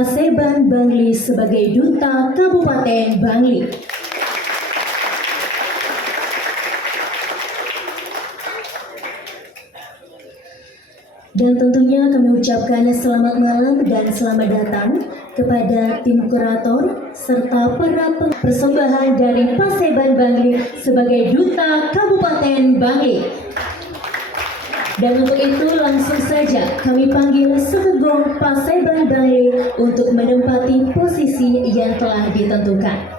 Paseban Bangli sebagai Duta Kabupaten Bangli. Dan tentunya kami ucapkan selamat malam dan selamat datang kepada tim kurator serta para persembahan dari Paseban Bangli sebagai Duta Kabupaten Bangli. Dan untuk itu langsung saja kami panggil Sukegong Paseban Bangli untuk menempati posisi yang telah ditentukan.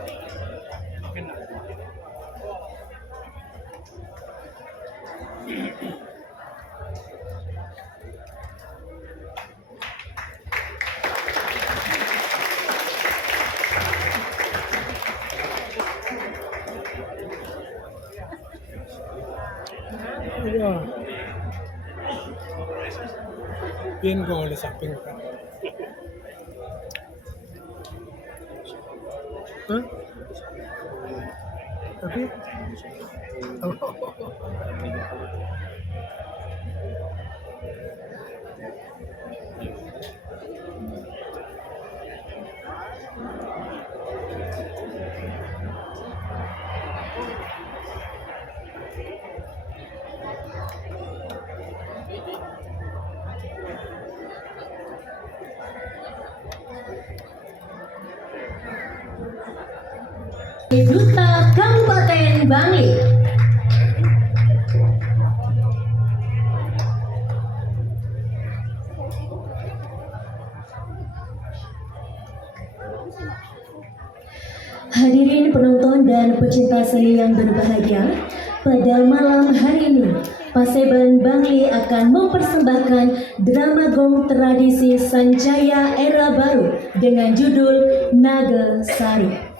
Pin ko ulit sa pin ka. Huh? Tapi? Duta Kabupaten Bangli. Hadirin penonton dan pecinta seni yang berbahagia, pada malam hari ini Paseban Bangli akan mempersembahkan drama gong tradisi Sanjaya Era Baru dengan judul Naga Sari.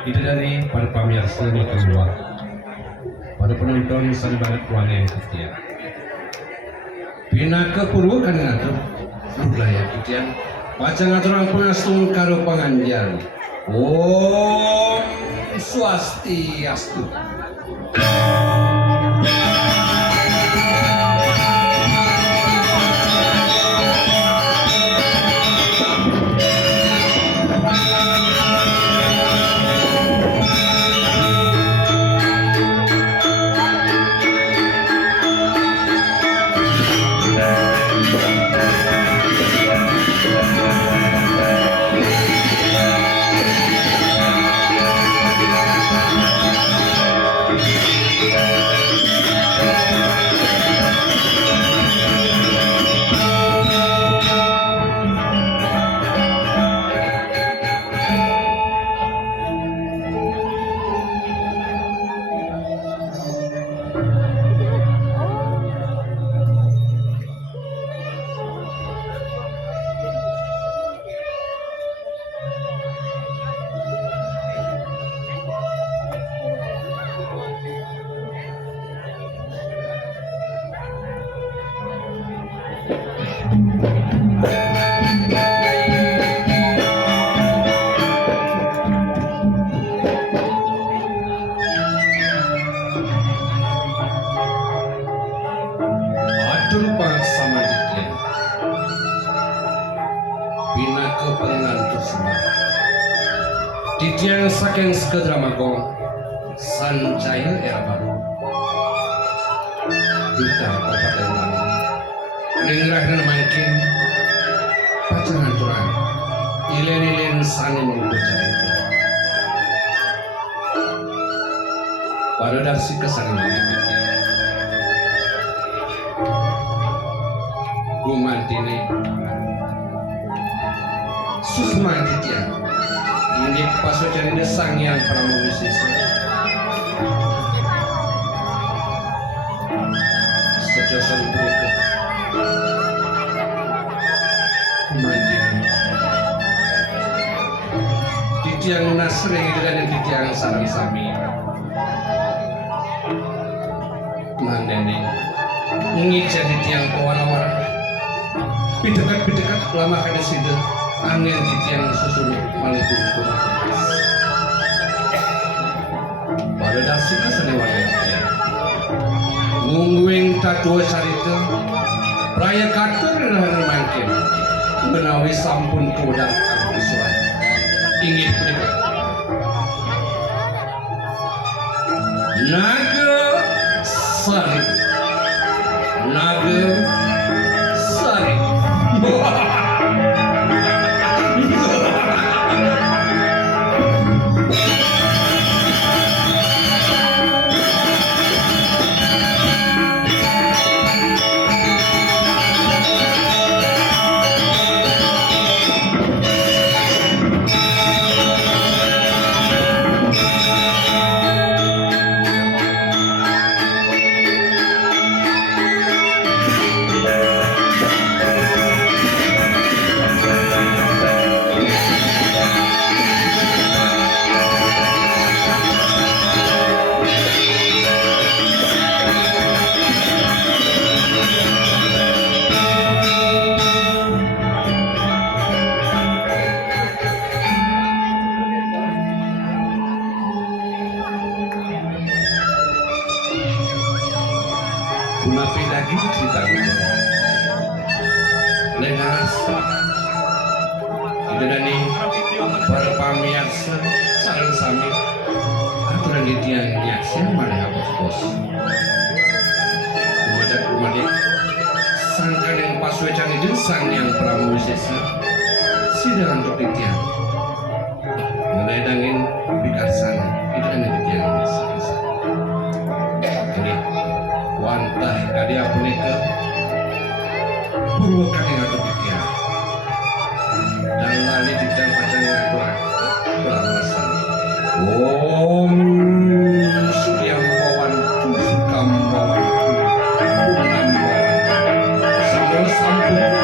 Itu dari para pemirsa di kedua, pada penonton sanbarat keluarga yang setia. Pina ke purwo kan ngatur, budaya kitian, baca ngaturan pengastung karo panganjar. Om Swastiastu. Didiang saking sekedramago Sanjaya era baru duta kabupaten Bangli lingrahna mangkin pacangan turang ilen-ilen sane mengubah carita pada darsi kesan mengikuti gumantine susma didiang ini paso cari desang yang pernah musisi sejosan berikut kemandiri di tiang nasri dengan di tiang sarang sami mandeni ngik jadi tiang pewarna-warna pidekat lama kada sida angin di tiang susun malipun kurang pada dasar kesenian mungguing tatua sarita raya katur dan mangkin menawi sampun keudang kang surat inggih punika naga sari naga sari Kunapi lagi ceritanya Lenas Idadani para pamirsa sareng sami aturan di tiang nyaksian mana bos kumadik sangkan yang paswecan itu sang yang pramusesa sidang untuk di tiang meledangin bikarsana itu kan di tiang ini wantah kadia punika purwa kaki ngatur di tiang dan lali di tiang pacang ngatur beralasan Om Suryam Pawan Tukam Pawan Punam Pawan Sambil sampun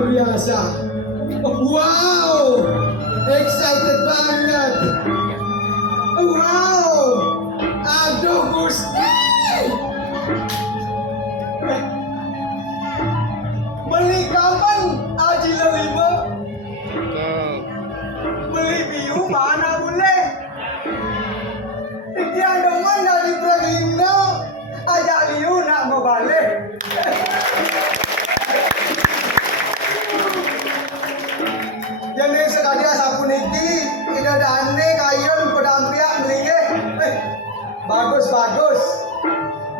luar biasa. Wow, excited banget. Wow, aduh Gusti. Beli kapan Aji Lelima? Beli biu mana boleh? Dia demen dari Pragindo, ajak liu nak mau balik. Jadi sekali sapu niki, tidak ada aneh kayun pedampiak melingeh. Bagus.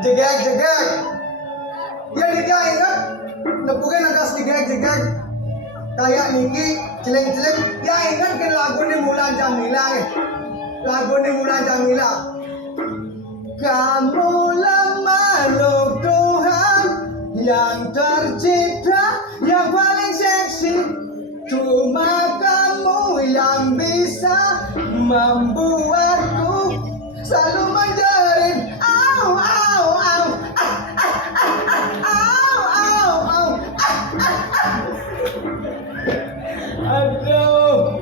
Jegek. Jadi dia ingat, nepukin atas jegek. Kayak niki, celeng. Dia ingat ke lagu ni Mulan Jamila. Kamulah makhluk Tuhan yang tercipta, yang paling seksi. Cuma kamu yang bisa membuatku selalu menjerit. Au. Aduh.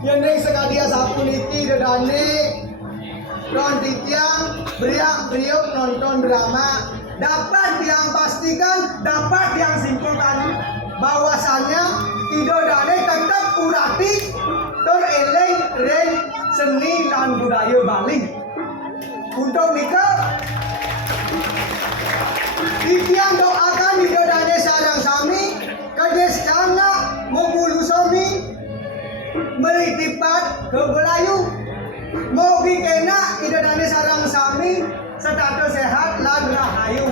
Yang ni sekali sapu niki dedane. Ron tiang beriak nonton drama. Dapat yang pastikan, dapat yang simpulkan bahwasannya tidak ada tetap urati tereleng reng seni dan budaya Bali. Untuk nikah, tiang doakan tidak ada sarang sami, kades kana mobulu sami, meritipat ke Belayu. Mau kena tidak ada sarang sami, status sehat lan rahayu.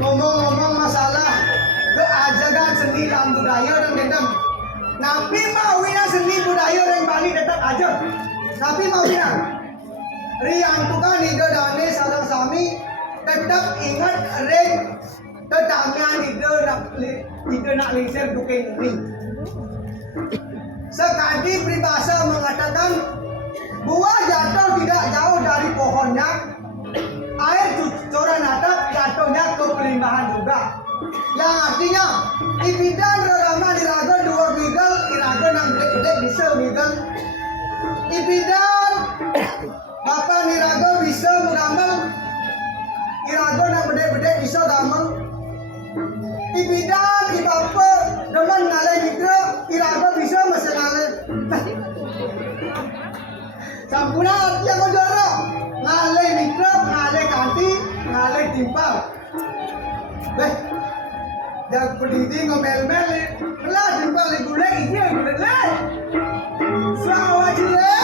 Ngomong-ngomong masalah keajagan seni dan budaya dan tetap. Nabi mau wina seni budaya dan Bali tetap aja. Nabi mau wina. Riang tukang ide dane sarang sami tetap ingat reng tetapnya ide nak lingsir duking ini. Sekali peribahasa mengatakan buah jatuh tidak jauh dari pohonnya, air cucuran atap jatuhnya ke pelimbahan juga. Yang artinya ipidan ragama diraga dua bigal iraga nang gede bisa bigal. Ipidan bapak niraga bisa meramal iraga nang gede bisa ramal. Ipidan ibapa dengan ngalai mikro iraga bisa masih ngalai. Sampuna yang kodoro ngalai mikro, ngalai kanti, ngalai timpal. Yang pendidi ngomel-mel, lah timpal digulai iya gulai. Selamat jile.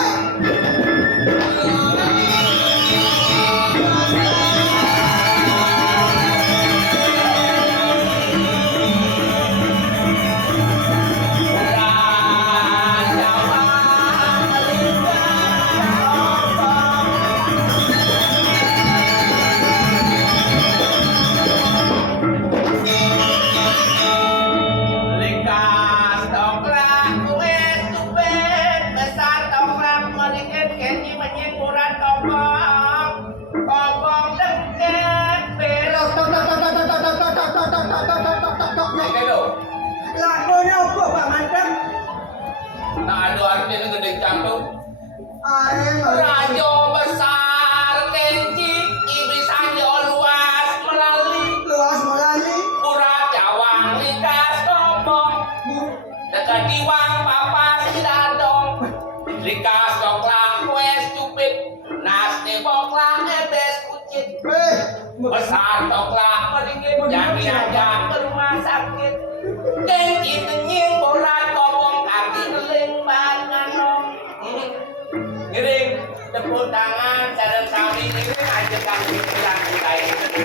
Lagunya apa Pak Mantap? Tak ada artinya gede cantum. Rajo besar kenci, ibisannya luas melali. Urat jawang likas topong. Dekat diwang papas sidadong. Likas doklah kue stupid. Nasne boklah ebes kucit. Besar doklah meringin. Jadi aja ke rumah sakit. Kenci tenying borat kopong kaki keling bangan dong. Ngiring tepuk tangan sareng sami ngiring aja kami bilang kita ini.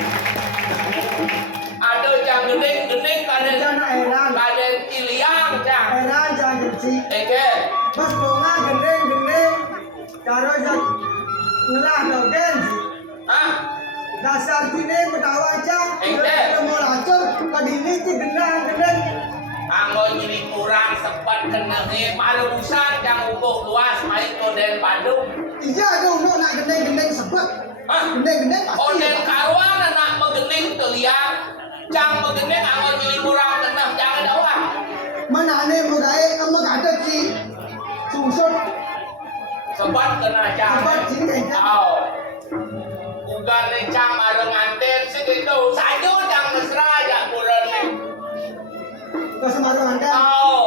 Ada yang gening kaden kaden ciliang cang. Eran jangan genci. Eke. Pas bunga gendeng. Cara jak ngelah dogen. Hah? Dasar kini betawa cang. Eke. Mau lacur kadini ti gendang. Anggo nyili kurang sempat kenenge malu busan yang ubuh luas main koden Bandung. Iya ada umur nak gendeng sebab Hah? Gendeng pasti. Oden karuan anak megening teliang. Cang megening angon jadi kurang tenang jangan dawan. Mana ane murai emak ada ci susut Sebat kena cang. sebat sini kayaknya. Aw. Ugan ni cang ada nganten segitu saja cang mesra aja kurang ni. Kau semarang anda. Aw.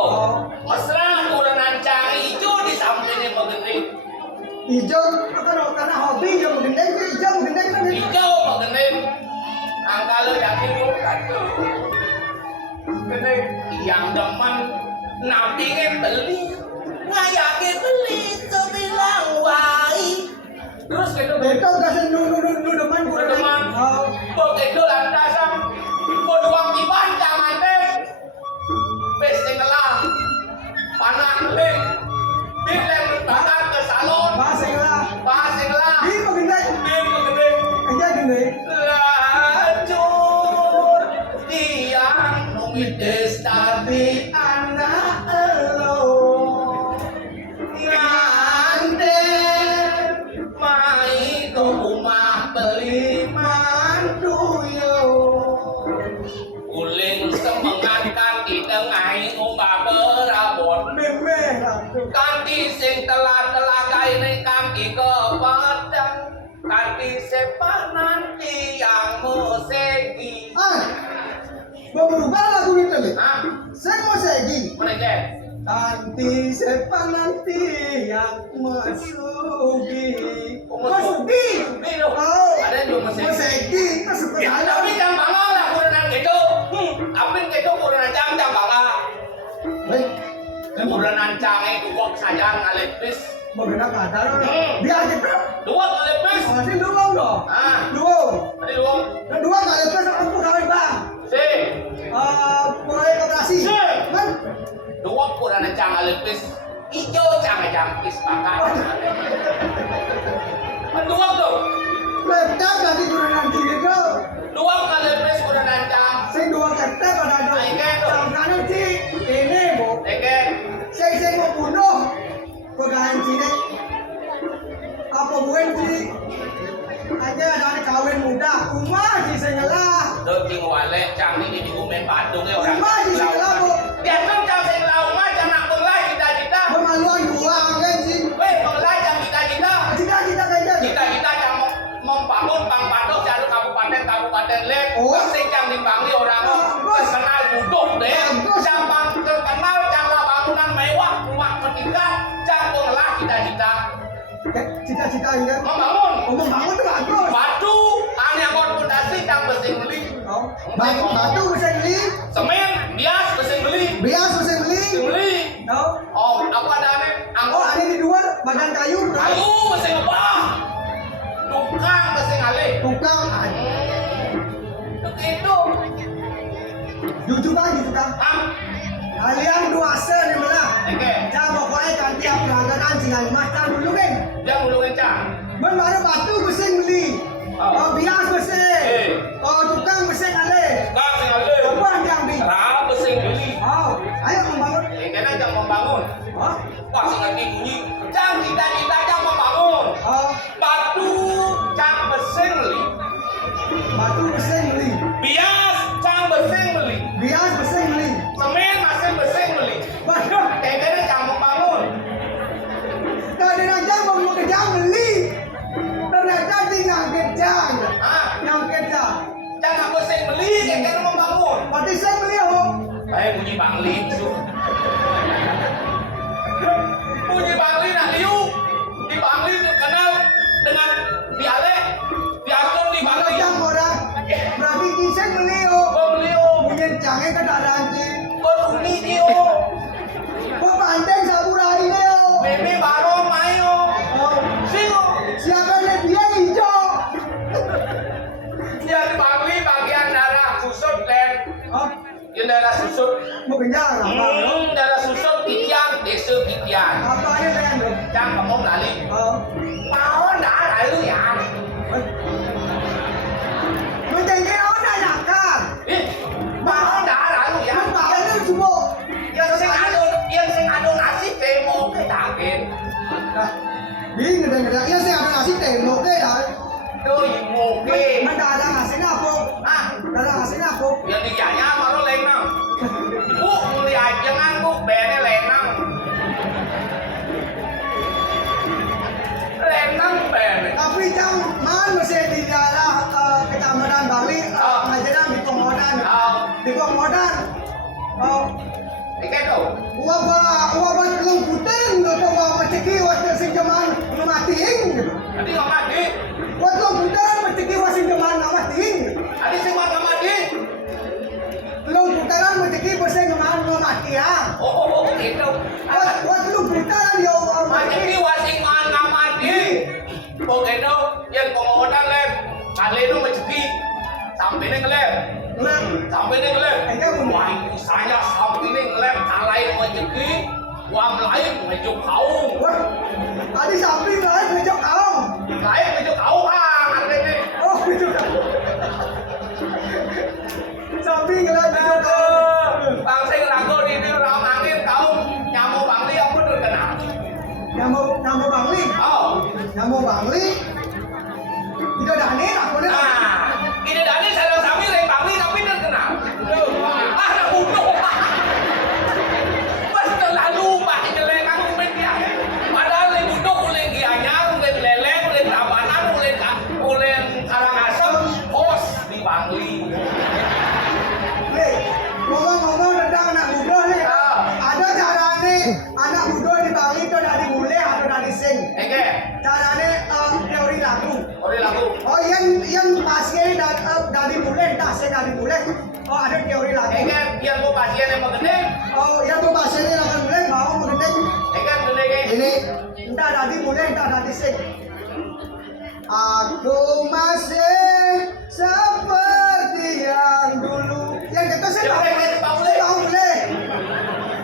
Mesra kurang cang hijau di samping ni megening. Hijau karena hobi hijau gendeng kan. Hijau megening. Angkala yakin bukan tu. Kening yang demen napingin beli. Ngayakin beli sebilang wai. Terus gitu Beto kasih nu deman kurang. teman. Oh. Bok itu lantasan bodoang iban jangan deh. Pes tenggelam. Panak lek. Bileng bahkan ke salon. Bahasa lah. Bahas tenggelam. Di gendeng. Dia kegening. Aja gendeng. Lacur tiang numides tapi anak elo nganten mai ke rumah beli mandu yo uling semengatkan di tengah umbah berabot Meme lah. kanti sing telah kain kanti kepadang kanti sepak nanti yang mesegi Mau berubah lagu itu nih. ah Saya mau segi. mana ke Nanti sepan nanti yang masuki. Masuki. Milo Oh. ada juga mesegi Masuki. Masuk ke ya dalam. tapi jangan bangga lah kurang gitu apin gitu kurang jangan bangga Baik. kurang cang itu kok sayang alepis Mau kena kadar. Biar aja bro. dua alepis Masih dua dong. ah Dua. ada dua Dan dua nggak lepas aku pegawai bang. si Pegawai koperasi. Si. Kan? dua kurang cang alepis hijau cang jampis makan dua tuh Lepas nanti turun nanti gitu. dua alepis kurang cang Saya dua kata pada ada. Ayo, tuh. Sampai sih ini bu. Eke Saya mau bunuh pegawai sini. Apa bukan sih? Aja ada kawin muda. Umah sih saya ngelah. Daging walek cang ini di Umen Bandung ya orang. Umah sih saya ngelah bu. Ya kan cang sing lauma cang nak penglai cita-cita. Pemaluan dua kan sih. Weh penglai cang cita-cita. Cita-cita kayaknya. Cita-cita cang membangun Pang Padok dari kabupaten lek. Oh. Sing cang dibangli orang Bagus. terkenal duduk deh. Bagus. Cang bang terkenal cang lah bangunan mewah rumah pendidikan cang penglai cita-cita. Cita-cita ini kan. Membangun Omong bangun tuh bagus. batu ane akomodasi cang besing beli. Oh. Batu bisa beli. Semen bias besing beli. Bias bisa beli. Beli. Oh. Oh, apa ada ane? Oh, Angkot. ada di luar badan kayu. Ayo, mesin apa? Tukang mesin alih. Tukang. Begitu. Jujur lagi tukang. Ah, Kalian dua sen di mana? oke. Jangan pokoknya kan tiap pelanggaran tinggal makan dulu kan. Yang dulu kencang. Baru batu mesin beli. Oh, bias mesin. Oh, tukang mesin alih. Tukang mesin alih. Apa yang beli? Rap mesin beli. Oh, ayo membangun. Kena jang membangun. Oh, Wah, sing ngerti bunyi. Jang cita-cita jang membangun. oh, Batu jang mesin beli. batu mesin beli. Bias jang mesin beli. Bias mesin beli. Semen mesin beli. Waduh, Kena jang membangun. tadi aja mau kejang beli. Ternyata tinggal kejang. Ah, Yang kejang. jang mesin beli. Kena membangun. Berarti saya beli oh. Bunyi bangli itu. Bunyi bangli nak liu. Di bangli terkenal dengan dialek. Diatur di bangli. Kejang orang. Berarti saya beli oh. Beliau Punya jangan ke dalam beruni dio. Kok pandai samurai ini oh. Baby baru mayo. Oh, Sio. siapa dia hijau? Dia di bangli bagian darah susut dan Oh, yang darah susut. mau kenyang apa? Darah susut kikian desa kikian. Apa aja pengen dong? Jangan ngomong lali. Oh, Mau dah lalu ya. menjengkel orang nanyakan. Mau dah lalu ya. Apa itu cuma? Yang sing ado nasi demo ke dagen. Nah, bingung dengan ya saya ada ngasih tembok deh ya. Tuh imuke. Mendalang aslinya apa? Ah, Dalang aslinya apa? yang diganya baru lenang. Bu, mulai ajengan bu, bene lenang. Lenang bene. Tapi jam man masih di daerah Kecamatan Bali, ngajaran di Komodan. Di Komodan, Ike tuh. Uwa belum puteng, gitu, uwa maciki waktu sinjaman ngematiin. Tadi nggak mati. Waktu puteng maciki waktu sinjaman ngematiin. Tadi sih nggak mati. Belum putaran maciki waktu sinjaman ngematiin. Oh, gitu. Waktu putaran ya Mati wasingan nggak mati. Oh, gitu. Yang pengomodan lem. Kali itu mesti sampai nih ngelem. Sampai nih ngelem. Wah, itu saya sampai nih ngelem. Kalai mesti. Wah, lain mesti kau. Tadi samping lain ngejok kau. Lain mesti kau ah, ngerti nih. Oh, itu samping lain ngejok kau. Bang sing rago di orang angin kau nyamuk bangli apa tuh kenal? Nyamuk Bangli. Oh, Nyamuk Bangli. Itu Dani aku nih. nah, ini Dani saya sambil yang bangli tapi terkenal. Ah, nak bunuh. Pas terlalu pak jelek aku media. Padahal yang bunuh boleh gianyar, boleh leleng, boleh tabanan, boleh karangasem, hos di bangli. Nih, ngomong-ngomong tentang anak muda nih. Ah. Ada caranya anak muda di Bali itu dari mulai atau dari sing. Eke, Caranya teori lagu. ori lagu. Oh, yang pasien dari mulai, entah saya dari mulai. Oh, ada teori lagu. Eke, biar gua pasien yang mengenai. Oh, yang tuh pasiennya akan mulai mau mengenai. Eke, mulai Ini entah dari mulai, entah dari sing. Aku masih seperti yang dulu. Yang itu saya tahu, saya tahu mulai.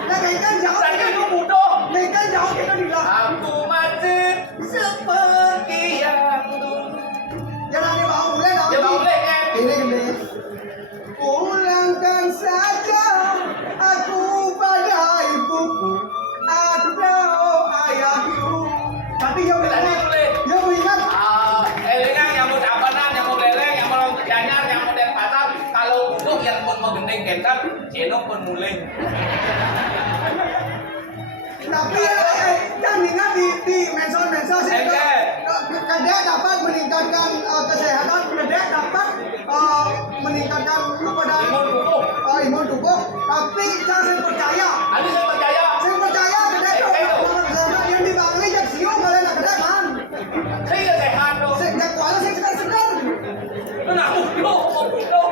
Nah, kan jauh, Tadi lu bunuh. kan jauh kita di belakang. Aku masih seperti yang dulu. Yang nanti mau mulai, Ya bang boleh kan? Ini. Pulangkan saja aku pada ibuku atau ayahku. Tapi yang Tadi ingat, boleh. yang ingat. Elingan yang mau dapanan, yang mau leleng, yang mau janyar, yang mau dari pasar. Kalau untuk yang pun mau gendeng kental, jenok pun mulai. Tapi yang ingat di mensos itu, kadang dapat meningkatkan kesehatan, kadang dapat meningkatkan apa dan Imun tubuh. imun tubuh. Tapi jangan percaya. Tadi saya percaya. Saya percaya kadang yang di Bangli yang siung kalian kadang kan. Saya sehat tuh. Saya kuala saya segar. Lu nak bunuh, mau bunuh.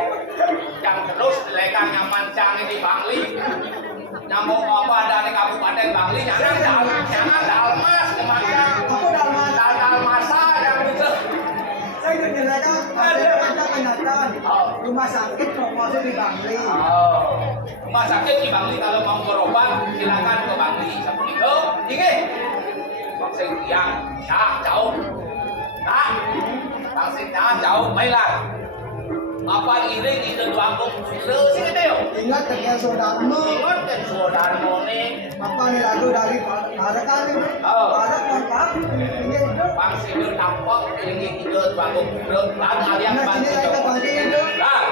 Yang terus legang nyaman canggih di Bangli. Nyamuk apa dari Kabupaten Bangli, jangan dalmas kemana? Aku dalam Dalmasa yang itu. saya menyelesaikan ada penyakit rumah sakit mau masuk di Bangli. Oh, rumah sakit di Bangli kalau mau berobat silakan ke Bangli. Seperti itu, ingin. Vaksin yang jauh, tak? Vaksin jauh, mainlah. Apa ini itu bangkong terus ini deh. Ingat dengan saudaramu. Ingat kan saudaramu nih. Apa nih lagu dari ada kali ada kontak ini itu. Vaksin itu tampak ini itu bangkong terus. Lalu ada yang Nah sini bantu. saya bantu itu. Lah.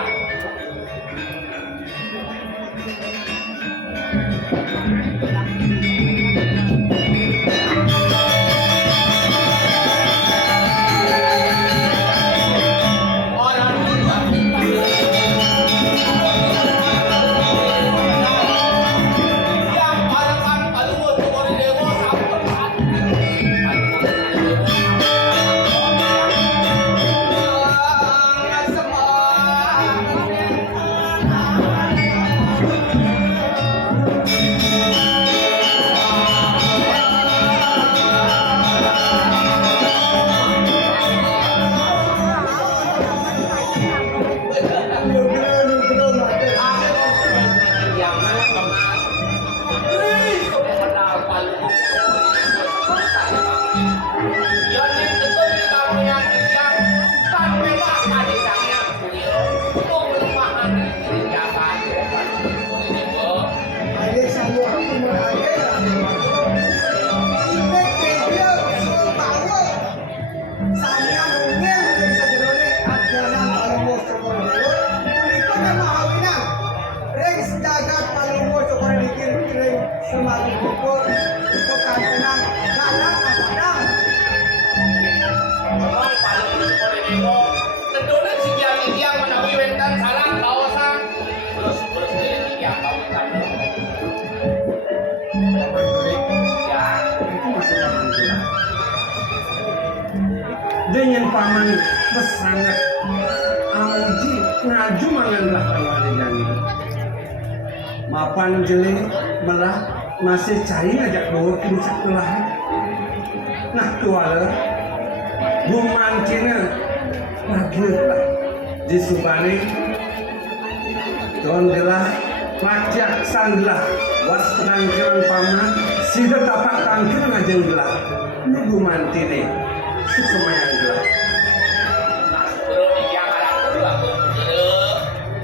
semakin pukul untuk kantenan lanak kepadang. Memang paling menurut Dewo, tentunya si yang menawi wentan sarang kawasan terus dari yang kawasan ya Itu masih paman gelar. Dengan paman pesangat Auji ngaju manganlah kawali jani. Mapan jeli melah masih cari ngajak bawa kincak telah. Nah tuala bumancina lagi lah di Subani Tuan gelah Lajak sanggelah was penangkiran paman sida tapak tangkir ngajeng gelah ini bumanti nih sesumayan gelah nah sebelum yang ada kedua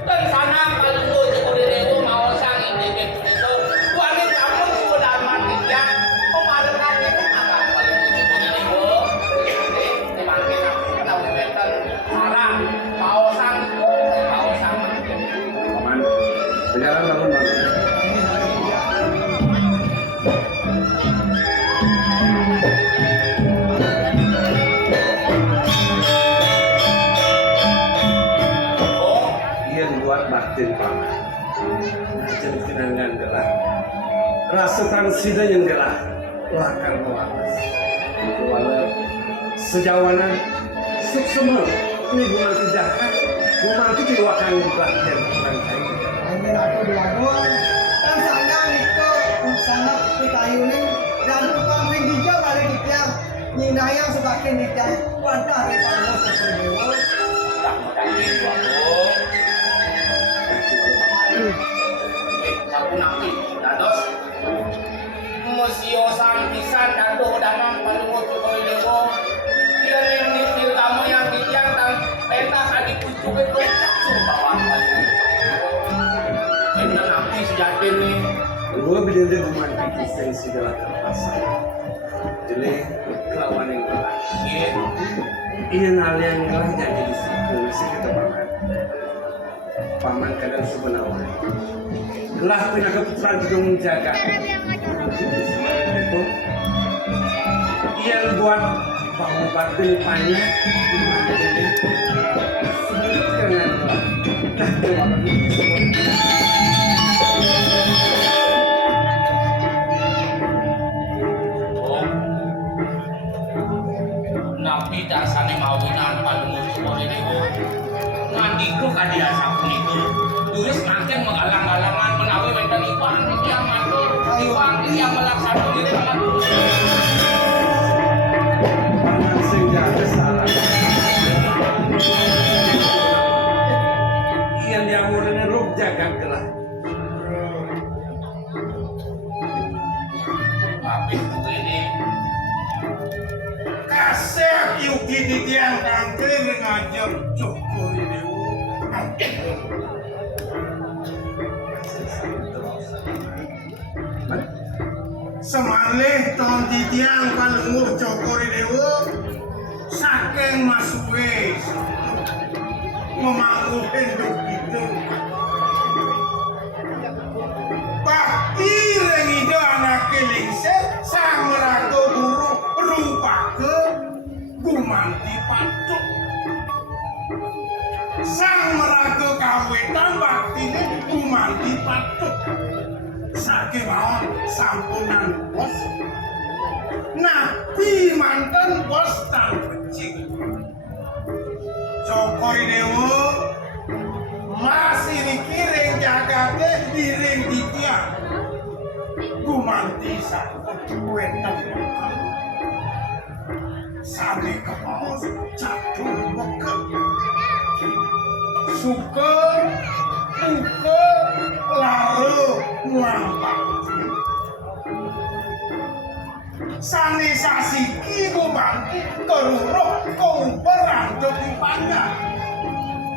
dan sana paling gue jadi Dewo mau sang ini itu wanita kamu sudah mati ya pemandangan ini apa paling gue jadi Dewo ini makin aku menawi wentan sarang kawasan paman berjalan bangun bangun iya buat batin paman ngajeng kenangan gelah rasukan sida yang gelah lakar mewalas wala sejawanan suksema ini bumanti jahat bumanti diwakan batin bangkai Angin aku dilagun dan sana itu sangat pitayuning dan tukang ringgija balik dikiang nyinayang sebagai dikiang wadah repano seperti Dewo. Aku nanti, dados musio sang pisan dado damang palungo tukoy Dewo. Dia yang nipil kamu yang dikiang tang pentas adik kucu itu sumpah ini nanti sejatin nih. gua bidende bumanti kisah segala terpasang jadi kelawan yang gelah iya nalian gelah jadi di situ kita paman kadang sebenarnya gelah punya keputusan juga menjaga itu yang buat bahwa batin banyak jadi dengan gelah Nabi dasane mawinan palungo tukoy Dewo. Ngandiku kadia sapuniku. Tulis makin menggalang-galangan menawi wenten iwan yang matur iwan yang melaksanakan diri matur. paman sing jaga salah yang diamurnya ruk jaga gelah Tapi ini Kasih yuki di tiang tangkring ngajar cukup ini. Semalih tahun di tiang kalungu cukup ini. Saking masuke memangku hidup itu. Bakti rengido anak kelingse sang rato guru rupa ke gumanti patuk. Sang meraga kawetan baktine gumanti patuk. Saking mawon sampunan bos. Nabi manten bos tan becik. Cokori Dewo masih dikiring jagate diring ditia. Gumanti sakut wetan sane kepaus catur bekal suka duka laro nglampak sane sasiki gumanti keruruh kumperan joki panjang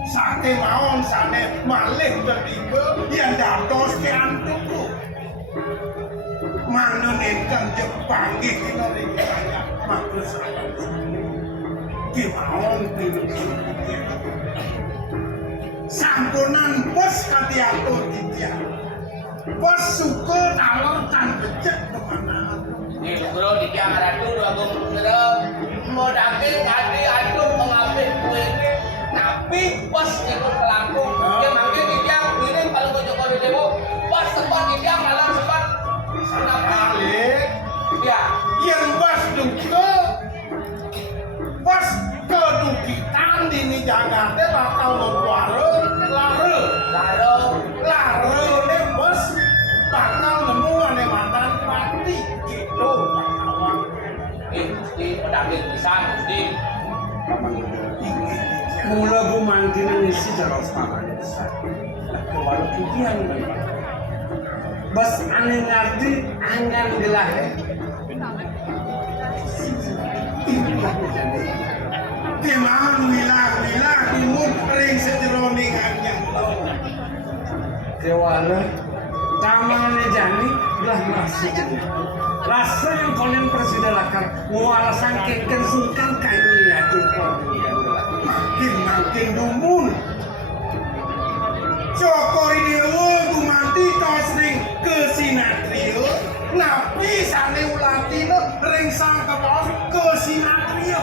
sate maon sane malih ketiga yang dados ke antuku mana nekan Jepang gitu nari kaya maklus kimaon sampunan bos katiatur titia Bos suka talorkan becek kemana. Ini bro di tiang ratu dua gomong mau daging tadi aduh mengambil kue ini tapi pas ikut pelangkung dia manggil di tiang piring kalau gue coba di demo pas sempat di tiang malah sempat kenapa ya Yang bos duka pas kedukitan di Jakarta bakal membuara lare nih bos bakal nemu ane mantan mati gitu kawan. Gusti pedaging bisa Gusti Mula gumantin ini si jaros paman besar. Kewalau kudian memang. Bas aneh ngerti angan gelah. Kemana wilah timur ring sederoning yang Kewalau taman jani belah masih jenis. Rasa yang kalian persidalakan mual sangkengkan sungkan kayu ya jumpa makin dumun. Cokori dewa gumanti tosring ke sinatrio napi sane ulatino ring sang kebos ke sinatrio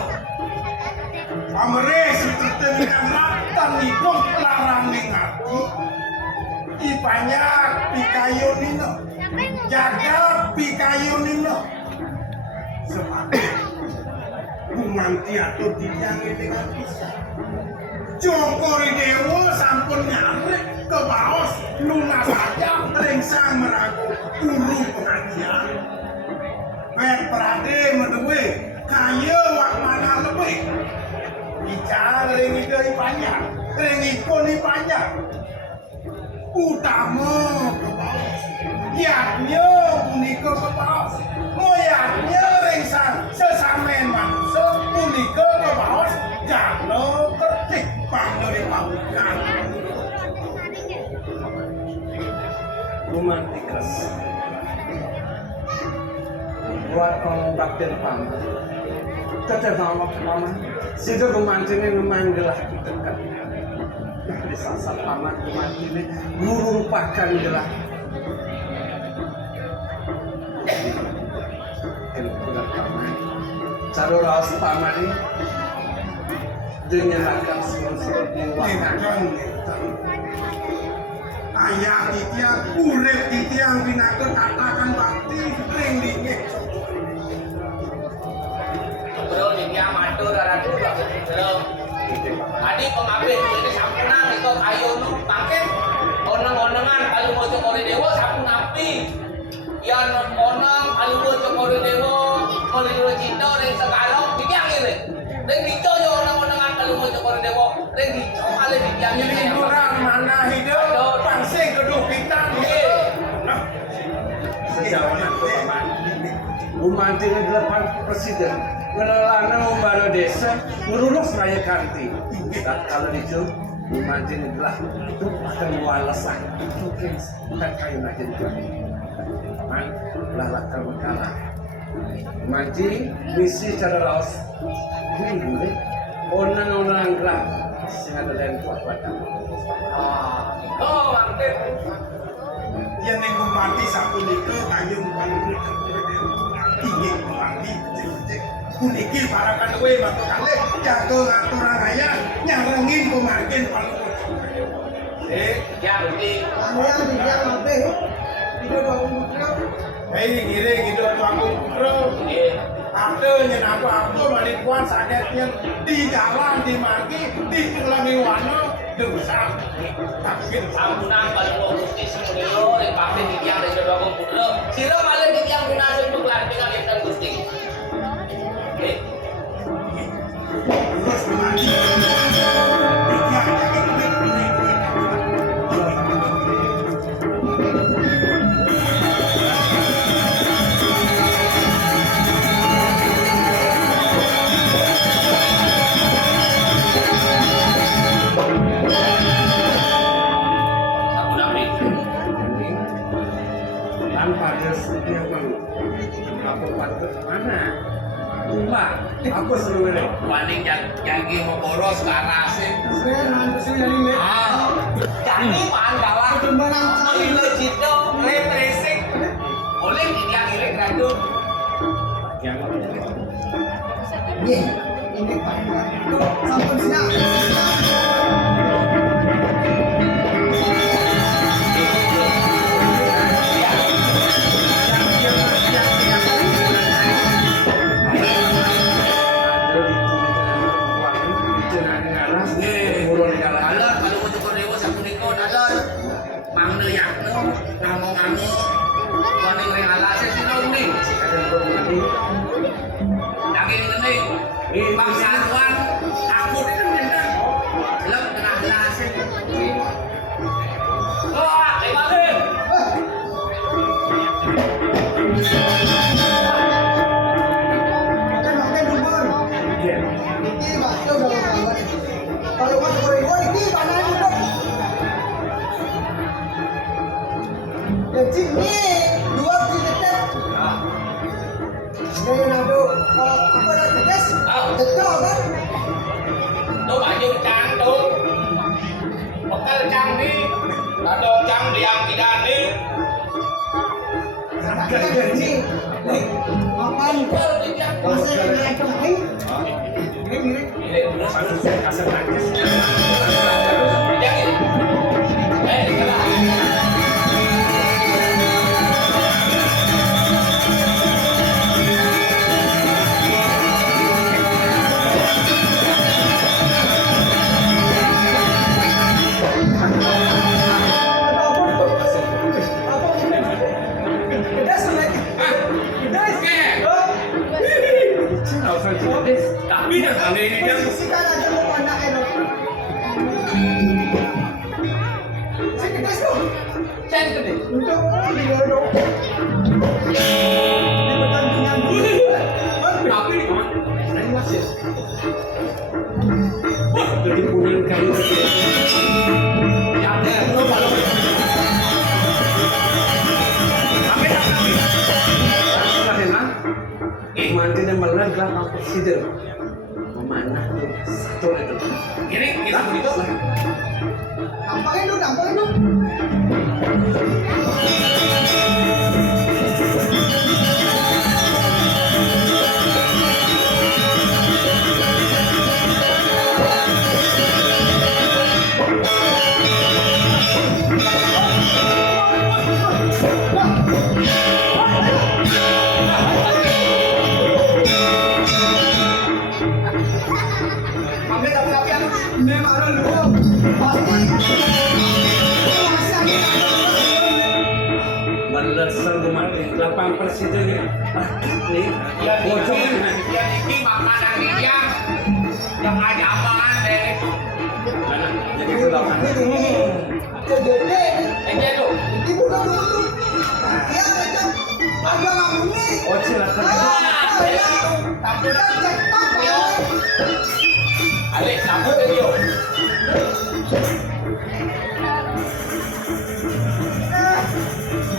amre situtenikan ratan ikut larang ningati ipanyak pikayo nino jaga pikayo nino sepakat gumanti atau tiang dengan bisa Jokori dewa sampun nyamrik ke baos lunas saja ringsang meragu guru pengajian prade medewe kaya wak mana lebih bicara ring ide panjang ring ikon panjang utama ke baos yaknya punika ke baos moyaknya ringsang sesamen manusia punika ke baos jalo kertik pandori pabukan romantikas buat kalau bakter paman tetap sama paman situ gumantin ini memanggilah kita kan di saat paman gumantin ini guru lupakan gelah cara raus paman ini dengan akan seluruh diwakilkan ayah titiang urep titiang pinaka katakan bakti ring dingin bro di tiang matur ratu dua gomong tadi pengambil ini sampunang itu ayo nu paket oneng-onengan kalau mau cokori dewa sampun api ya oneng kalau mau cokori dewa kalau mau cinta ring segalong di tiang ini ring dico yo oneng-onengan kalau mau cokori dewa ring dico kali di tiang ini liburan mana hidup pangsing kedukitan sejauh paman gumantin ini 8 presiden menelana membangun desa ngurus raya kanti dan kalau itu gumantin adalah itu akan walasan mungkin bukan kayu najin paman belah lakar mengkalah gumantin misi cara laos ini onang-onang gerak sehingga ada yang kuat oh mangkir yang nenggu mati satu itu kayu paling ingin mati kuniki para kanwe batu kale jago ngaturan raya nyarengin pemakin paling ya berarti yang tidak mabe itu dua umutnya ngiring gitu aku bro ada nyenapa aku malikuan sakitnya di jalan di maki di tulangi wano dosa tapi sampunan kalau mau gusti semulio yang pakai di tiang dari dua gomong sira malah di tiang binasa untuk lantingan yang gusti terus mati aku seluruh paling janji mau boros ke arah sih saya nanti dari ini jadi pan kawan kembaran Lilo Cito boleh berisik. Boleh yang iring radu. Yang Nggih, ini Pak. Sampun siap. Alor kalau mau cukur dewa sapunika alor. Mangne yakno ngamo-ngamo. Kuning ring alase sinung ning. Daging gening. Bang Sarwan aku ini nendang. Lep tengah alase. Oh, lagi. Makan dulu. Iki bakso udah kawan. Kalau mau goreng iki panas dulu. Jadi ini dua titik. Ini nado apa ada pedes? Betul kan? Tuh baju cang tuh. Bekal cang ni. Ada cang yang tidak ni. Ini makan Bekal dia. masih naik lagi. Ini mirip. Ini dulu satu kasar nangis. Jangan. Kelah. Tapi dah kali ini dia Sisikan aja mau anak itu. Sekitar tu. ceng gede. Untuk dia dong. Ini pertandingan dulu. Tapi ni kawan. Ini masih. Wah, jadi punan kayu. Ya, lu baru. Tapi tak tahu. Karena mantin yang melelah adalah presiden. Memanah tuh satu itu. Ini begitu. Nampakin dulu. Ini marah dulu. Pasti. Melelah sang mati. Lapang presidennya. Nih, Ya, bocor. ini makanan dia. Yang ada amangan deh. Mana? Jadi itu lawan. Segede. Ente tu. Ibu dah dulu. Ya macam ada ngomongnya. Oh, silakan. Tapi Kita cek tak ya. Alik, sambut dia.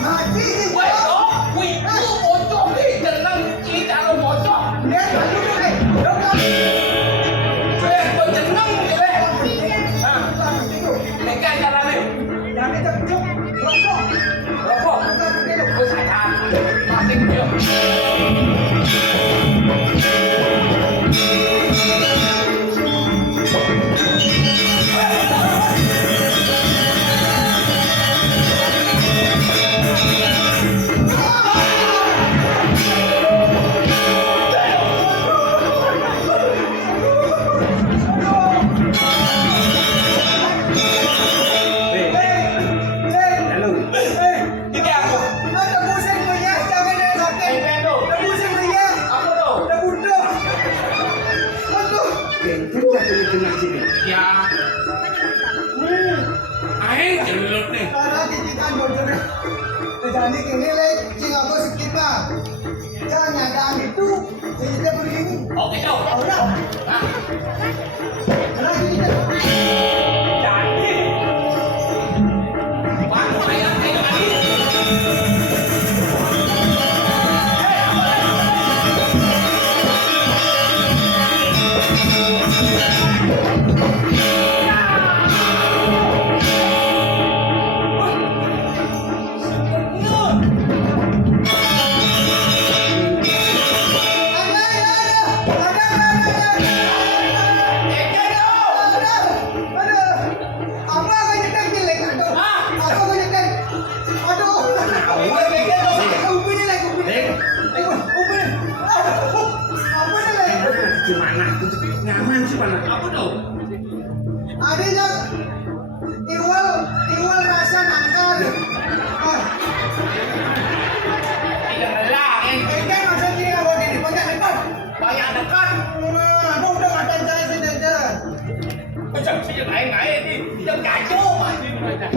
Mati ni. Wei, oh, wei, tu bocor ni. Jangan kita lo bocor. Dia baju tu ni. Doktor. Saya berjenang je leh. Ha, lekat jalan ni. Yang kita cuk. Rokok. Rokok. Kita begitu. Oh, saya masih dia. Halo. Ini aku. Ada musim punya. Jangan dia sakit. Ente tu. Ada musim punya. Apa tu? Ada budak. Aduh. Kita jadi kena sini. Ya. Air jelut ni. Karena didikan bodohnya. Jadi kini le, cing aku sikit lah. Jangan nyadang itu. Jadi kita begini. Oh, gitu. Oh dah. Ha. Lagi kita. Jadi. Baru ayam ni lagi. Adinya iwal rasa nangkal. Ah, Tidak lelaki. kan masa kini kalau gini banyak dekat. Banyak dekat. Aduh udah ada saya sejajar. Macam sih naik ni. Yang kacau masih macam.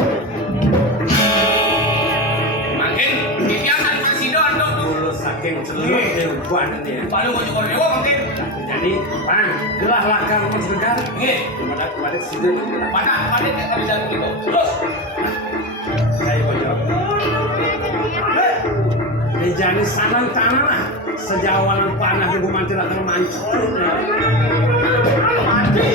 Makin kegiatan presiden tu. Dulu saking celuk dewan dia. Baru kau cukup dewa makin. Jadi, bang, gelah lakar mas negara. Ni. Kepada sidang Mana kita bisa begitu. Terus. saya bocor. Di jani sanang tanah lah. Sejawalan panah ibu mantil akan mancur. Mati.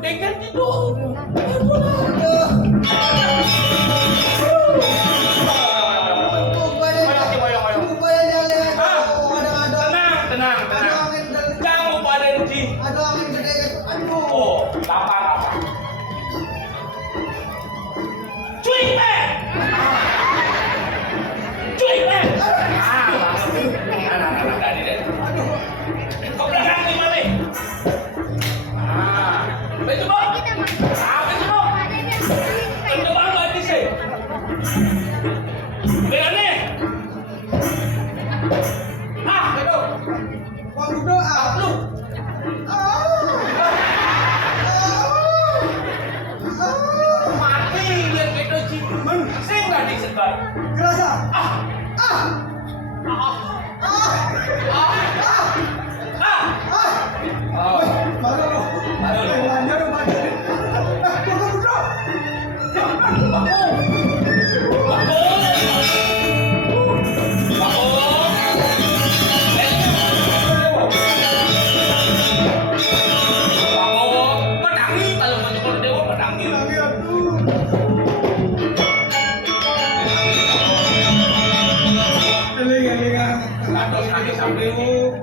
Tinggal itu. Tenang. Kamu pada di. Oh, apa? Cuy, Pak. Tadi deh. Kau belakang ni mana? Betul tak? Betul tak? Tentu banget ni sih. Betul ni. Betul. Lu. Mati dia betul sih. Sing dah disekat. Kerasa?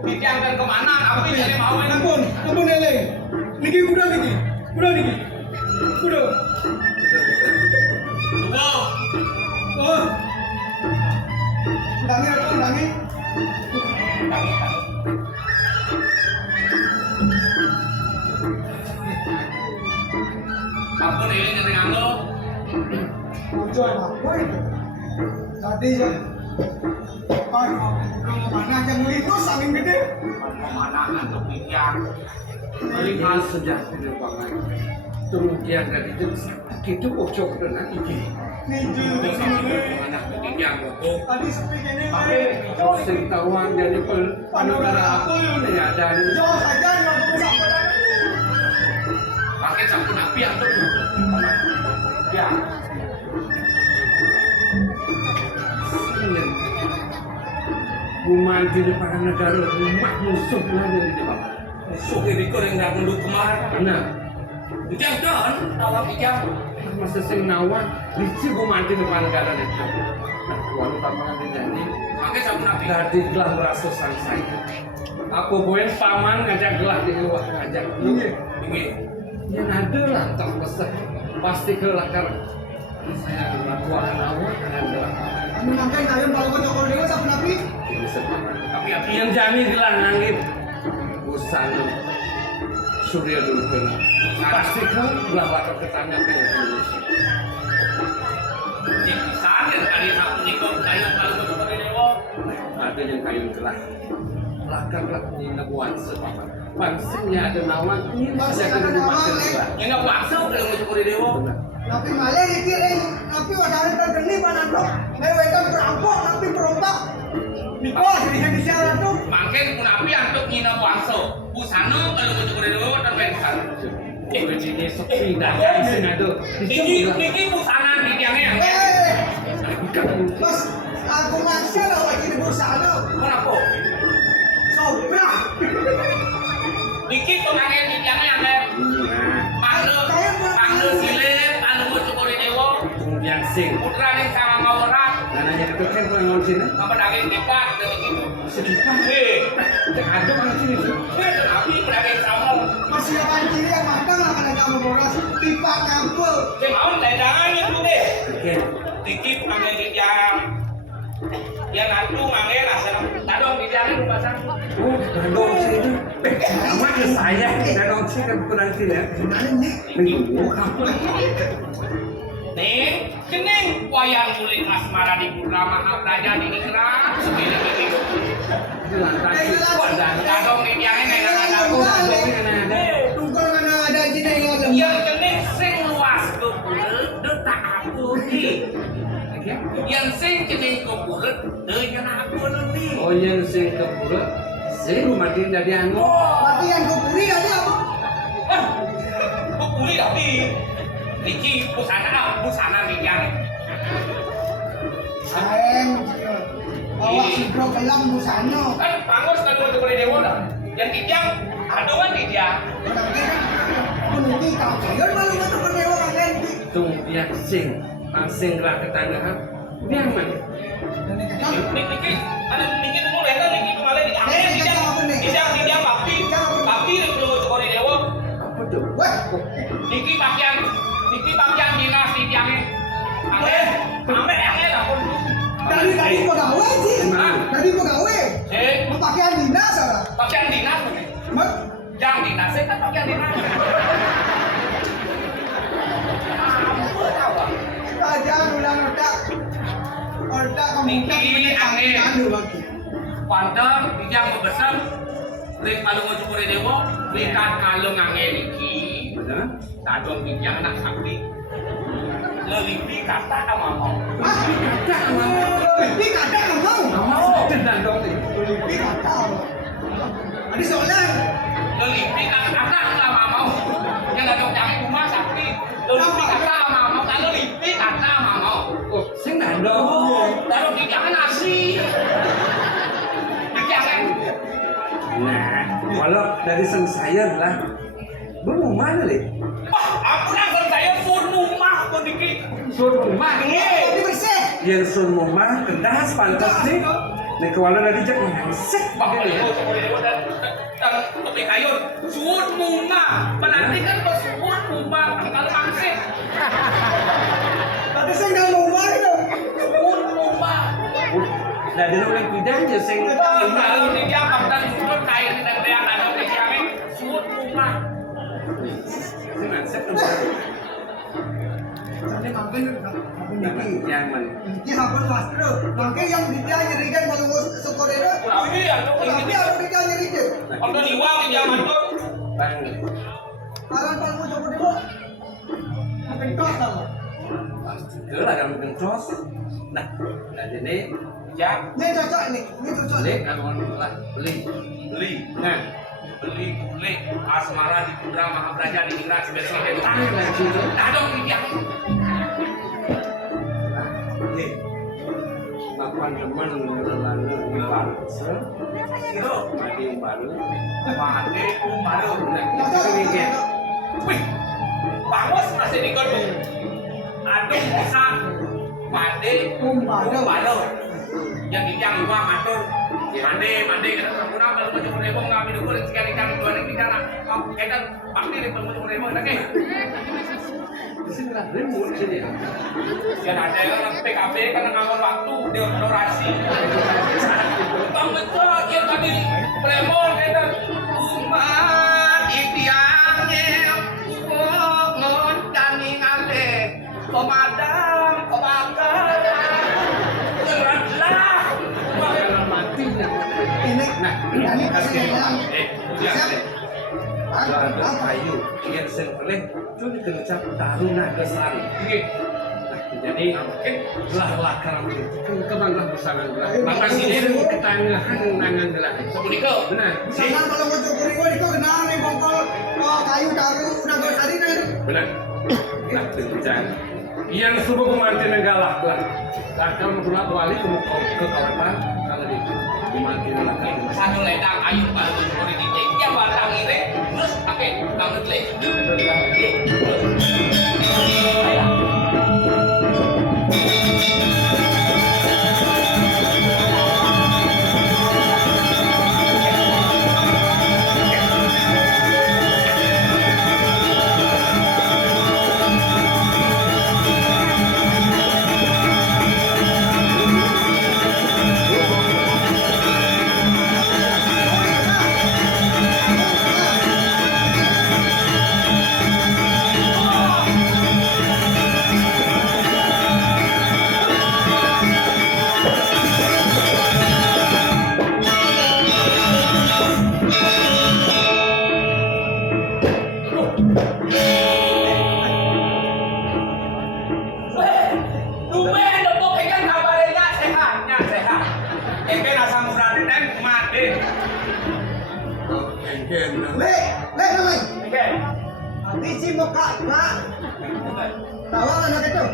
Diangkat kemana? Apa yang mau ini? Ampun Lele. Niki kuda niki. Kuda. Wow. Oh. Dangi. Apa ni yang anu? Ujoy apa itu? Tadi je. Mana aja melindus angin gede. Mana untuk yang Melihat sejati banget. Kemudian dari itu kita bocor dengan ini. Ninju di sini. anak yang hukum. Tadi sepi gini. Terus tawan jadi penegara aku ya dari Jauh saja nggak perlu sampai. Pakai sabun api atau ya. Rumah di depan negara rumah musuh lagi di depan. musuh ini yang dah menduk kemarin. Nah, Ujang dan awak ujang. masa sing nawan di rumah di depan negara itu. Nah, walau tambahan ini Pakai sabun api. tadi telah merasa sangsai. Aku boleh paman ngajak gelah di luar ngajak Ini. yang ada lah tak besar pasti gelah karena saya melakukan awak dengan gelah. Menangkan kayu kalau kau cokol dewa sama nabi. Ini semangat. Tapi api Yang jani gelah nangit usan surya dulu kena. Pasti kan gelah bakal ketanya ke Indonesia. di sana ada satu nikah kayu kalau kepada dewa. Ada yang kayu gelah. Lakar gelah ini nabuan sepapan. Pangsingnya ada nawan ini saja Pangsing ada rumah nawan, gelah. Yang nak bangsa kalau kepada dewa. Nabi malah dikirim. Nabi wadahnya tergeni panandok. Mereka perampok, nabi perompak. Pusana kalau mau cukur dewa terbentar. Ini sepi dah kan sing aduh. Niki pusana di tiangnya. Mas, aku maksa loh lagi di busana. Kenapa? Sobra. Niki pengangen di tiangnya yang Pandu silir, pandu mau cukur dewa. Yang sing. Putra nih sama ngawuran. Nananya itu kan pengen sini. Apa daging tipat dari itu? Sedikit. Cek aduh kan sini. Tapi daging sama. Masih yang kiri yang matang akan ada kamu boras. Tipa ngampul. Kemauan ledangannya tuh deh. Oke. Dikit panggil di tiang. Yang nantu manggil asal tadong di tiangnya lu pasang. Oh, dong sih itu. Sama ke saya. Dong sih kan kurang sini ya. Gimana nih? Minggu kamu. Nih, kening wayang kulit asmara di Putra Mahapraja di Ningrat. Segini begitu. Lantai wadah. Tadong di tiangnya nenek anakku. Tunggu mana ada jina yang ada. Yang kening sing luas ke bulet, detak aku nih. Yang sing kening ke bulet, dengan aku nih. Oh yang sing kebulet, sing rumah dia jadi anu. Tapi yang kupuri ada apa? Kupuri tapi Niki busana di tiang. Sayang, bawa si bro kelam busana. Kan pangos kan mau cukur dewa dah. Yang di tiang, aduan di tiang. Tapi kan menunggu kau kayon malu betul berdewa kalian. Tung dia sing, sing gerak ke tanah. Dia mana? Niki, ada Niki tunggu leta, Niki tunggu leta di tiang. Di tiang papi belum cukur dewa. Apa tuh? Wah, Niki pakaian dinas di tiangnya. Ame lah pun. dari pegawai sih. Dari pegawai. Lu pakaian dinas apa? Pakaian dinas mungkin. Jam dinas, saya kan pakaian dinas. Aja ulang otak. Otak kamu Niki angin. Anu lagi. Pantang, dijang membesar. Rik malu mau cukur dewa, ikan kalung angin Niki. Mana? Tadong dijang anak sakti. Lelipi kata sama mau. Ini kata kamu. Tenang dong nih. Ini kata. Ada soalan. Lelipi kata sama mau. Yang datang cari rumah sakti. Lelipi kata sama mau. Kalau lelipi kata sama mau. Oh, sing dong. Tadong dijang nasi. Dijang. Nah, kalau dari seng saya lah, belum mana nih? Wah, aku nangkep saya pun rumah pun dikit. Sun rumah Ini bersih. yang sun rumah kendas pantas nih. Nih kewala dari jak mengangsek. Bapak itu sekolah dan topik kayun. Suut rumah. Berarti kan kok suut rumah. Kalau mangsek. Tapi saya nggak mau main dong. Suut rumah. Nah, dari orang bidang ya sing Kalau di Jakarta dan suut kain dan yang ada di Jakarta. Suut rumah. sing ngangsek tuh. Jadi mampir Yang mana? Ini hampir master. Mungkin yang dia nyerikan kalau sekolah Tapi ya, tapi ada dia nyerikan. kalau diwang di Jakarta. Bang, Alam kalau coba dulu. Makin tos sama. ke lah yang kencos. Nah, jadi Ya, Ini cocok nih. Ini cocok. beli kalau lah beli. beli. Nah, Beli boleh. Asmara di Putra Mahapraja di Ningrat spesial itu. tangan lagi itu. Tadong di tiang. Nih, makan teman lalu baru. Itu. Mati baru. Mati baru. Nah, ini dia. Wih, Bangos masih di gedung. Aduh, bisa. Mati baru. Yang di tiang iwa matur. Mandi kita sempurna kalau mau cukur demo nggak ambil dukur sekali-kali dua nih bicara. Kita pasti nih kalau mau cukur demo lagi. Di sini lah remote sini. Ya ada yang PKB kan ngambil waktu dekorasi. Bang betul ya tadi premon kita umat ipiangnya ngon kani ngale pemadam kebakaran geraklah Yang matinya. Ini Nah, ini pasti bilang. siap ada kayu yang sempurna itu dikencang taruna kesari. Oke. Jadi lah kalau kemana bersama maka sini ketangahan nangan gelah. Sepunika. Benar. Sana kalau mau cukur itu kenal nih bongkol kayu naga sarina. Benar. Nah, tunjang. Yang subuh kumantin galak lah. Kalau mulak wali ke kawasan kalau di kumantin lah. Sanu ledang ayu baru boleh dicek. Ya batang ini terus pakai banget leh. Tumben dok kan kabarnya sehatnya sehat. Eke nasa murah dan mati. Engken. Le namanya. Eke. Di si muka mak. Tawa anak itu.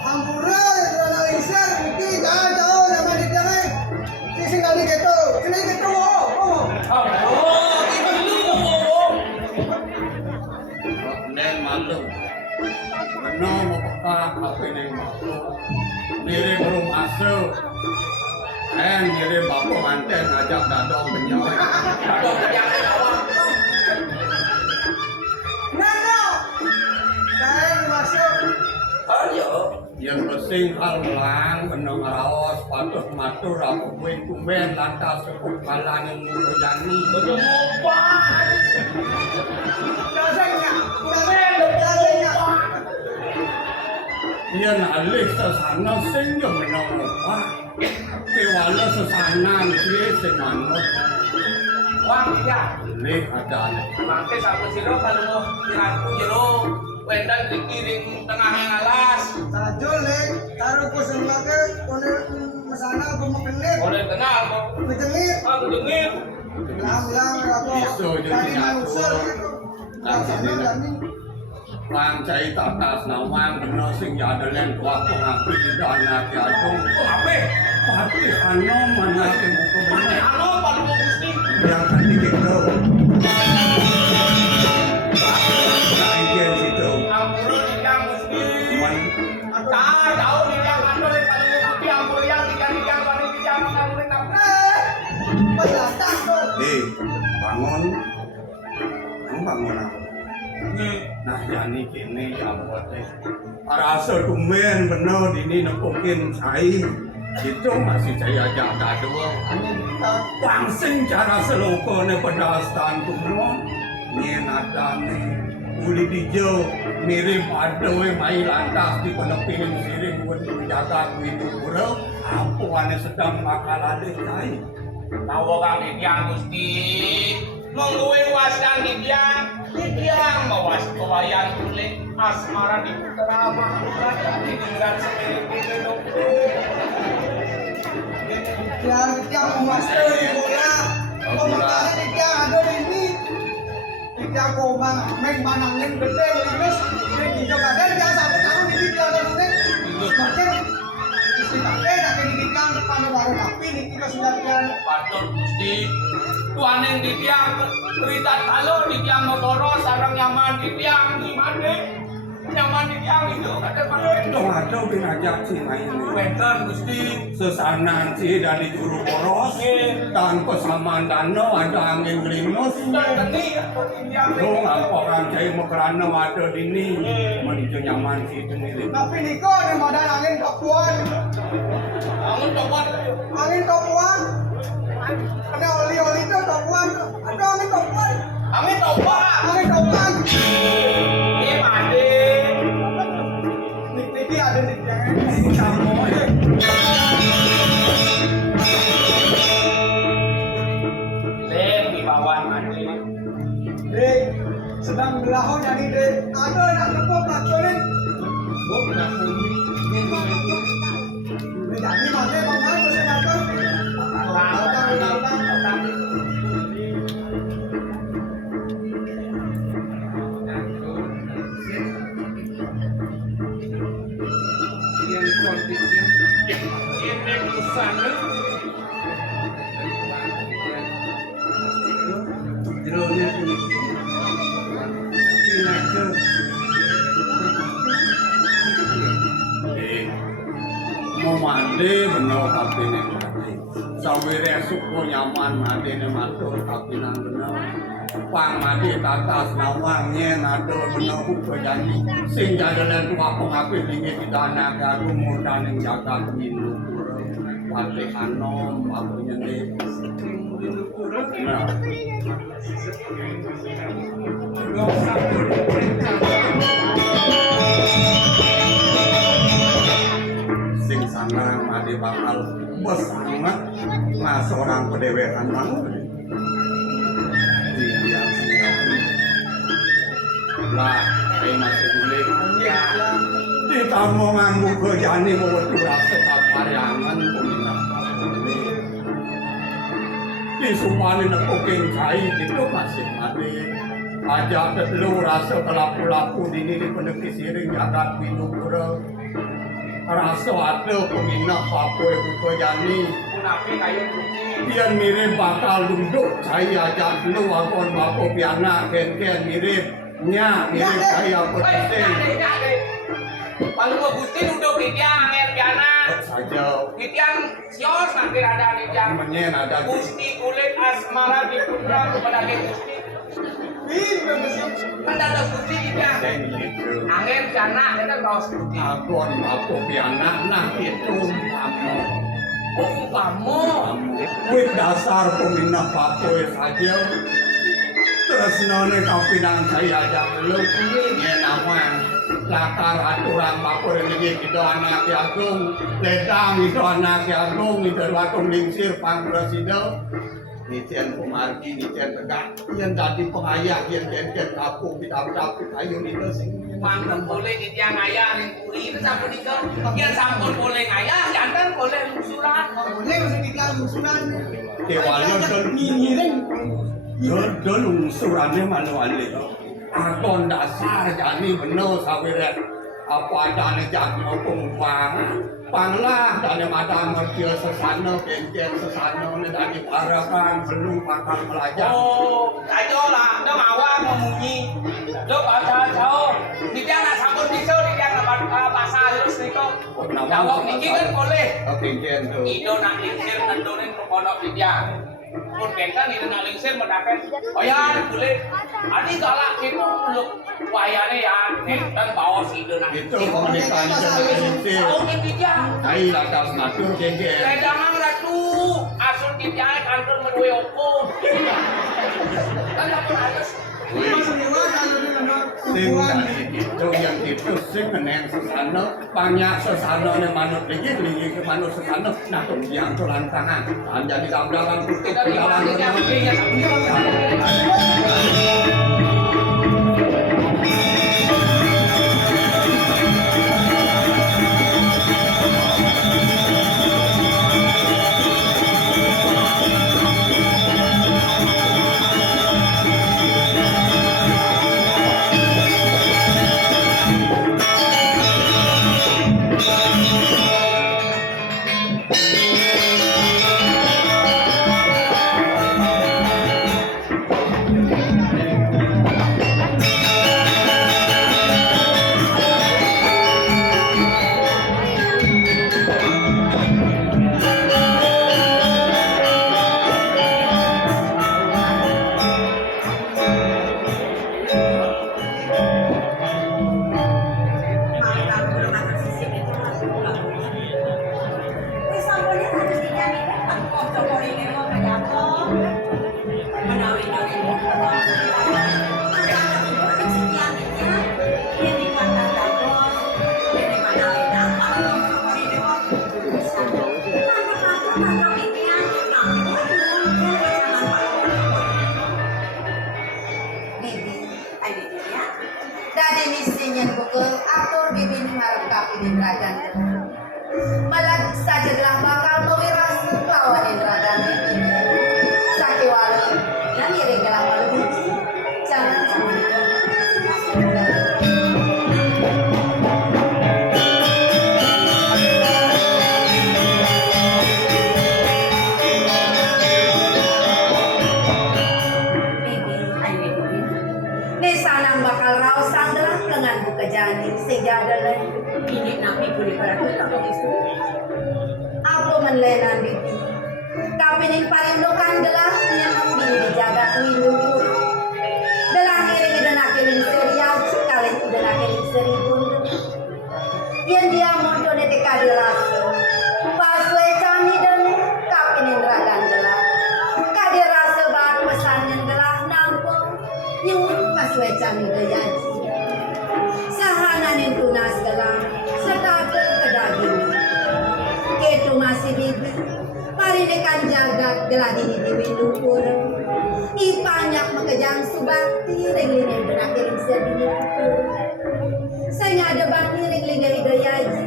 Ampura anak isar iki jauh nama di dia. Sisi kali gitu. Sini gitu. Oh. Oh, itu dulu. Neng malu. Benar mau peka apa neng malu. Diri belum masuk. Diri bapak manten ngajak dadong penyoy. Aduh, jangan awak. Nano. Dan masuk. Ayo. Yang pesing hal melang menong raos patut matur aku kuing tumben lantas sekut kalang yang mulu jani. Berjumpa. Dasarnya. Tumben dok. Dasarnya. Ia nalih sesana sing yo menong lupa. Kewala sesana cie semanot. Wang ya. Lih ada Mangke sapu siro kalau mau diraku jero. Wendan dikiring tengah yang alas. Sajul le. Taruh ku sembake. Kone mesana aku makenit. Boleh kenal kok. Kecengit. Aku dengir. Bilang aku. Iso jadi Tadi aku. manusia gitu. Rasanya dani. Lancai tatas nawang bener sing jadelen tuaku ngaku di dana kiatung. Oh, apa? Pati ano mana ke buku bener. Ano paling gusti? Yang tadi gitu. Kajian situ. Ampuru dikang gusti. Man Jauh dikang kantor yang paling gusti. Ampuru yang dikang paling dikang kantor yang Pas datang tuh. bangun. Kamu bangun apa? Nah yani kini jambot Arasa tumen bener dini nepukin cai. Itu masih saya jaga doang. Langsung cara seloko ne pedastan tumno. Nyen adane uli dijo mirip adoe mai lantas di penepin siring buat menjaga itu pura. Ampuane sedang makalade cai. Tahu kang dikang gusti. Mengguwe wasang dikang mawas kawayan kulit asmara di putrama di tinggal semirip dokter. Yang master di bola. Komentar dia ada ini. Dia kau main manangin gede linus. Ini hijau ada dia sampai tahu di dia ada ini. Makin istiqamah nak didikan depan baru tapi ini kita sudah kian. Patur gusti tuanen ditiang berita kalau ditiang motoro sarang nyaman ditiang gimana nyaman ditiang itu kata Ada ngajak si main Wenten gusti sesanan si dari juru poros tanpa samaan dano ada angin gelimus. dan geni ditiang Lo ngapakan saya mau kerana ada dini menuju nyaman si itu nih. Tapi Niko di modal angin kapuan. kamu coba Angin kapuan. Ada oli-oli itu kapuan. Ada angin kapuan. kami coba Angin kapuan. ini mati Niki ada di jangan. Kamu lem di bawah mati Dek, sedang gelahon jadi dek. Ada nak tepuk lagi. kontikin ini kusana jeronya ini pinake mau mandi bener tapi ini sampai resuk nyaman mandi ini matur tapi nang bener pang mandi tatas nawangnya nadur bener hukum janji sing jadalan tua pengapit dingin di tanah gagung mudah yang jaga minum pati anom apunya deh nah sing sana mandi bakal besangat mas orang pedewekan banget dia lah kayak masih boleh ya ditamu nganggu kerjani mau rasa kapariangan peminat ini disumpahin aku kencai itu masih mati aja ketelu rasa kelapu-lapu dini di pendekis siring jagat minum kurang rasa ada peminat apa ibu kerjani Nabi kayu putih. biar mirip bakal duduk saya ajak dulu wakon bako piana ken mirip mirip saya penting Palu mau gusti duduk di tiang angin piana. saja Di tiang sios nanti ada di tiang. menyen ada Gusti kulit asmara di putra kepada gusti. Kan ada gusti di tiang. gitu Angin piana kita kaos gusti. akon bako piana nah itu Kamu. wit dasar peminat bako saja terus none kau pinang saya ajak dulu ini nama latar aturan bako ini kita anak agung ledang itu anak agung itu agung lingsir pang presiden nitian pemargi nitian tegak yang tadi pengayah yang kapung kita kayu itu sing Mangkang boleh di tiang ayah yang kuri itu sampun nikah. Yang sampun boleh ngayah, jantan boleh lungsuran. Boleh masih diklat lungsuran. kewalnya dol lungsurannya manualnya akon dasar jani bener sawiret apa adanya jak maupun panglah dan yang ada mertia sesana kencen sesana dan diparakan belum bakal belajar Tại chỗ là nó màu qua mà mù nhi Lúc ở sao Di tiang nak sampun pisau di tiang nak basah terus niko Jawab niki kan boleh kencen tuh Ido nak lingsir nendonin ke pondok di tiang Pun bengkan itu nak lingsir mendapat Oh ya boleh Adi galak itu belum Wayane ya Bengkan bawa si Ido nak itu pemerintahan kencen Tahu kan di tiang saya lakas ngatur kencen Ledangan ratu Asun di tiang kantor menue opun Kan dapur aja Masuk dewasa lebih benar. sing dari itu yang itu sing meneng sesana banyak sesana yang manut lagi ke manut sesana nah yang tulantangan dan jadi gambaran putih Kita jalan dimana yang pilihnya menlenan bibi. Kapining parindukan gelah yang membili dijaga windukur. Gelah ngiring idonakeling serial kalian idonakeling seribun. Yang dia mondo nete kadirasa. Paswe cani dene kapining ragan gelah. Kadirasa bahan pesannya gelah nampung. Nyung paswe cani gayaji. Sahananin tunas gelah serta kedaging. Ketu masih bibi. Marinekan jagat gelah dini di windukur. Ipanyak makejang subakti renglinin benakiring sedini ukur. Saya ada bakti rengling dari gayaji.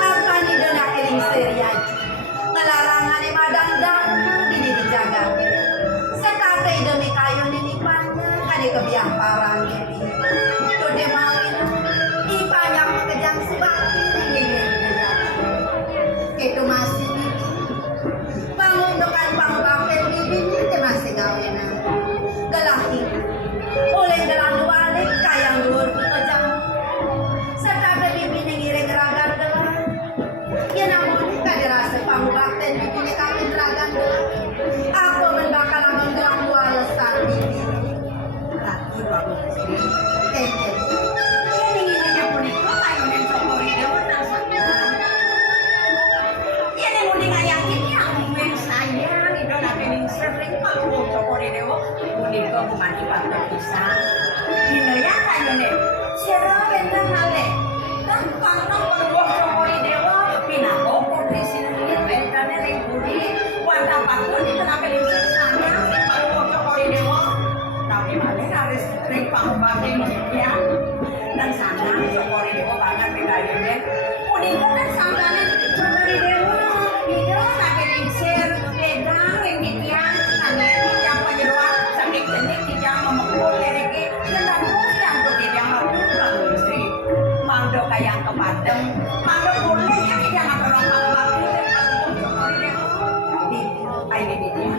Apa nih benakiring seriaji. Ngelarangan madang dan dini dijaga. Sekate demi kayu nini panjang kade kebiang parang ini. Tude mawin ipanyak makejang subakti renglinin gayaji. Ketu masih pangundukan pangbapel bibini te masih gawena gelaki oleh gelang wale kayang luar pejang serta ada bibini ngiring ragan gelang ya namun kadirasa pangbapel bibini kami ragan gelang apa membakal abang gelang wale saat bibi rakyat bagus keke ini ngiringnya puniko kayu dan sokori dewa nasaknya ini mending ayakin ya sayang itu nakening sering palu cokore dewo munding ko bumati patro pisang hinaya kayone sira benda hale gampang nang palu cokore dewo pinako putri sinuri bendane ning budi wanda patro itu nakening sayang palu cokore dewo tapi male harus ring pangubake ya dan sana cokore dewo banget pegayone munding ko kan sangane cokore dewo iya nakening ser pedang remitian angin yang penyeruan sakit jenik tidak memukul lereke dan yang tidak mampu istri mangdo kayang kepadem mangdo boleh ya tidak ngaperong lagi bibi ay bibi dia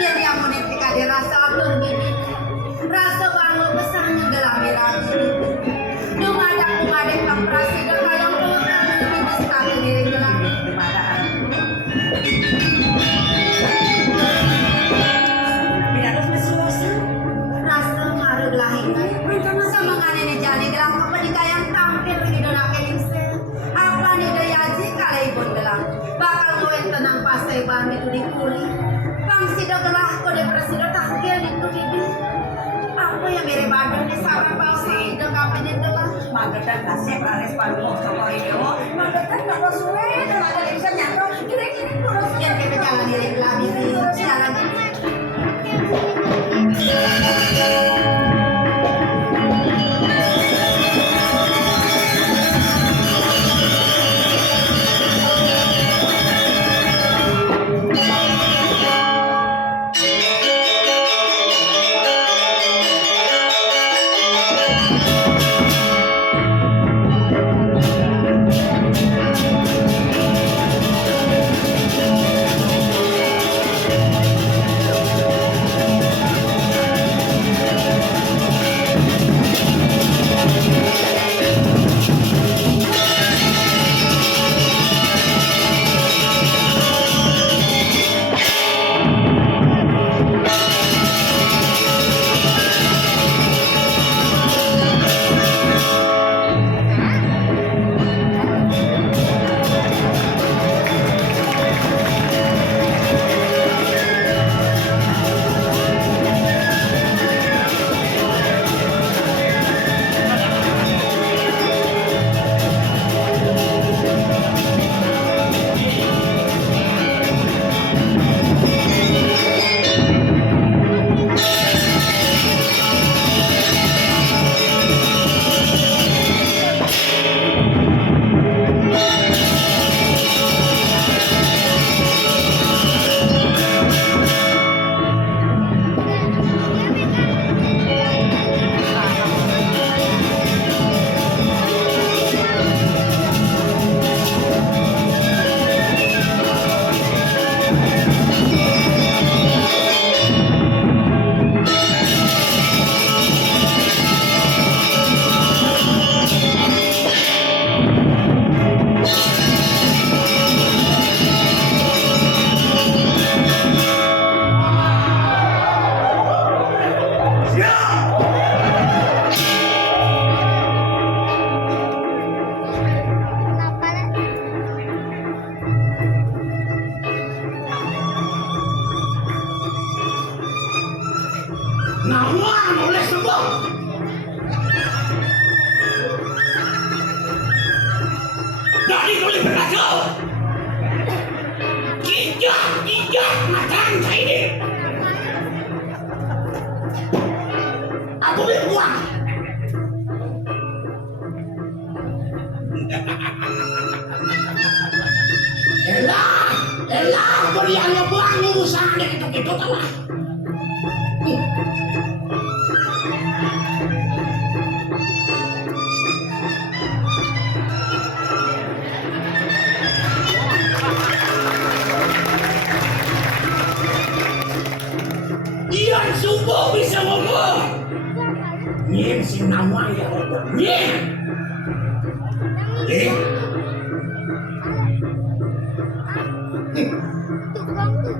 yang dia mau nepika di rasa atur bibi rasa bangun pesannya gelami lagi dumadak kumadek kamprasi dan kayang kurang bibi sekali diri gelami dumadak Pinados mesulosan rasa marug lahingan sama nganene jani gelang kepenikayang tampil idonakeling se apa nih dayaji kalaibon gelang bakal ngoen tenang pasai bami itu dikuli pangsido gelah kode presido takil itu bibi apa yang mere badan di sarang bawsi do kapenin gelang magetan kasih prares palu sokori dewo magetan kalau suwe dan ada bisa nyantro kira-kira kurus yang kita jalan diri gelah bibi jalan Nawang oleh sembuh. Dari boleh berkacau. Kijak matang saya ini. Aku boleh buang. Elah, beriannya buang urusannya gitu-gitu kalah. Ian subuh bisa ngomong. Nyen si Nawang ya ngomong. Nyen. Tukang tuh.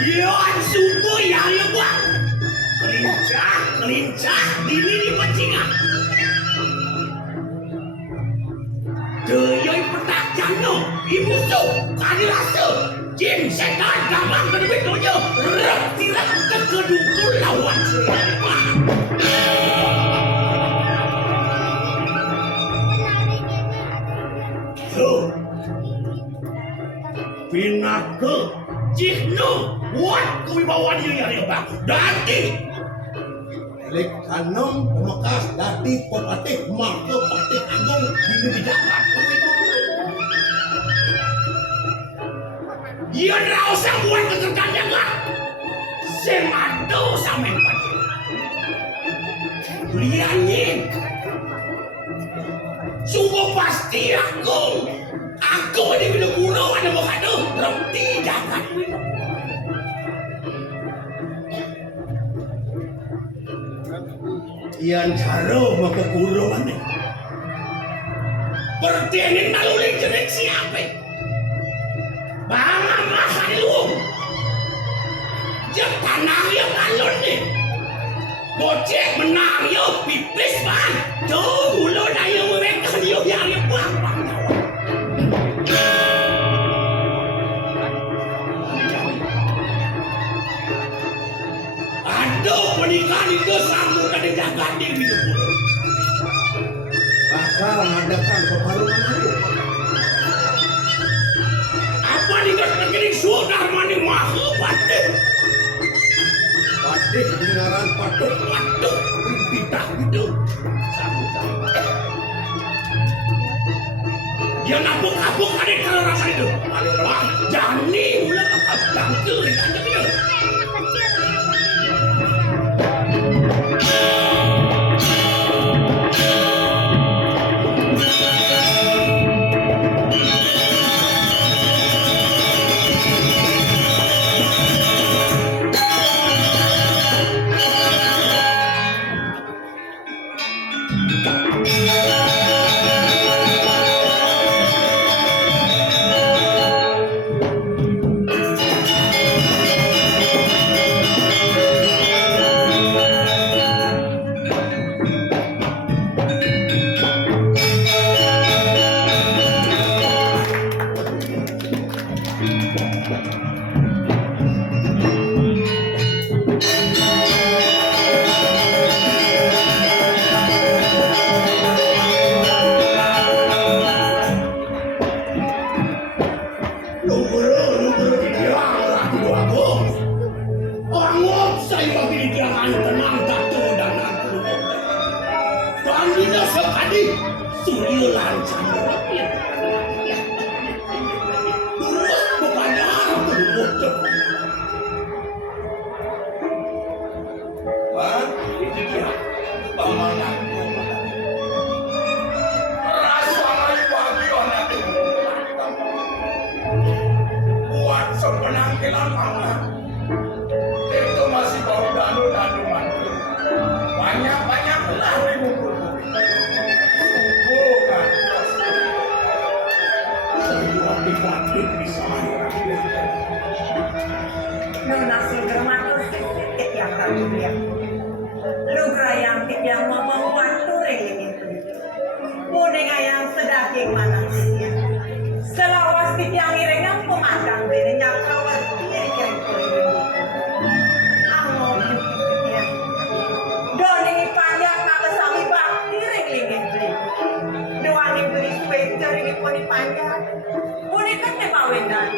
Ian subuh ya buang. Kelincah, diri di pancingan. Tuyoi petak jantung, ibu su, kali rasa, jin setan gampang kedebit donya, tidak kekedukul lawan siapa. So, pinaka, jihnu, buat kewibawaan dia yang bang, danti. Lek kanom pemekas dadi pepatih maka patih agung dini dijabat. Ia rasa buat keterkannya enggak? Semado sama patih. Lianin. Sungguh pasti agung. Aku ini bila gurau ada mokado. Roti jagat. Ian jaro maka kurungan ni. Pertianin naluling jenik siapa? Banga masa di luang. Jep tanang yang alun ni. Bocek menang yo pipis ban. Tuh mulut ayo mereka yo yang buang. Aduh pernikahan itu sambung dan jagat di hidup puluh. Bakal mengadakan pertarungan itu. Apa nikah negeri sudah mani mahu patih. Patih dengaran patuk tidak gitu. Sambung. Dia nabuk-nabuk ada kalau rasa itu. Wah, jani ulah abang tu aja dia. Itu masih bau danu-danu mantu. Banyak-banyaklah ribut. Bukan. Saya dikandung di saya. Nona segera matur yang kami lihat. Lu kerayang yang ngomong waktu ring itu. Mune yang sedaging manasnya. Selawas yang irengang pemadang bene nyakrawat kiri kiri. Angom ya. Doni panjang kata sami bakti ring ring. Doani beri sepeda ring poni panjang. Mune kan memawenan.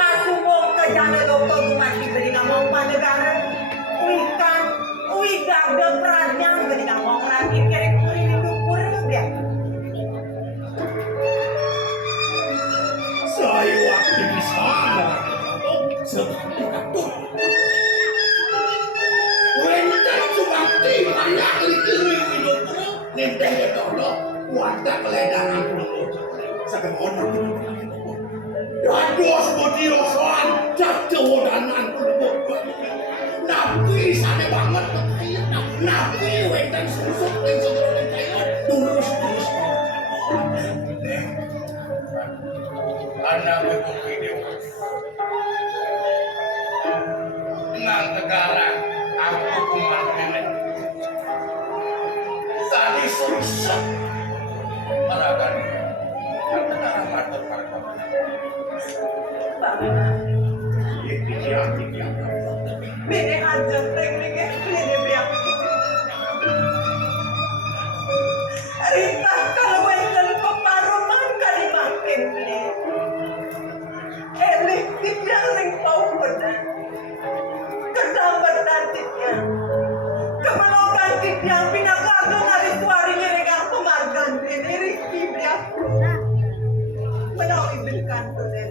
Kasumong ke jana loko mati beri ngomong panegara. Uikan, uigag dan perannya beri ngomong nanti kiri kiri dukur ya. Saya waktu di sana seperti itu. Wenten subakti banyak likiri hidupku ninteng gedolo wadah keledaran dulu. Sekemono dados bodi rosoan jajawanan dulu. Nabi sane banget nabi wenten susuk ning segoro kayu terus. Anak itu video nang negara aku kumantin tadi susah marakan antara mata para Bene aja teknik ini biar. Rita kalau wenten peparuman kali makin nih. Elik tidak ring pau benar. Kedambat nantinya. Kemelokan kita pinakagang hari tuarinya dengan pemargan ini Riki biar. Menawi berikan benar.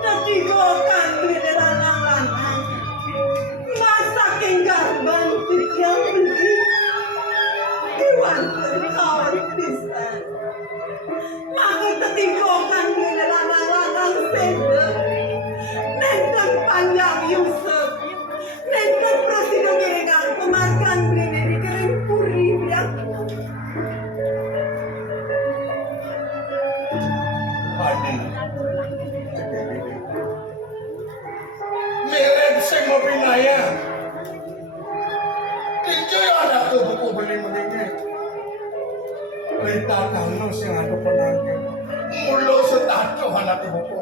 Tapi kau kan beri lanang-lanang. Masak enggarban yang beli. Iwan terkawal pisan. Maka ketingkokan beri lanang-lanang sedang. Nenten panjang Yusuf. Nenten presiden dengan pemarkan beri di kering puri ya. Adi. Mirip sing ngopi naya. Itu ada tuh buku beli begini. Rita kamu sing ada penangkin. Mulu setato anak tuh buku.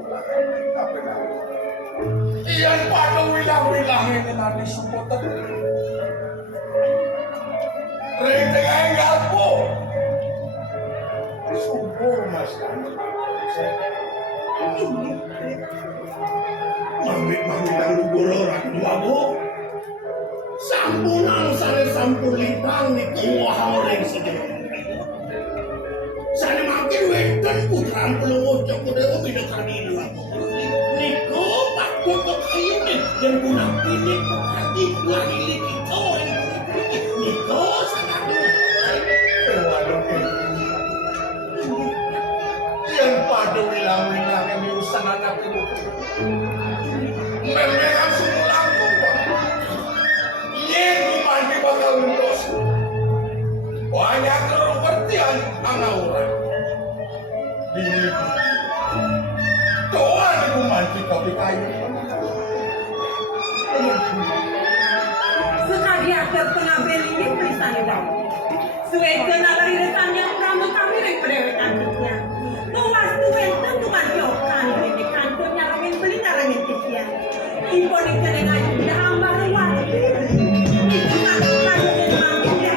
Iyan pada wilang-wilang ini nanti support. Rita enggak po. Sumpur mas kan. Mamit-mamit ang lugulo rakyat wabo. Sampunang sari sampulitang ni kuwa haureng sige. Sani makin wetan putrang pelungocok ko dewa binakani wabo. Niko pakut ko kayo ni yang punang pinik ko kati lahilik ito. Niko sanado. Ewan yang pada wilang-wilang yang diusaha anak ibu memegang sumulang ko yang kumandi bakal mendos banyak kerupertian ang orang dili doa di kumandi tapi kayu Sekali akhir tengah belinya tulisan itu. Suwede nalari resanya kamu kami rek perewetan kitnya. Tumas tuwenten tuman jokan ini kantornya ramen beli ngarangin kitnya. Impon ikene ngayu dia ambar wati. Itu kan kayu yang mangkitnya.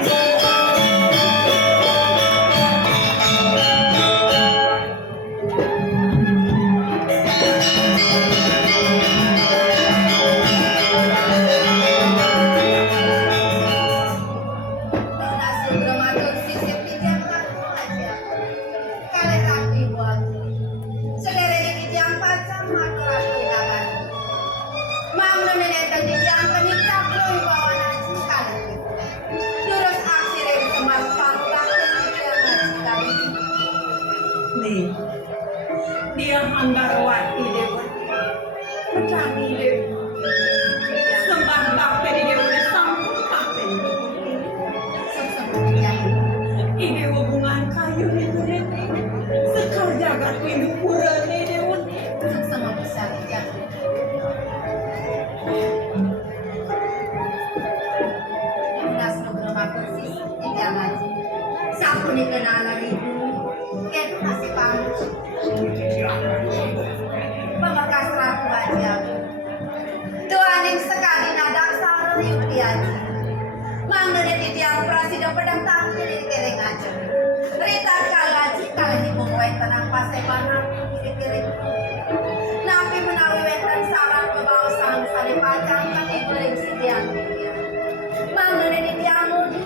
Dia hambar wati dewa. Pecani dewa. Sembah bakte di dewa sampun bakte. Ide hubungan kayu itu dewa. Sekal jagat windu pura dewa. Sama besar ya. aji. Manggone titiang prasida pedang tangkil di kering aja. Rita kalaji kali ibung wenten ang pasebanan di kering. Napi menawi wenten sarang kebausang sari pacang kati kering sitiang. Manggone titiang mudi.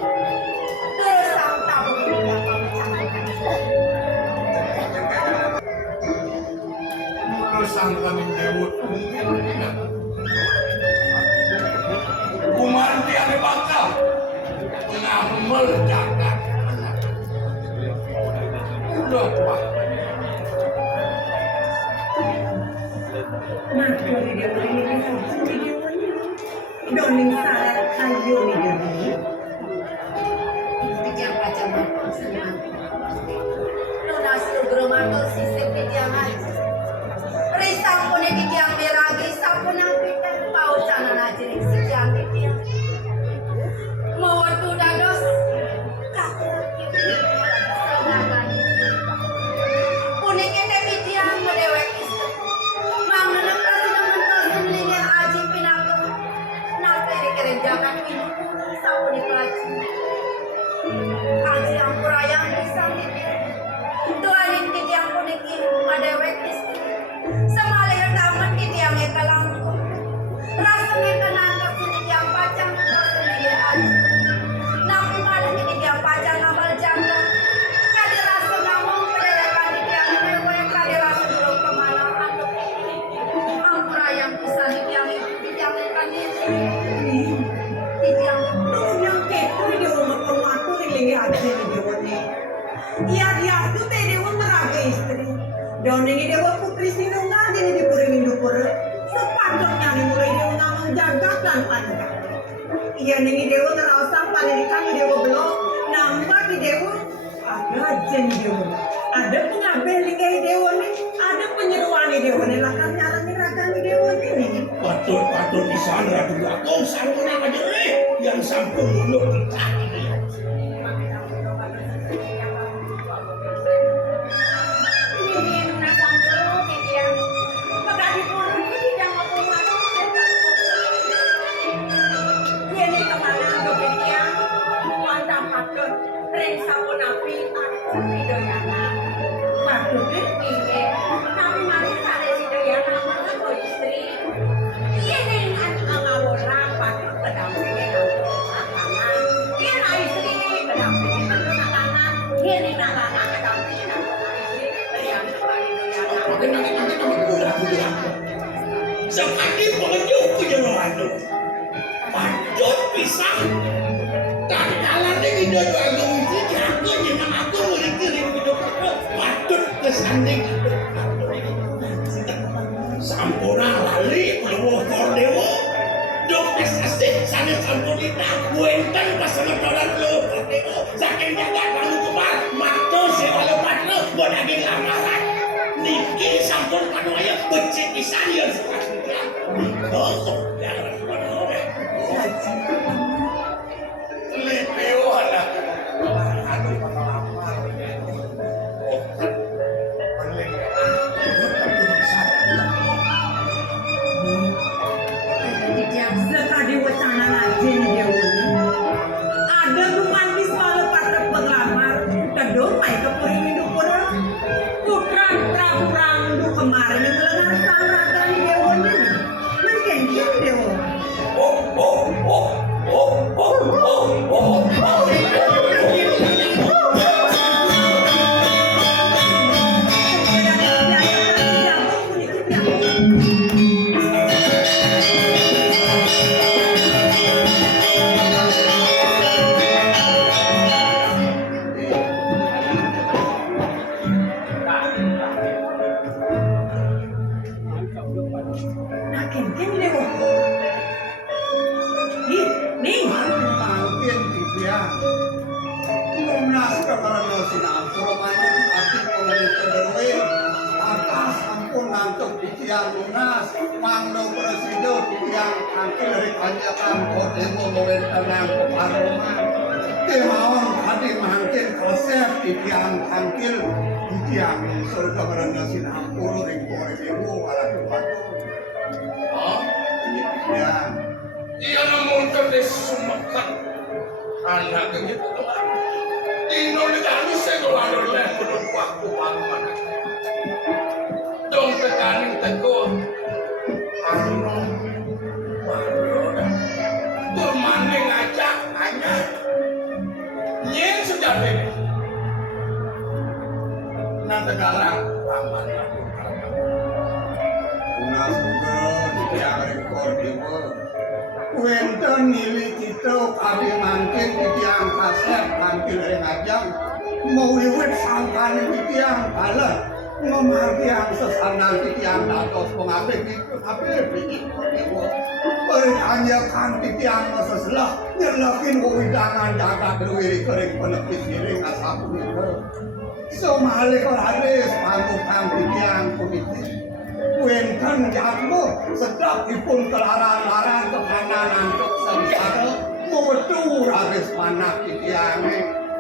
Terus sang tabung titiang pamecahkan. Urusan kami dewut kumanti ane bakal ngamel jagat udah pak Makhluk di dewa ini kan di dewa ini. Doning salat kayu di dewa ini. Titiang pacang senang. Lunas lugro matur sisip titiang aji. Risang pune titiang meragi sampun angkitan paucanan ajiring sitiang titiang. Mawatu dados kakulaki sanangan. Pune kete titiang medewek istri. Mangenang prasida mentosin lingin aji pinagem. Nate dikerjakan pinupun sampun dipelaji. Aji ampurayang pisang titiang. Tuaning titiang pune ki medewek istri. Semalih taman titiang ekalangku. Rasanya kenangkap titiang pacang mentosin lingin aji. Napi malah titiang pacang ngamal jangka. Kadi rasa ngomong pedelekan titiang mewek. Kadi rasa burung kemana antuk. Ampurayang pisang titiang ibu titiang ekan ini. Titiang yang kepo di rumah permatu ini aja di dewa nih. Iya dia tuh teh dewa meraga istri. Dan ini dewa putri sinunggal ini dipuringin dupur. Sepatutnya nih mulai dewa ngamang jagat dan panjang. Iya nih dewa ngerasa panirikan di dewa belum. Nambah di dewa ada aja nih dewa. Ada pengabeh lingkai dewa nih. Ada penyeruan di dewa nih. Lakan nyarani raga di dewa nih. patut di sana ratu belakang sampun aja deh yang sampun dulu kita sekali pengejuk kejenuhan itu patut pisang tak kalah dengan dodo agung itu jago dengan aku dikirim hidup aku patut kesanding sampurna lali lewo kordewo dok asasik sana sampurita buentan pasang dolar lewo kordewo saking jaga kamu kemar mato sewala patlo bodaging lamaran niki sampun kanu aya becik pisan ya oh, jangan lupa Lipio anak. Aduh, lapar. Sekali wacana aja nih dewa. Ada romantis malah pada penglamar. Kedua main ke puring dupur. Putra perang du kemarin yang lengan raga nih dewa nih. Mungkin dia dewa. Mangkin dia. Lunas keparano sinampuro manyen ati pemerintah derwe. Atas ampun ngantuk titiang lunas. Mangno presido titiang angkil dari kanjakan kodemo mewentenang keparoman. Kemauan hadi mangkin kosep titiang angkil titiang surga keparano sinampuro ringkore dewo walatu batu. Oh, Ya. iya namun terdes anak gitu teman. Dino negani segala oleh kudu waktu paman. Dong tekaning teguh. Ano bermane ngajak hanya nyen sudah bebe. Nah sekarang paman aku Unas juga yang rekor dewa. Wenten milih kita kali mangkin titiang kaset mangkin rengajang. Mau wiwit sangkan titiang kalah. Memarti yang sesanan titiang datos pengabek itu tapi bikin dewa. Bertanyakan titiang seselah. Nyelakin kewidangan jaga derwiri kering penepis diri ngasapu itu. Somali korades pangukang titiang kumitin. Wenten jatmu sedap ipun kelaran-laran kekanan untuk sengsara mewetu rages panak titiange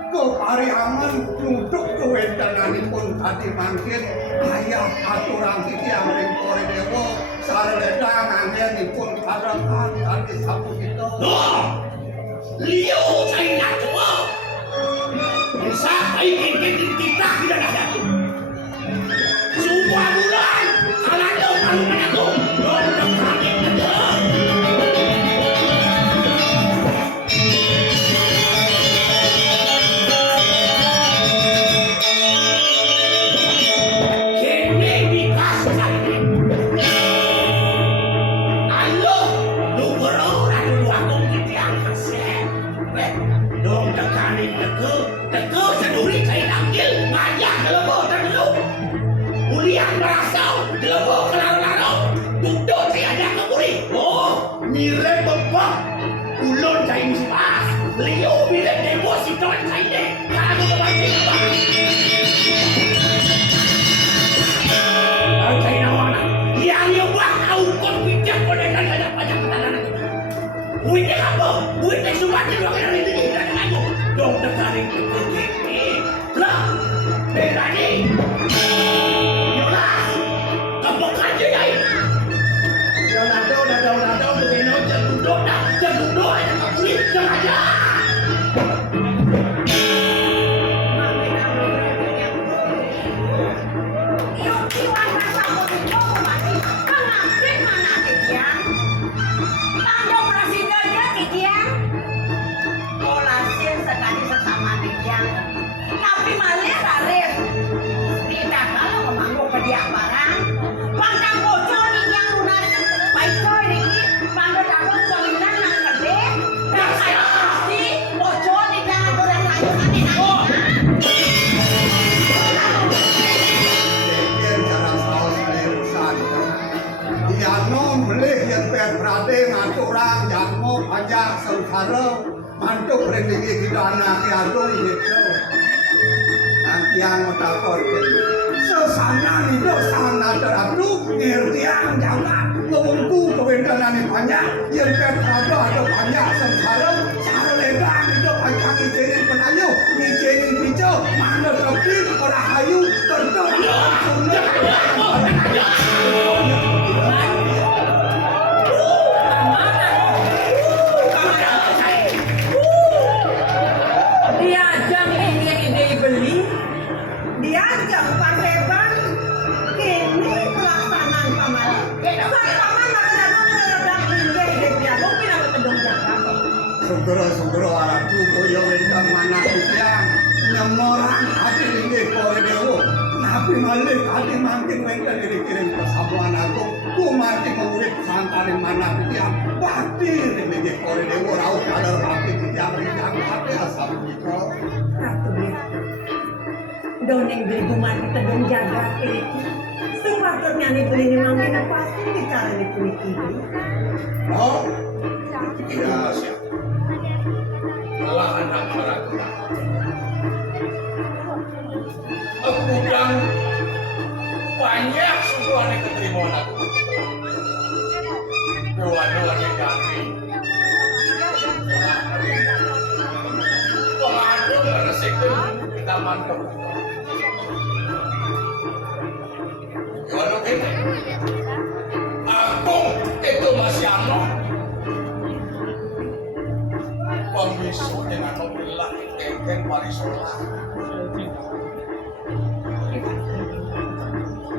kepariangan nuduk kewentenanipun tadi mangkin ayah aturang titiang ringkore dewa sareledang anggenipun kadakan tadi sapu kita Liu cai nak tua. Bisa ingin kita tidak ada. Semua bulan kalau ada orang aku, orang kaget ada. Kini dikasih. Halo, lu beroran lu aku gitu yang kasih. Dong tekanin teke seduri kain ambil ngajak lebo terlalu. Ulian merasau lebo kelarang-larang. Duduk tiada keburi. Oh, mirip bebek. Ulun kain pas. Liu mirip deposito kain deh. Kamu kebanting apa? Kain awak nak. Yang buat aukon bijak konekan ada banyak tanah. Duitnya apa? Duitnya cuma di ruangan ini tidak ada aku. Dong tekanin begini. Lah, berani. Yolah, kamu kaji ya ini. Udah, begini jangan duduk aja kamu ini, jangan aja. Bikin cara saus urusan. Diano melih yang berade ngaturang janmo pajak sengsara mantuk rendingi hidana kiadung gitu. Nanti yang metakor sesana hidup sana teradu ngertiang jangan ngomongku kewendanan banyak yang berade ada banyak sengsara cara legang hidup panjang ijenin penayu ijenin hijau mana lebih rahayu Diajak ide beli, diajak paseban, kini pelaksanaan paman. Paman ada meredam ide dialog pindah ke kedong Jakarta. Sugro aratu koyo ingkang manah titiang nyemorang hati ini kore dewo napi malih hati mangkin wengkel kirim persabuan aku ku mati mengurip sangkaring manah titiang pati ini kore dewo rauh kader hati titiang rinjang hati asap kita Ratu Biatu, doneng beli mati kedong Jakarta itu. Sepatutnya nih beli nih mangkin pasti bicara nih kulit ini. oh Ya siap. Telah anak meragukan. Kemudian banyak semuanya keterimaan aku. Doa-doa yang ganti. Pengadu meresik kita mantap. Kalau ini, aku itu masih anak. Pembisu dengan di sekolah.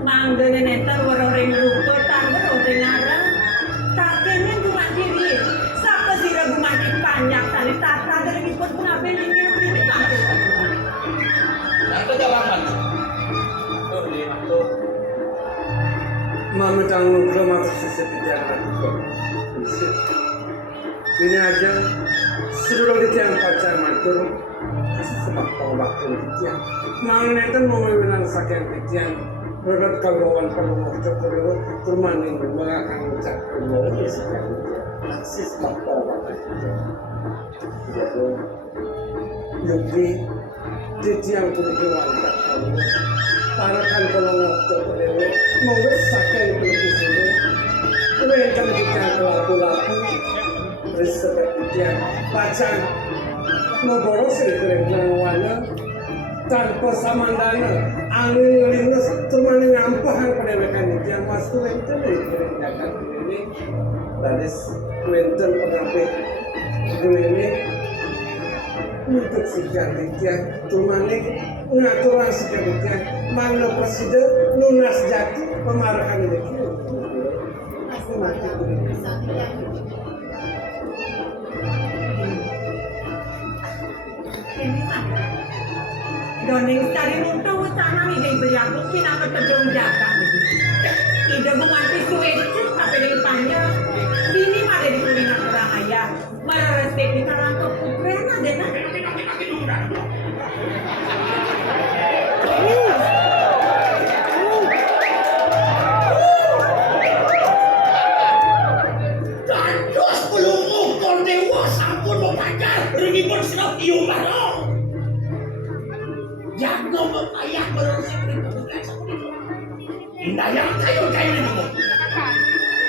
Manggene nenter waroreng rupa tangga roteng ngarang. Kakeknya cuma diri. Sapa sira gumati panjang tali tata dari ikut pengabe lingkir ini nanti. Nanti jalan mana? Tuh di tuh. Mama jangan belum aku sesuatu jangan aku. Ini aja suruh dia yang pacar mantul sebab waktu dia. Mang neten mau bilang sakit dia. Berat kawan kalau mau coba termaning mengakan ucap kalau sekarang akses bakal jadi yogi jadi yang punya wanita kamu parakan kalau mau coba mau sakit di sini mereka bicara laku-laku respect dia pacar mau boros dengan warna tanpa samandana angin lingus termani ngampahan pada mereka yang masuk itu dari kerajaan ini dari Quentin pengape ini untuk sejarah termani ngaturan sejarah mana presiden lunas jati pemarahkan ini aku mati Doning cari muntah utama ide beriakut pinaka tedong jaga. Ide bumati suweci sampai dengan panjang. Ini pada di kuliner rahaya. Mara respek di karanto putrena dena. Kandos belum ukur dewa sampun mempacar ringipun sinau iu barong. Jago ayah berusia berikutnya seperti indah yang kayu-kayu ini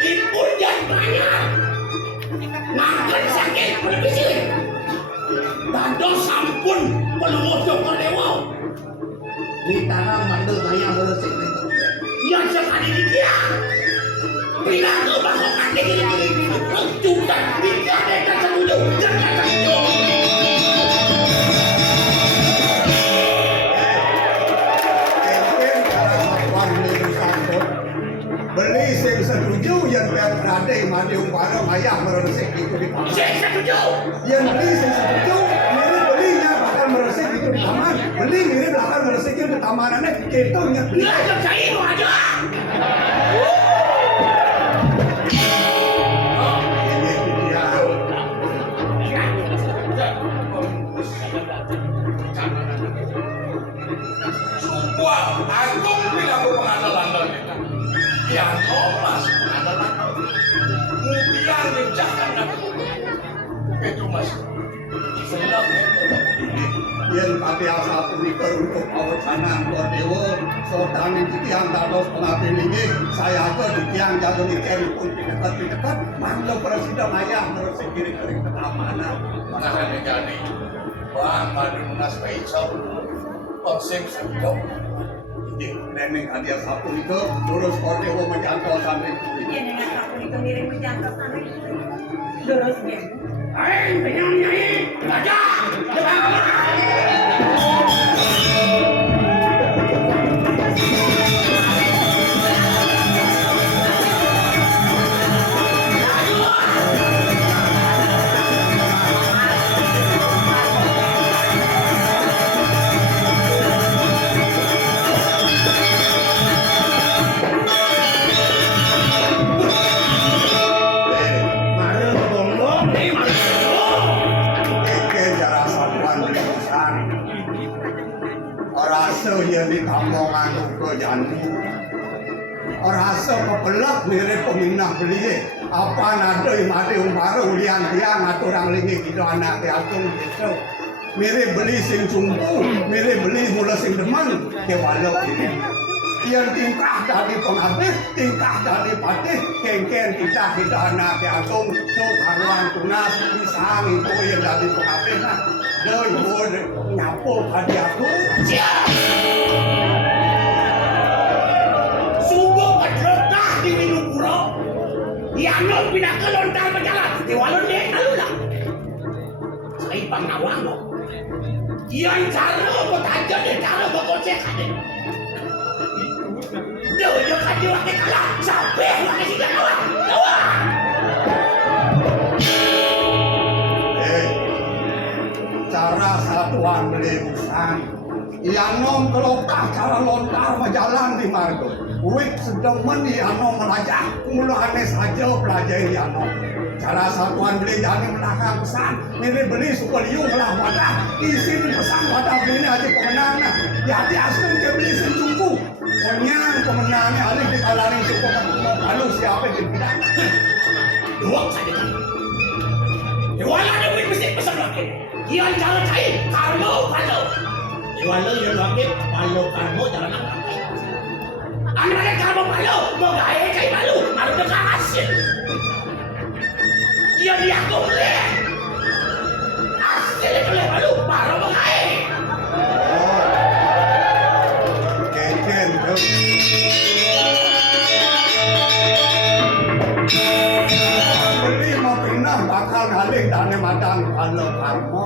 impun dan banyak makan sakit berbisik dado sampun pelumut dokter dewa di tanah mandel ayah berusia berikutnya yang sekali di dia bila ke bakal kaki ini juga tidak ada setuju jangan setuju. Beli sing setuju yang biar berada mandi umpara ayah meresik itu di taman. Sing setuju. Yang beli sing setuju, mirip belinya bakal meresik itu di taman. Beli mirip bakal meresik itu di tamanannya kita nya. Belajar saya itu aja. Ini dia. Sumpah, aku bilang pengalaman kita. Yang omas adalah kemudian menjaga itu mas senang Yang tapi asal punika untuk pawacana buat dewa sodan ini yang dados pengapilingi saya ke yang jago nikeri pun dekat manglo presiden ayah meresik kiri kering keamanan maka negara bang madu munas kaisau konsep sedok Neneng hadiah sapu itu lurus kordewo menjangkau sampai itu. Iya dengan aku itu miring menjangkau sana. Lurus dia. Hai, penyanyi, baca, yang ditampongan ke jantung orang asal kepelak mirip peminah beli apa nado mati umpara ulian dia ngaturang lingi gitu anak atung gitu mirip beli sing sumpu mirip beli mula sing deman ke walau ini yang tingkah dari pengabdi tingkah dari patih kengken kita anak atung tuh karuan tunas pisang itu yang dari pengabdi nah doi bod nyapo hadiahku sungguh kedekah di Minupuro yang non pindah ke lontar berjalan di walon dia lalu lah saya pangawang Yang cara apa aja deh cara berkocek kan. Dia yang kaji wakil kalah sampai wakil siapa kawan. Cara satuan beli urusan. Ianom kelokah cara lontar majalan di margo. Wik sedemen ianom melajah. Mulane saja pelajari ianom. Cara satuan beli jangan melakang pesan. Ini beli suka liung lah wadah. Isi pesan wadah beli ini aja pemenangnya. Jadi asli dia beli sencungku. Pokoknya pemenangnya ada di kalangan suka lalu siapa yang tidak. Doang saja kan. Iwala ada wik mesti pesan lagi. Yang cara cair kalau. Iwala yang lagi kalau jalan apa? Anak kamu malu, mau gaya kayak malu, malu dekat hasil. Dia aku boleh. Hasil itu boleh malu, baru mau gaya. Keken tuh. Beli mau pindah bakal ngalih dana madan kalau kamu.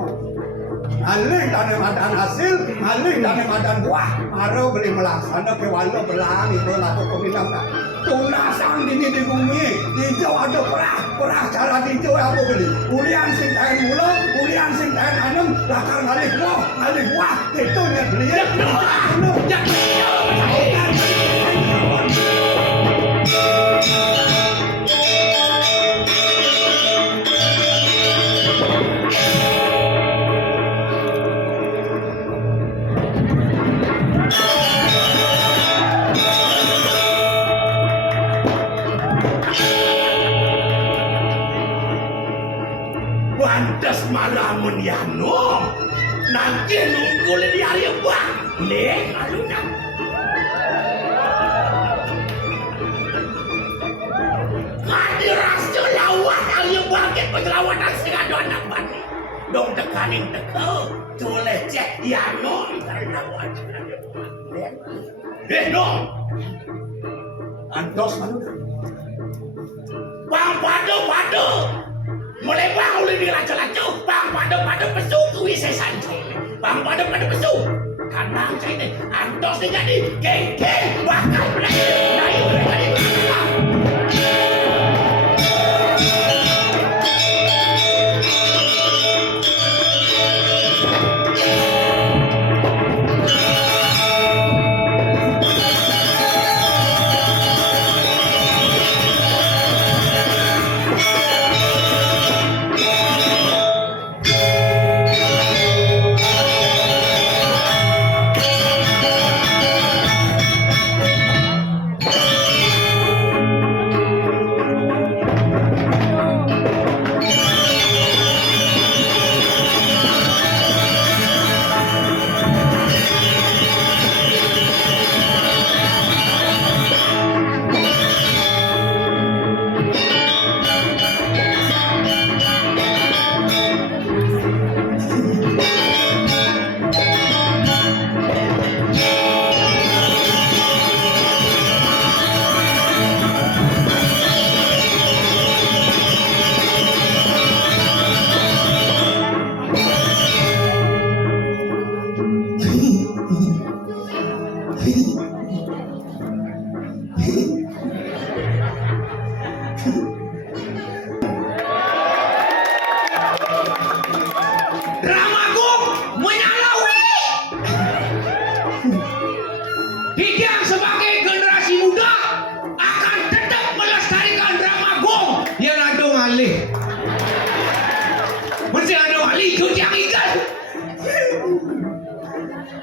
Ngalih dana madan hasil, ngalih dana madan buah. Baru beli melaksana ke walau belang itu atau pemindah. Tunasan ini di bumi, hijau ada perah cara hijau apa beli. Ulian sing tahan mula, ulian sing tahan anem, lakar ngalih buah, itu yang beli. Pantas malamun ya no. Nanti nunggu di hari buah. Nih, malunya. Hadir rasul lawat hari buah ke penjelawatan setengah dua nampan. Dong tekanin teko. Tuleh cek ya no. Karena wajib hari buah. No. Antos malunya. Bang padu. Mulai bang oleh di lacu-lacu, bang pada pesu kuwi sesantai, bang pada pesu, kanang saya ini, antos jadi geng bakal berani, naik berani. Ramagung menyalawi. Hidang sebagai generasi muda akan tetap melestarikan Ramagung yang ada ngalih. Mesti ada ngalih yang ikan.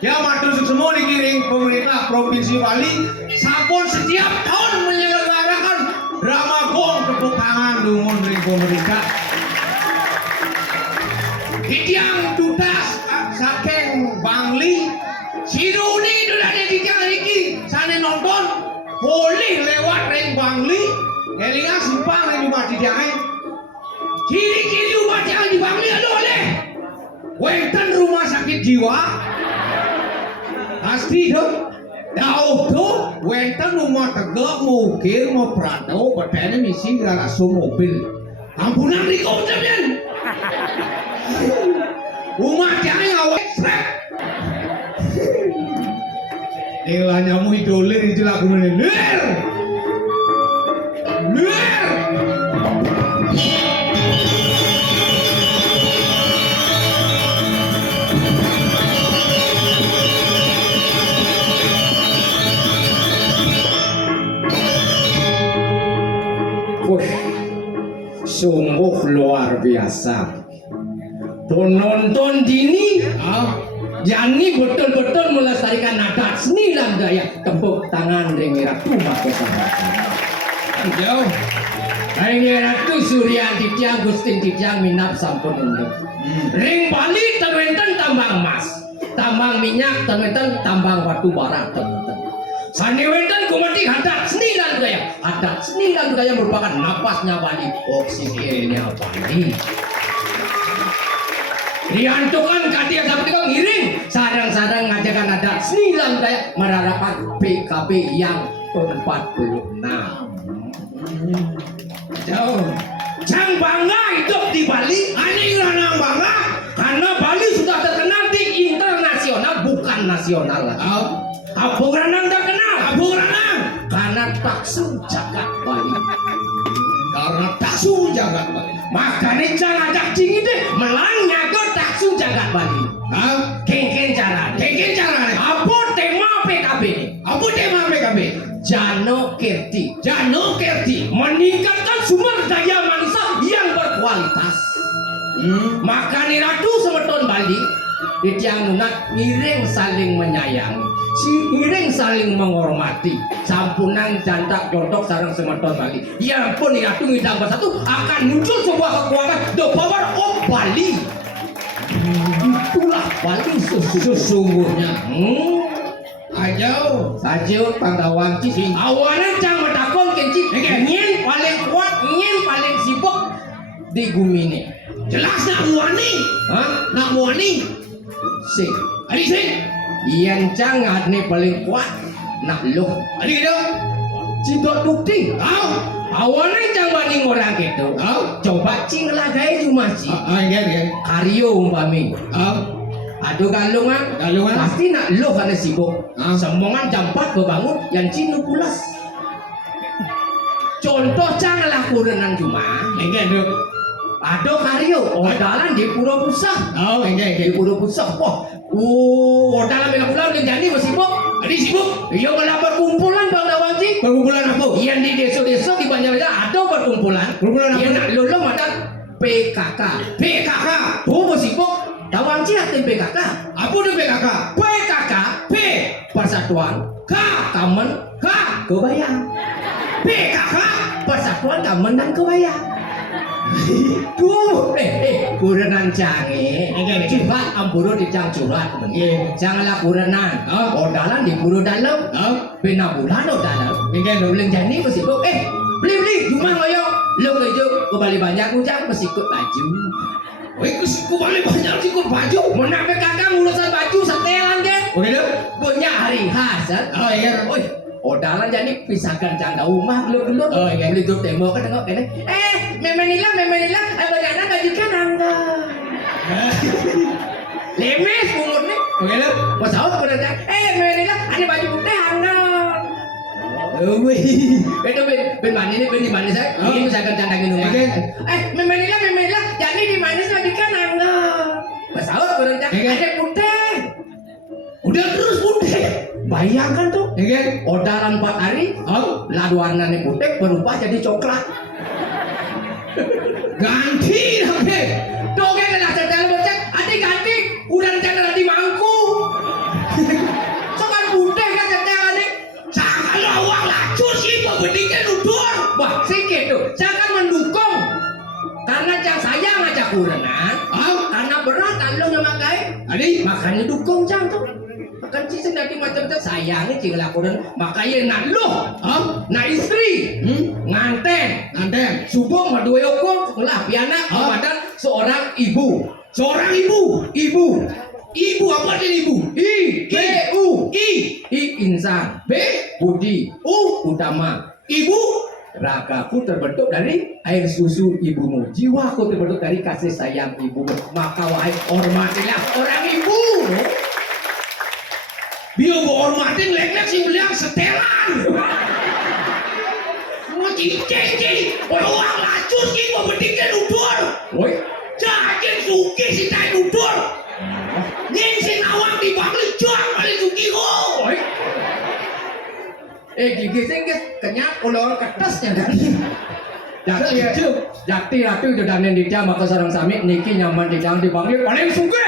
Ya matur semua dikiring pemerintah Provinsi Bali sampun setiap tahun menyelenggarakan Ramagung, tepuk tangan dungun ring pemerintah. Hidang tutas saking Bangli Siruni sudah ada hidang iki sana nonton boleh lewat ring Bangli elinga simpang ring rumah hidangnya ciri-ciri rumah hidang di Bangli ada oleh wenten rumah sakit jiwa pasti dong jauh tuh wenten rumah tegak mukir mau perantau petani misi galasu mobil ampunan di kau jamian Umat yang ngawet srek. Elah nyamu idolir itu lagu ini. Lir. Lir. Sungguh luar biasa. Penonton dini, Jani betul-betul melestarikan adat seni dan gaya. Tepuk tangan ring ratu maka sahabat. Jauh. Ring ratu Surya Titiang Gustin Titiang minap sampun undur. Ring Bali terwenten tambang emas, tambang minyak terwenten tambang batu bara terwenten. Sanewenten kumati adat seni dan budaya. Adat seni dan budaya merupakan napasnya Bali, oksigennya Bali. Diantukan kadia seperti kau ngiring, sadang-sadang ngajakan adat seni dan budaya merarakan PKB yang ke-46. Jauh. Jang bangga hidup di Bali, aneh ranang bangga karena Bali sudah terkenal di internasional bukan nasional lagi. Abung Ranang tak kenal, Abung Ranang karena taksu jagat Bali. Karena taksu jagat Bali. Makanya jangan ajak cing deh, melangnya ke taksu jagat Bali. Kengken cara, apa tema PKB? Apa tema PKB? Jano Kerti, meningkatkan sumber daya manusia yang berkualitas. Makanya Ratu Semeton Bali, di tiang nunat ngiring saling menyayangi. Si ngiring saling menghormati. Sampunan jantak contoh sarang Semeton Bali. Ya pun Ratu ngidang bersatu akan muncul sebuah kekuatan the power of Bali. Itulah Bali sesungguhnya. Ajo Panggawang Cicing. Awalan cang metakon kencing. Ingin paling kuat, ingin paling sibuk di Gumine. Jelas nak muani? Nak muani? Sing. Adi sing. Iyan cang adne paling kuat. Nak loh. Adi gitu. Cidot bukti. Awalan cang banding orang gitu. Coba cing lagai cuma cing. Karyo umpami. Aduh galungan pasti nak lo karena sibuk. Semongan jam 4 berbangun yang cinu pulas. Contoh janganlah kurenan cuma. Aduh karyo odalan di Pura Pusah. Di Pura Pusah. Odalan bela pulang dan jadi sibuk. Adi sibuk. Iya malah perkumpulan Bang Dawanci. Perkumpulan apa? Yang di desa-desa di Banjarnegara ada perkumpulan. Perkumpulan apa? Yang nak lulung ada PKK. Oh sibuk. Dawanci hati PKK. Apa itu PKK? PKK. P Persatuan. K Kamen. K Kebayang. PKK Persatuan Kamen dan Kebayang. Tuh, kurenan canggih. Cepat ampuro di cang curhat. Janganlah kurenan. Odalan di buru dalam. Bina bulan dalam. Belum jadi bersibuk. Beli cuma ngoyong. Lo ngejuk kembali banyak ucap besikut baju. Kembali banyak sikut baju. Menape kakak urusan baju setelan kan? Punya hari khas. Odalan jadi pisahkan cang rumah belum. Beli tuh tembok kan tengok kan. Memenila, bagaimana gajikan anda? Lemes pungut nih. Pas awal kemudian memenila, ada baju putih anda. Itu ben mana ini ben di mana saya? Ini pisahkan cang rumah. Memenila, jadi di mana sih gajikan anda? Pas awal kemudian ada putih. Udah terus putih. Bayangkan tuh, odalan 4 hari, ladu warnanya putih berubah jadi coklat. Ganti nanti. Tuh kan ada setel becek, adik ganti. Udah rencana di mangku. Sokan putih kan setel adik. Sangat lawang lacur sih pembediknya nudur. Wah sikit tuh, saya akan mendukung. Karena cang sayang aja kurenan. Karena berat kalau memakai. Adik makanya dukung cang tuh. Kan cicing dari macam-macam sayangnya cing laporan makanya nak lo, nak istri, nganten, subuh madu yoko, lah piana, padahal seorang ibu, ibu apa nih ibu? I insan, B budi, utama, ibu Ragaku terbentuk dari air susu ibumu. Jiwaku terbentuk dari kasih sayang ibumu. Maka wahai hormatilah orang ibu. Biar gua hormatin lek-lek sing bilang setelan. Mau cincin, orang lacus ki mau bediknya nudur. Woi, jangan suki si tai nudur. Ning sing awang di bangli juang paling suki ko. Woi. Gigi sing kenyap ulur kertasnya dari. Jakti ratu itu dan dia maka sarang sami niki nyaman di jangan dipanggil paling suka.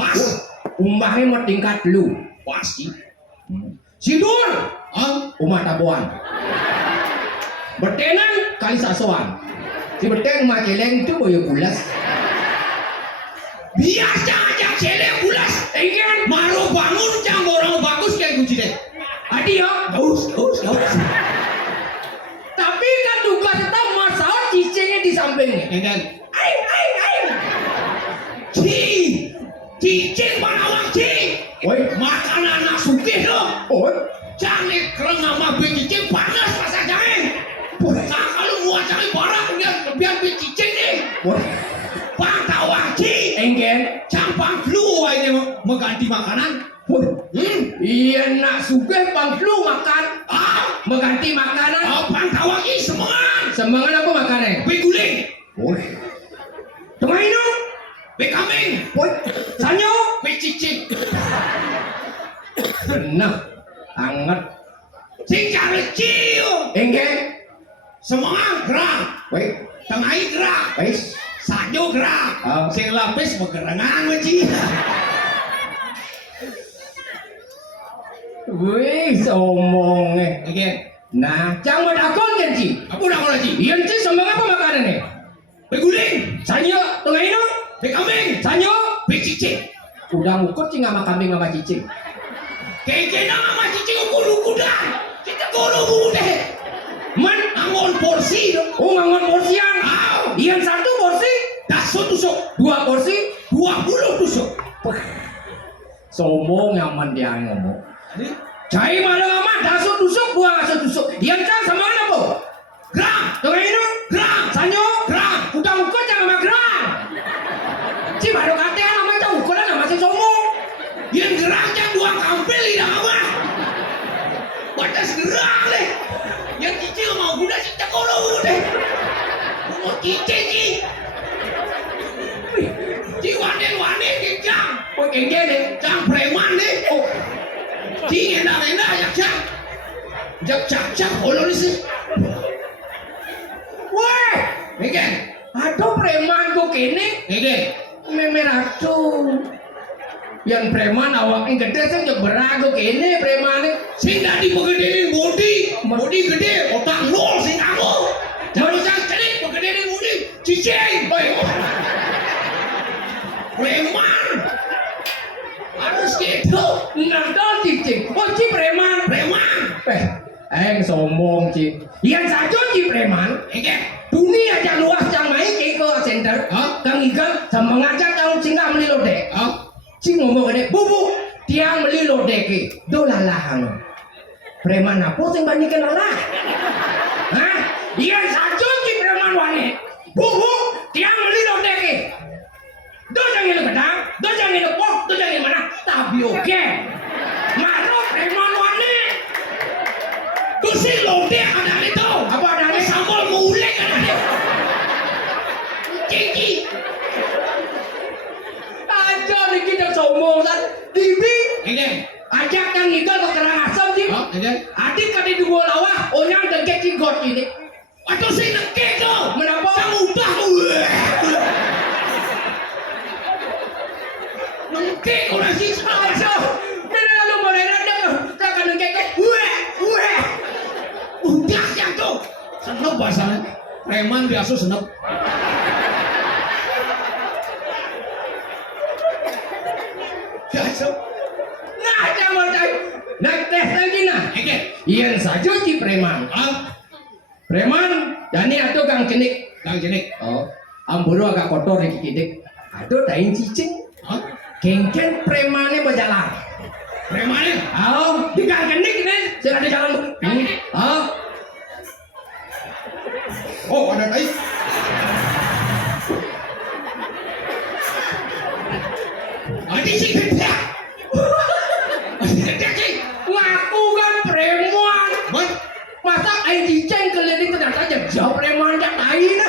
Pas. Umbahnya mau tingkat lu. Pasti. Sidur. Umat tabuan. Betenan kali sasuan. Si beteng mah celeng itu boyo bulas. Biasa aja celeng bulas. Ingin maru bangun jang orang bagus kayak kunci deh. Adi ya, gaus. Tapi kan tugas kita masalah cicingnya di sampingnya. Kan? Ay. Cicing mana wang cing? Woi, makanan anak sugih loh. Oh, jangan kereng nama cicing panas rasa jangan. Nah, kalau mau cari barang biar cicing nih. Woi, bang tawang cing. Enggen, campang flu ini mengganti makanan. Iya nak sugih bang flu makan. Mengganti makanan. Bang tawang ini semangan apa makannya? Guling. Woi, tengah ini. Kambing. Woi, sanyo. Cicing. Nah, anget. Singkar cium. Enggen. Semangat gerak. Woi, tengah gerak. Wis, sanyo gerak. Sing lapis begerangan weci. Wih, omongnya. Oke. Nah, jangan dakon kan Ci? Apa dakon Ci? Iya Ci, sembang apa makanannya? Guling. Sanyo, tengah ini. Kambing. Sanyo. Cicing. Udah ngukut Ci sama kambing sama cicing. Kekena sama cicing ukur udah. Kita guru deh. Man, angon porsi dong. Oh, angon porsian. Iya satu porsi. Dasut tusuk. 2 porsi. 20 tusuk. Sombong nyaman dia ngomong. Cai malah aman, dasut tusuk, 2 ngasut tusuk. Dia kan sama apa? Gerang, tengah ini, gerang, sanyo, gerang. Udah ukur jangan sama gerang. Si baru kata namanya ukur dan nama si sombong. Yang gerang jangan 2 kampil tidak apa. Batas gerang deh. Yang cicing mau guna si cakolo deh. Mau cicing sih. Ci wane kejang. Oh kejang deh, jang preman deh. Oh. Ci enak ya cak. Jak ulur sih. Wah, Ngen. Aduh preman kok kene. Ngen. Memeratu. Yang preman awaknya gede sih nyeberang kok kene preman. Sing tadi begedein body gede, otak nol sing aku. Jangan usah cerit begedein body. Cicing. Preman. Harus gitu. Nonton cicing. Oh ci preman. Eng sombong Ci. Yang satu Ci preman. Dunia yang luas yang main ke center. Kang Ikan sama ngajak kang singgah beli lodek. Ci ngomong gede. Bu, dia beli lodek ke. Dolalah. Preman apa sing bandingkan lalah? Hah? Yang satu Ci preman wane. Bu, dia beli lodek ke. Do jangan gedang, do jangan pok, do jangan mana? Tapi oke. Maro preman wane. Kusi lodek ada itu. Apa ada sambal mulek ada itu. Cici. Aja nih kita sombong kan. Bibi. Ini. Ajak yang itu ke kerang asam sih. Adik kali dua lawah, onyang dengkek cigot ini. Atau si dengkek tuh. Menapa? Kamu udah dengkek orang sih aja. Mana lalu mana ada tak dengkek. Udah yang tuh. Senep bahasanya. Preman biasa senep. Biasa. Nah, jangan nak tes lagi nah. Iya saja Ci preman. Preman, jadi atau kang cenik. Oh, amburu agak kotor nih kidik. Aduh, tain cicing. Kengken premannya berjalan. Premannya? Oh, di kang cenik nih. Sudah di jalan. Oh, Oh, ada tai. Adi sih kerja. Jadi ngaku kan preman. Boy, Masa aing ciceng keliling ternyata jauh preman jak lain.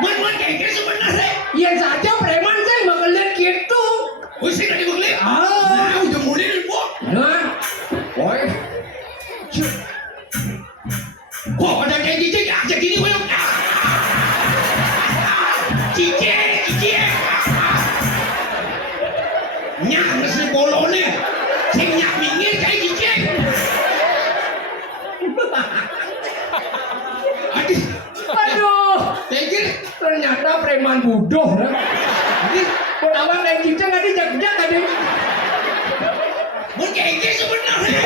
man kayak sebenarnya. Iya saja preman saya bakal lihat gitu. Oh, sih tadi gue lihat. Ah, Udah mulai po. nah, boy. Kok ada kayak cicing aja gini boy. Cicing. Nyak nasi bolone. Sing nyak minggir kayak cicing. Aduh, Aduh, kayak gini. ternyata preman bodoh. Nah. Ini pertama kayak ciceng tadi jak-jak tadi. Mau kayak gini sebenarnya.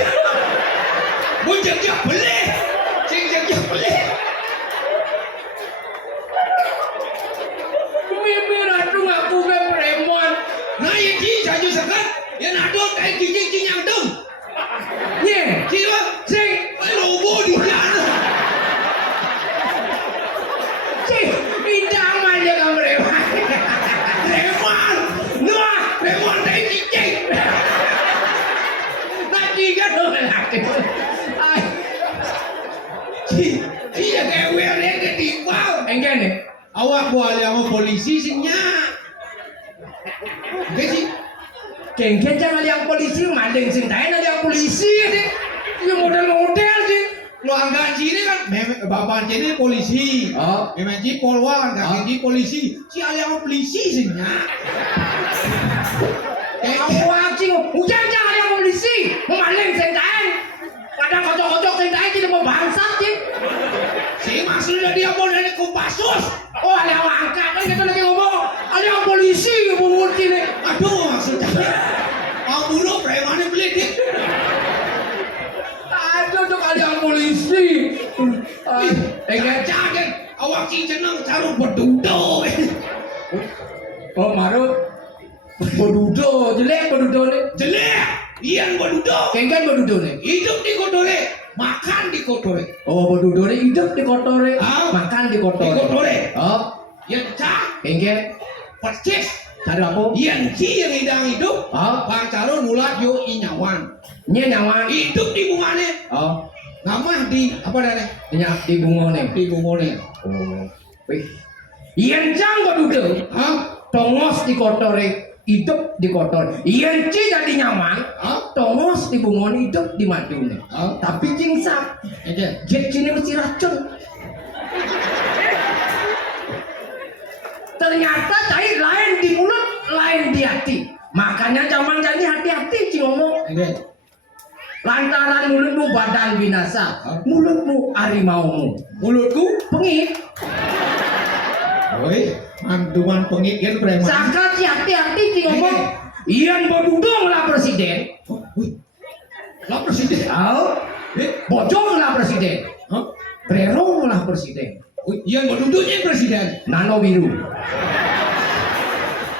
Mau jajak beli. Sing jajak beli. Mimi ratu ngaku kan preman. Nah, ya ji saju sekat. Ya nado kayak cicing yang dong. Nye, Kira sing lobo di sana. sing idam aja kan preman. Preman. Nah, preman kayak cicing. Lagi kan laki. Ay, Iya kayak wele ketimbang. enggak nih. Awak boleh sama polisi sihnya. Oke sih. Kengken jangan yang polisi maling sing tae yang polisi sih. Yang model-model sih. Lo angkat sini kan, bapak sini polisi. Oh. Memang si polwan, kakek si polisi. Si ali sama polisi sihnya. Aku anjing, hujan jangan yang polisi. Maling sing tae. Kadang kocok-kocok sing tae tidak mau bangsat sih. Si maksudnya dia mau dari Kopassus. Oh, ada yang angkat kan kita lagi ngomong. Ada yang polisi bubur sini. Aduh maksudnya. Mau bunuh premannya beli dik. Aduh, tuh ada yang polisi. Enggak jangan. Awak si jeneng caru berdudo. Oh, marut. Bodudo, jelek bodudo nih. Jelek. Iyan berdudo. Kengken bodudo nih. Hidup di kotore. Makan di kotore. Oh, bodudo nih hidup di kotore. Ah. Makan di kotore. Di kotore. Oh, Yang cak. kengken. Percis. Cari aku. Yang si yang hidang hidup. Oh, Bang Caro nulat yo inyawan. nye nyawa. Hidup di bungane. Oh, Nama di apa namanya? nyak di bungo nih. Di bungone. Oh, wih. Yen jang bodudo. Hah? Tongos di kotore. Hidup di kotor. Yen ci jadi nyaman. Hah? Tongos di bungon hidup di madu nih. Hah? Tapi cingsak. Oke. Jet sini mesti racun. Ternyata cair lain di mulut, lain di hati. Makanya zaman janji hati-hati Ci ngomong. Oke. Lantaran mulutmu badan binasa, mulutmu harimaumu. Mulutku. Pengit. Woi, manduman pengit kan preman. Saka Ci hati-hati Ci ngomong. Iyan bodudong lah presiden. Wih. Lah presiden. Tahu? Bojong lah presiden. Hah? Brerong lah presiden. Wih, yang berduduknya presiden. Nano biru.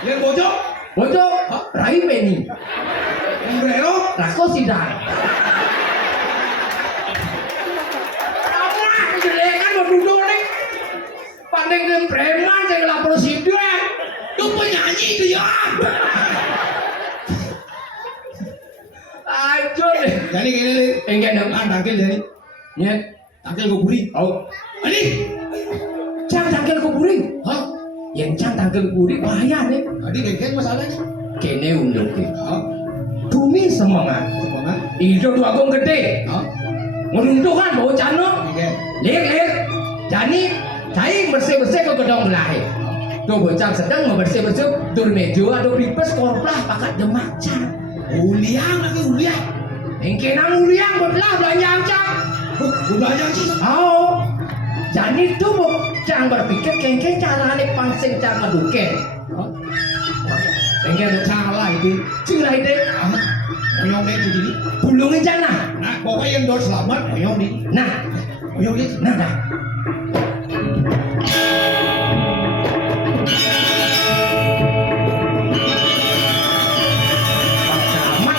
Yang bojok. Bojong. Rai Penny. Yang brero. Rako sidang. Apa kejelekan berduduk nih? Pandeng ke preman saya lah presiden. Itu penyanyi itu ya. Ajo deh. Jadi gini nih. Enggak dong. Tangkil jadi. Ya. Tangkil gue buri. Oh. Ini. Cang tangkel kuburing. Hah? Yang cang tangkel kuburing bahaya nih. Tadi kayak masalahnya. Kene undang ke. Hah? Bumi semangat. Semangat. Hidup tuh agung gede. Hah? Meruntuhkan bau cano. Oke. Lir. Jadi saya bersih-bersih ke gedung lahir. Tuh bocah sedang bersih-bersih dur mejo atau pipes korplah pakat demacan. Uliang lagi uliang. Engkenan uliang berlah belanja cang. Udah aja sih. Oh. Jadi tuh cang berpikir kengkeng cara nih pangsing cang ngaduken. Kengkeng salah itu. Cira itu. Oyong deh begini. Bulungin jangan. Nah, pokoknya yang dor selamat oyong deh. Nah. Oyong deh. Nah dah. Selamat.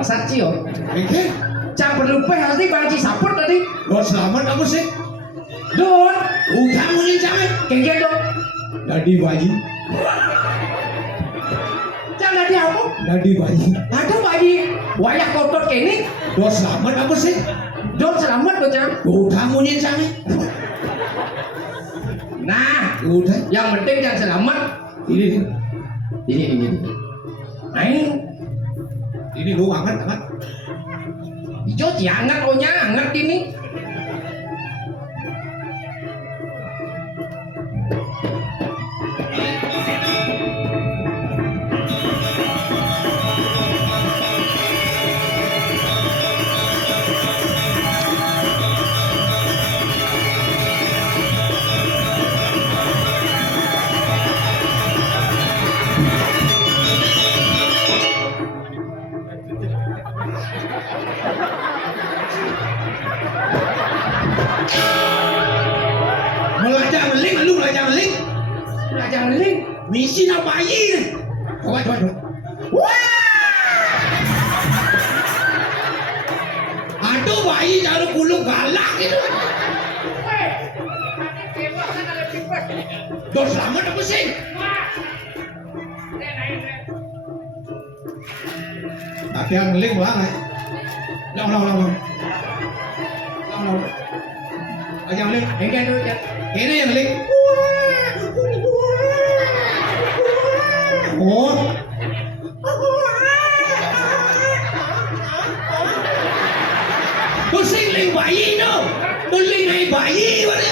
bangsat cio. Mungkin. Cang perlu pasti bangci saput tadi. Don selamat apa sih? Don, Udah mungkin jangan. kengke dong. Dadi bayi. Cang tadi apa? Dadi bayi. Ada bayi. Wayah kotor kene. Don selamat apa sih? Don selamat lo cang. Udah mungkin jangan. Nah, Udah. yang penting yang selamat ini. Ini lu angkat. Hijau jangan ohnya anget ini. Belajar link. Misi na bayi nih. Coba. Aduh bayi jangan gulung galak gitu. Don selamat apa sih? Tapi yang ngeling banget. Long. Aja ngeling. Enggak dulu cang. Ini yang ngeling. Oh. Tôi sinh lên bayi đâu. Tôi lên này bayi mà đấy.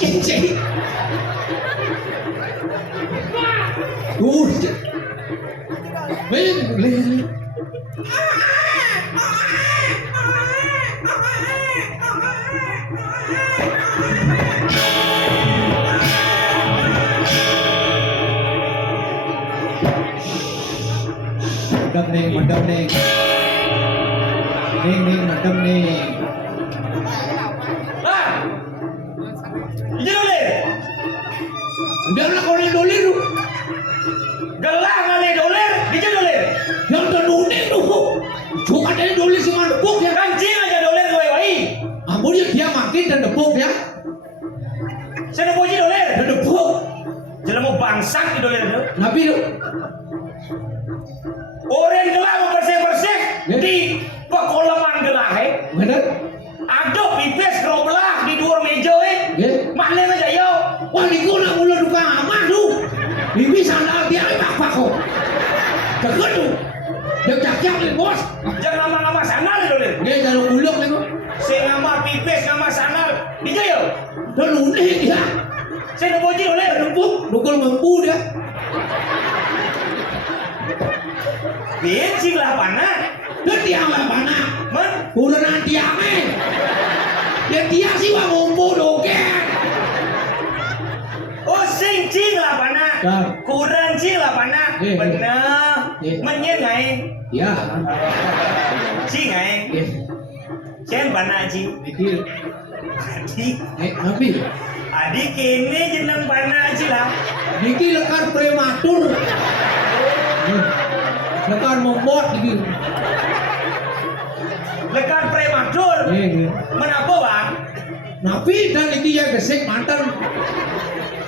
Chị. Ui. Lên. Madam nih. Madam nih. Ini dolir. Udah lah kau dolir lu. Gelah ngane dolir, dijel dolir. Yang terdunia lu. Cuma dari dolir cuma depuk ya. Kancing aja dolir gue wai. Ampun dia makin dan depuk ya. Saya puji dolir. Dan depuk. Jalan mau bangsat di dolir itu. Nabi lu. Orang gelah mau bersih di pekoleman gelah Bener? Aduh pipes kerobelah di dua meja Mana aja yo. Wah di guna mula duka amat lu. Bibi sana dia pak kok. Tegak lu. Dia cakap ni bos. Jangan nama-nama sanal dolir. Dia jalan ulung ni kok. Saya nama pipes nama sanal di yo. Dan unik dia. Saya puji dolir. Depuk. Dukul mampu dia. Benci lah pana. Dan dia lah mana? Man, Udah nanti amin. Dia sih wah ngomong doken. oh sing cing lah pana. Dah. Kurang cing lah pana. Benar. Menyen ngai. Ya. Cing ngai. Ceng pana cing. Dikir. Adik. Nabi. Adik kene jeneng pana cing lah. Dikir lekar prematur. Lekar membot dikir. Lekan prematur. Menapa bang? Nabi dan iki ya gesek mantan.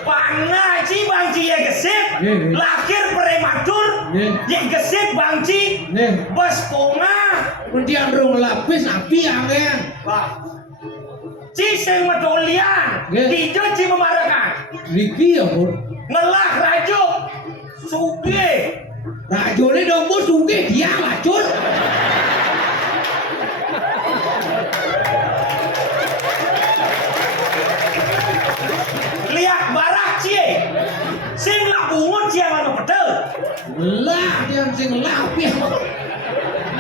Pana ci bangci ya gesek. Lahir prematur. Ya gesek bangci. Bos ponga. Kemudian rong lapis api angen. Wah. Ci sing medolian. Dijo ci memarakan. Diki ya pun. Ngelah rajo. Suge. Rajone dong bos sugih dia lacun. Lihat barak cie. Sing lah bungun cie mana pedel. Lah dia sing lapi.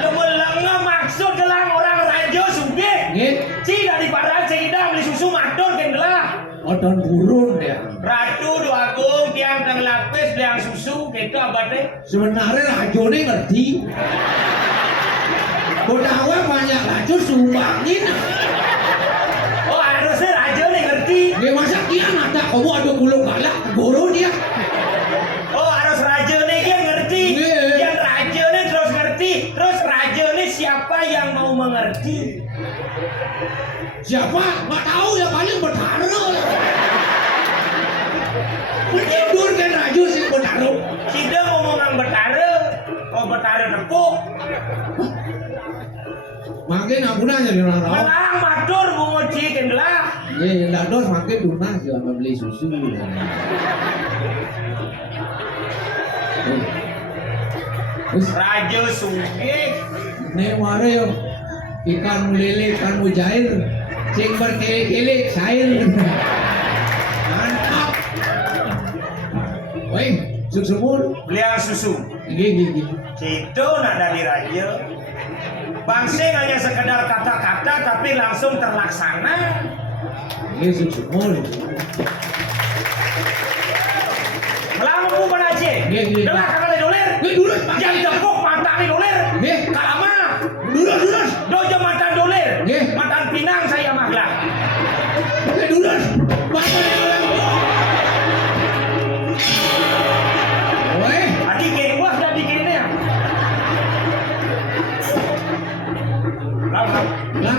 Lemelengah maksud gelang orang rajo suge. Ci dari para cedang beli susu matur kan gelah. Odon burun dia. Ratu dua agung tiang tang lapis liang susu gitu abadnya. Sebenarnya rajone ngerti. Kodawa banyak racun sumbangin. Oh harusnya raja nih ngerti. Dia masa dia ada kamu ada bulu galak guru dia. Oh harus raja nih dia ngerti. Yang raja nih terus Siapa? Nggak tahu ya, paling Betara. Tidur kan Raju si Betara. Tidak ngomongan Betara. Oh Betara tepuk. Makin ampun aja di orang tahu. Menang matur bungo cikin lah. Ya, nggak dos makin lunas ya beli susu. Raja sugih. Nih mare yo ikan lele ikan mujair sing berkele-kele cair. Mantap. Woi, susu Beliau susu. gigi. Itu nak dari raja. Bangsing hanya sekedar kata-kata tapi langsung terlaksana. Ini susu Melama bukan aja. Gigi. Dengar kakak doler. Durus, Yang tepuk mata doler. Gih. Kalama. Durus. Dojo mata doler. Gih. Matan Pinang saya maglah. Durus. Mata yang oleh. Woi, Adik kiri buah dan di kirinya. Lama. lah.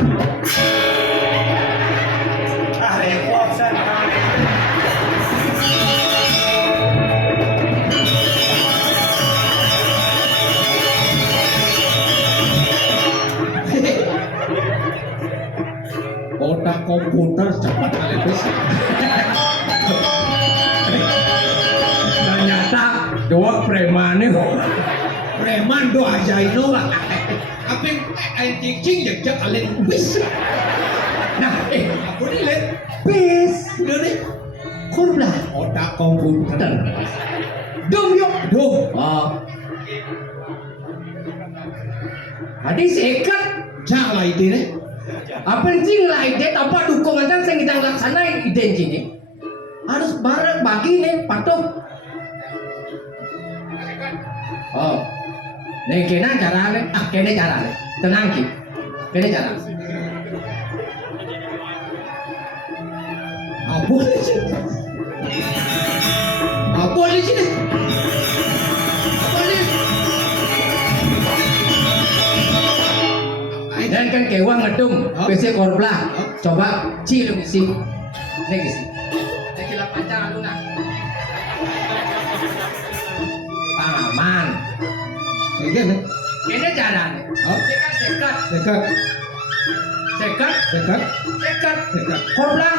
Ah repot saya. Otak komputer cepat kali bos. Ternyata dua preman nih. Preman do ajain lo lah. Apa cing jak kalian bis. Nah, aku nih lihat bis. Udah nih. Kurang otak komputer. Dum yuk. Dum. Adi sekat. Jangan ide nih. Apa sih lah ide tanpa dukungan kan saya kita laksanain ide ini harus bareng bagi nih patuh. Oh, nih kena cara nih, kena cara nih, tenang ki, kena cara. Boleh sih, boleh sih nih, boleh. Dan kan kewang ngedum, PC korblah, coba cilung sih, nih sih, nih kila pacar lu nak, paman, ini cara nih, sekat, korblah,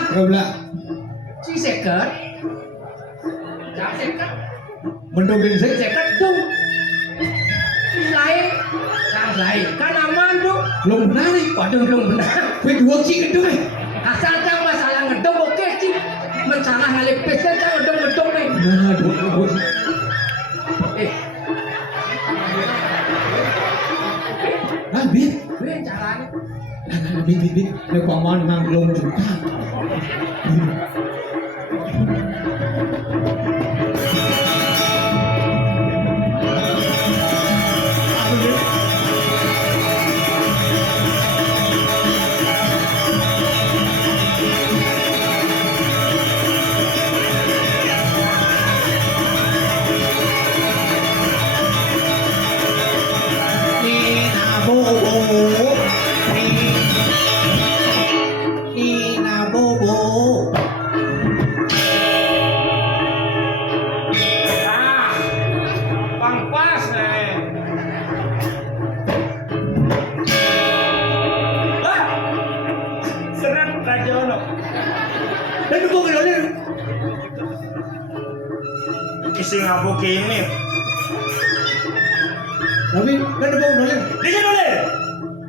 si sekat, jam sekat, mendongeng sekat dong, lain. Kan aman tuh. Belum benar nih. Waduh belum benar. Gue dua cik gedung nih. Asal cang masalah ngedong oke cik. Masalah ngalipis kan cang ngedong nih. Nah, dua. Bit. Gue caranya. Nah, bit. Gue paman mang belum juta. Isi ngabuk ini. Tapi kan ada doler. Dia doler.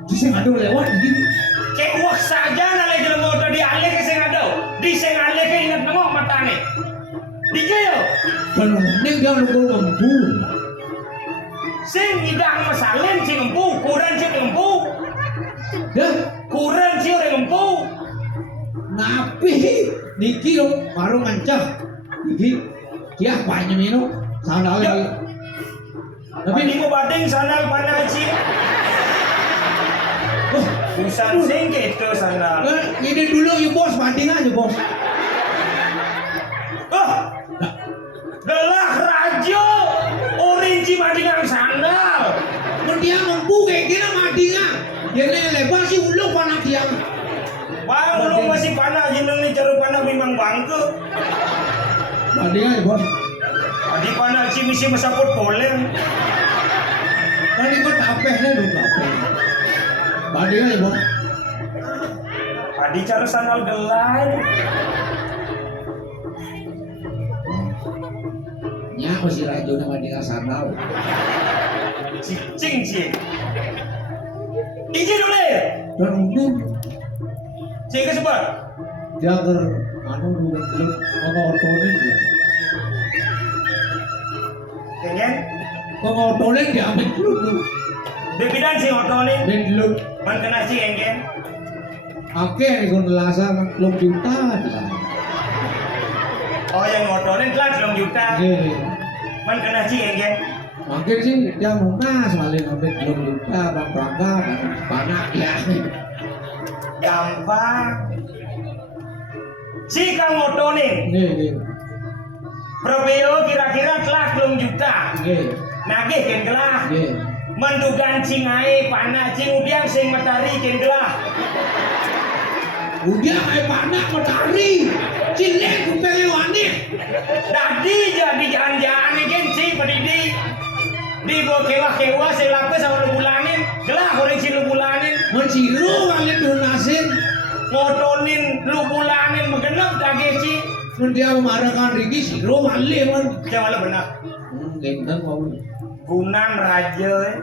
Bisa ngadu lewat begini. Kayak wah saja nalai jalan motor di alih ke sing ada. Di sing alih ke ingat nengok matane. Di jayo. Penuh nih dia nunggu lembu. Sing idang masalin sing empu, kurang sing empu. Dah, Kurang sing empu. napi niki lo baru ngancah. Niki dia banyak minum. Sandal lagi. Tapi ini mau bading sandal panah sih. Busan sing gitu sandal. Ini dulu ya bos, banding aja bos. Gelah rajo orange madingan sandal. Dia mampu kayak gini madingan. Dia lebar sih ulung panak dia. Wah, lu masih panah jeneng nih cara panah memang bangke. Badai aja bos. Adi panah si misi masaput poleng. Kan ini kok tapeh nih dong tapeh. Badai aja bos. Adi cara sandal gelai. Nya masih rajo nama dia sandal. Cicing sih. Iji dulu. Dan umum Cik ke sebab. dia ker anu dulu ngomong otonin dia. Kengen. Ngomong otonin dia ambil dulu. Bebidan sih otonin. Ben dulu. Man kena sih kengen. Oke, nih kon lasa belum juta lah. Oh yang otonin telat 2 juta. Oke. Man kena sih kengen. Makin sih dia lunas paling ambil belum juta bang berangkat banyak ya. Gampang. Si kang otonin. Nih. Probeo kira-kira telat 2 juta. Nih. Nagih ken gelah. Nih. Mendugan cingai panah cing ubiang sing matahari ken gelah. Udah kayak panak matahari. Cilek kupengnya wanit. Dadi jadi jalan-jalan ken si pedidi. Di go kewa-kewa sing lapis sama bulanin. Gelah orang si bulanin. Menciru kali lunasin. Ngotonin lu bulanin megenep dage si. Dia memarahkan Riki Siro wali man. Jangan benar. Genteng mau. Gunan raja.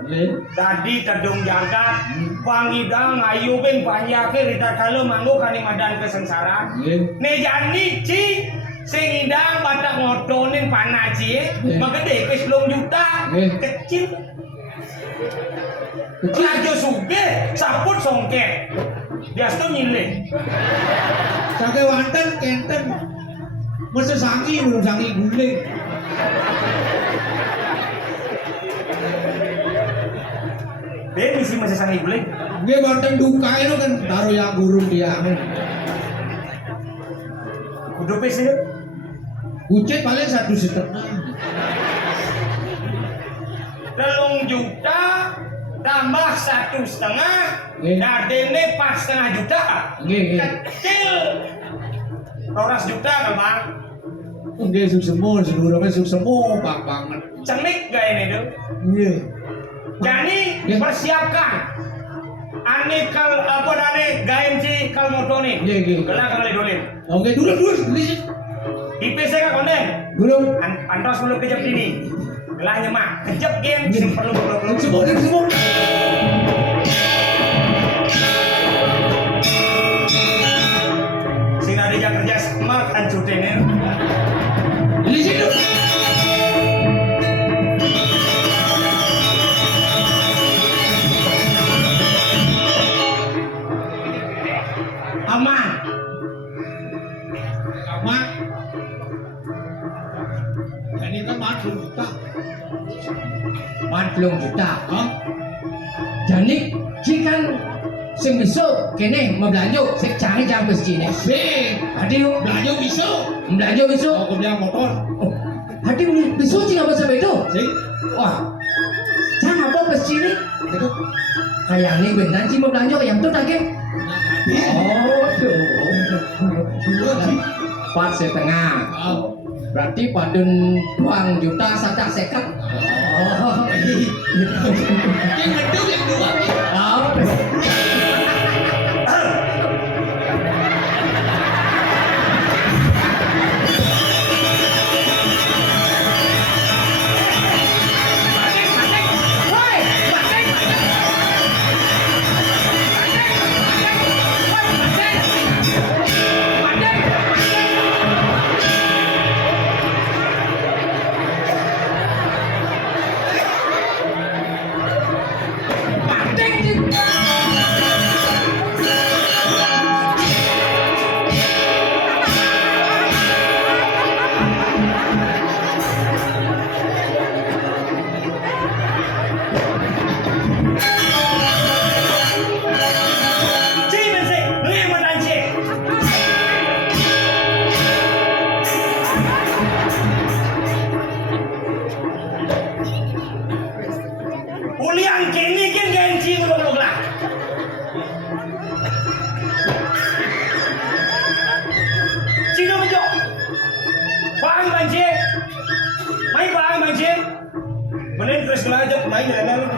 Tadi tedung jagat. Pangidang ayu ben panjake rita kalau manggo kani madan kesengsara. Nejani ci sing idang batak ngotonin panah ci. Magede wis 2 juta. Kecil. Raja suge saput songke. Biasa tuh nyile. Sake wanten kenten. Masa sangi belum sangi guling. Dia misi masih sangi guling. Gue wanten duka itu kan taruh yang gurun dia. Kudu pes itu. Bucet paling 1,5 juta. 3 juta tambah 1,5. Nah dene 4,5 juta. Kecil. 200 juta kan bang. Gue semua seluruhnya semua pak banget. Cemik gak ini tuh? Iya. Jadi persiapkan. Ane kal apa nane gaim si kal motoni. Iya. Kena kembali dolin. Oke dulu. IP saya kan konden. Dulu. Antos belum kejap ini. Gelahnya mak kejap game sing perlu. Semua. Sing ada yang kerja sama hancutin ya. Di situ. Aman. Ini kan 40 juta. 40 juta. Jadi jika sing besok kene mau belanja sing cari jam besok Sing. aduh Belanja bisa. belanja besok Aku bilang motor. aduh besok sih apa sampai itu Sing. wah jangan apa besok ini Itu. kayak ini beneran sih mau belanja yang tuh tadi oh tuh 4,5 berarti padun 2 juta saja sekat oh Yang ngeduk yang dua. lain ada lu.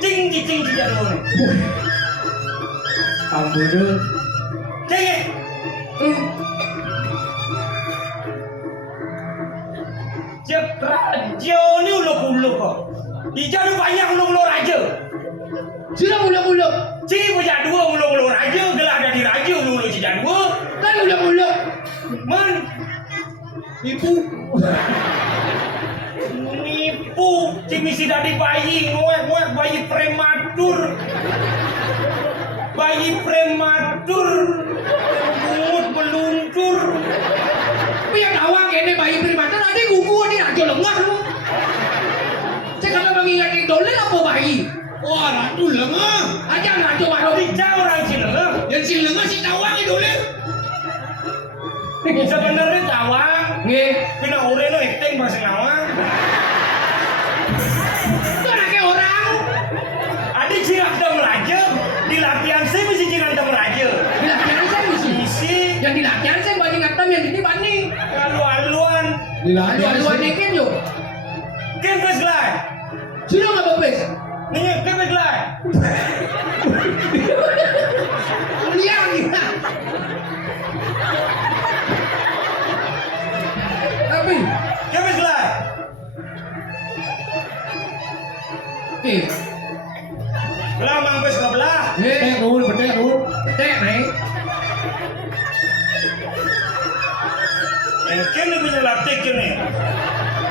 Cing jadul nih. Ampun. Cing. Cep raja ni uluk-uluk kok. Ija lu banyak uluk-uluk raja. Sila uluk-uluk. Cing punya dua uluk-uluk raja, gelah dari raja uluk-uluk cija dua. Kan uluk-uluk. Man, Ibu. nipu. Cing misi dari bayi, ngoek-ngoek bayi prematur. Bayi prematur. Bungut meluncur. Tapi yang awang ini bayi primata nanti kuku ini raja lengah lu. Saya kalau mengingat idola apa bayi? Wah, ratu lengah. Aja raja warung. Bija orang Cilengah. Yang si lengah si tawang idola. Sebenarnya tawang. Nggih. Pina ureno ekting bahasa nawang. Itu anaknya orang. Ada jiran dam raja. Di latihan saya mesti jiran dam raja. Di latihan saya misi. Isi. Yang di latihan saya banyak ngatam yang ini bani. Alu-aluan. Aduh nekin yuk. Kempes lah. Sudah nggak bebes. Nih, kempes lah. Liang kita. Tapi, Kempes lah. Belah mampus ke belah. petek rul, petek nih. Kini punya latih kini.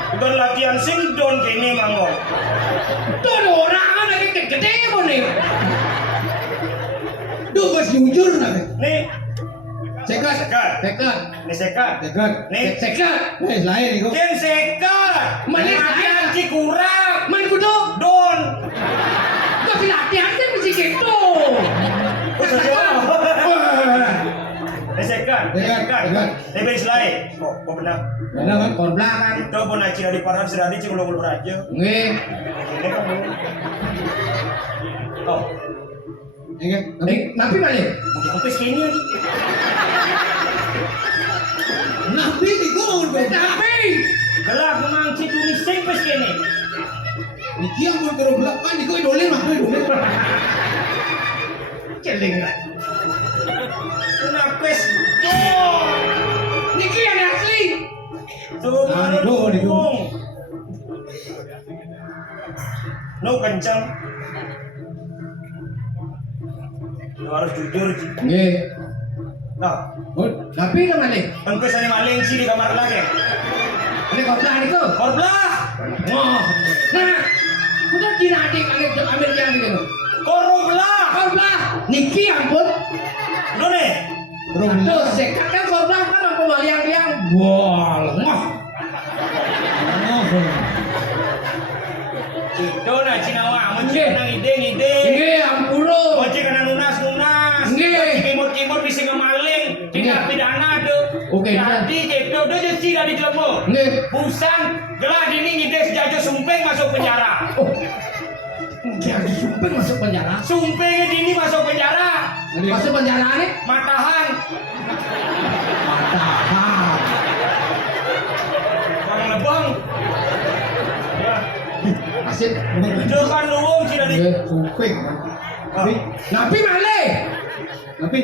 Bukan latihan sindon kini manggo. Tuh ada orang kan lagi gede pun nih. Duh, bos jujur nanti. Nih, Sekat. nih sekat. Nih, Sekat. Lain itu. Ken sekat. Mana Latihan saya? Cikurang. Man kudu. Don. Tapi latihan kan mesti gitu. Sekat. Nih bes lain. Kok benar? Mana kan kon belakang. Itu pun aci dari paran sedadi cing ulo raja. Nggih. Ini kan dulu. Oh, Napi balik. mungkin kopis kini lagi. Nabi di gua mau Napi. Gelap memang cituri sing pes kini. Niki yang mau berobelak kan di gua idolin mah idolin. Celing lah. Kena pes. Oh, Niki yang asli. tuh Aduh, dukung. No kencang. Lu harus jujur, Ci. Nggih. Nah, Napi ke mana? kan pesan yang maling sih di kamar lagi. Ini korban itu. Korbelah. Oh. Nah, udah dinadik ambil yang gitu. Korbelah. Korban. Niki ampun. Lu nih. Tuh, sekat kan korban kan apa yang wah, lemah. Itu nah Cinawa, Nggih. mesti nang ide. Nggih, ampuro. Mesti kena nunas. Nggih. Mesti kimut bisa ngemaling. Tindak Nggih. pidana tuh. Oke, Jadi gitu udah jadi dari jelemu. Nggih. Busan gelah dini ngide sejajo sumpeng masuk penjara. Oh. Dia disumpah masuk penjara. Sumpengnya dini masuk penjara. Masuk penjara nih? Matahan. Matahan. Bang lebang. Ya. Asyik. Jangan luwung sih dari. Suping. Ah. Napi male. Nabi.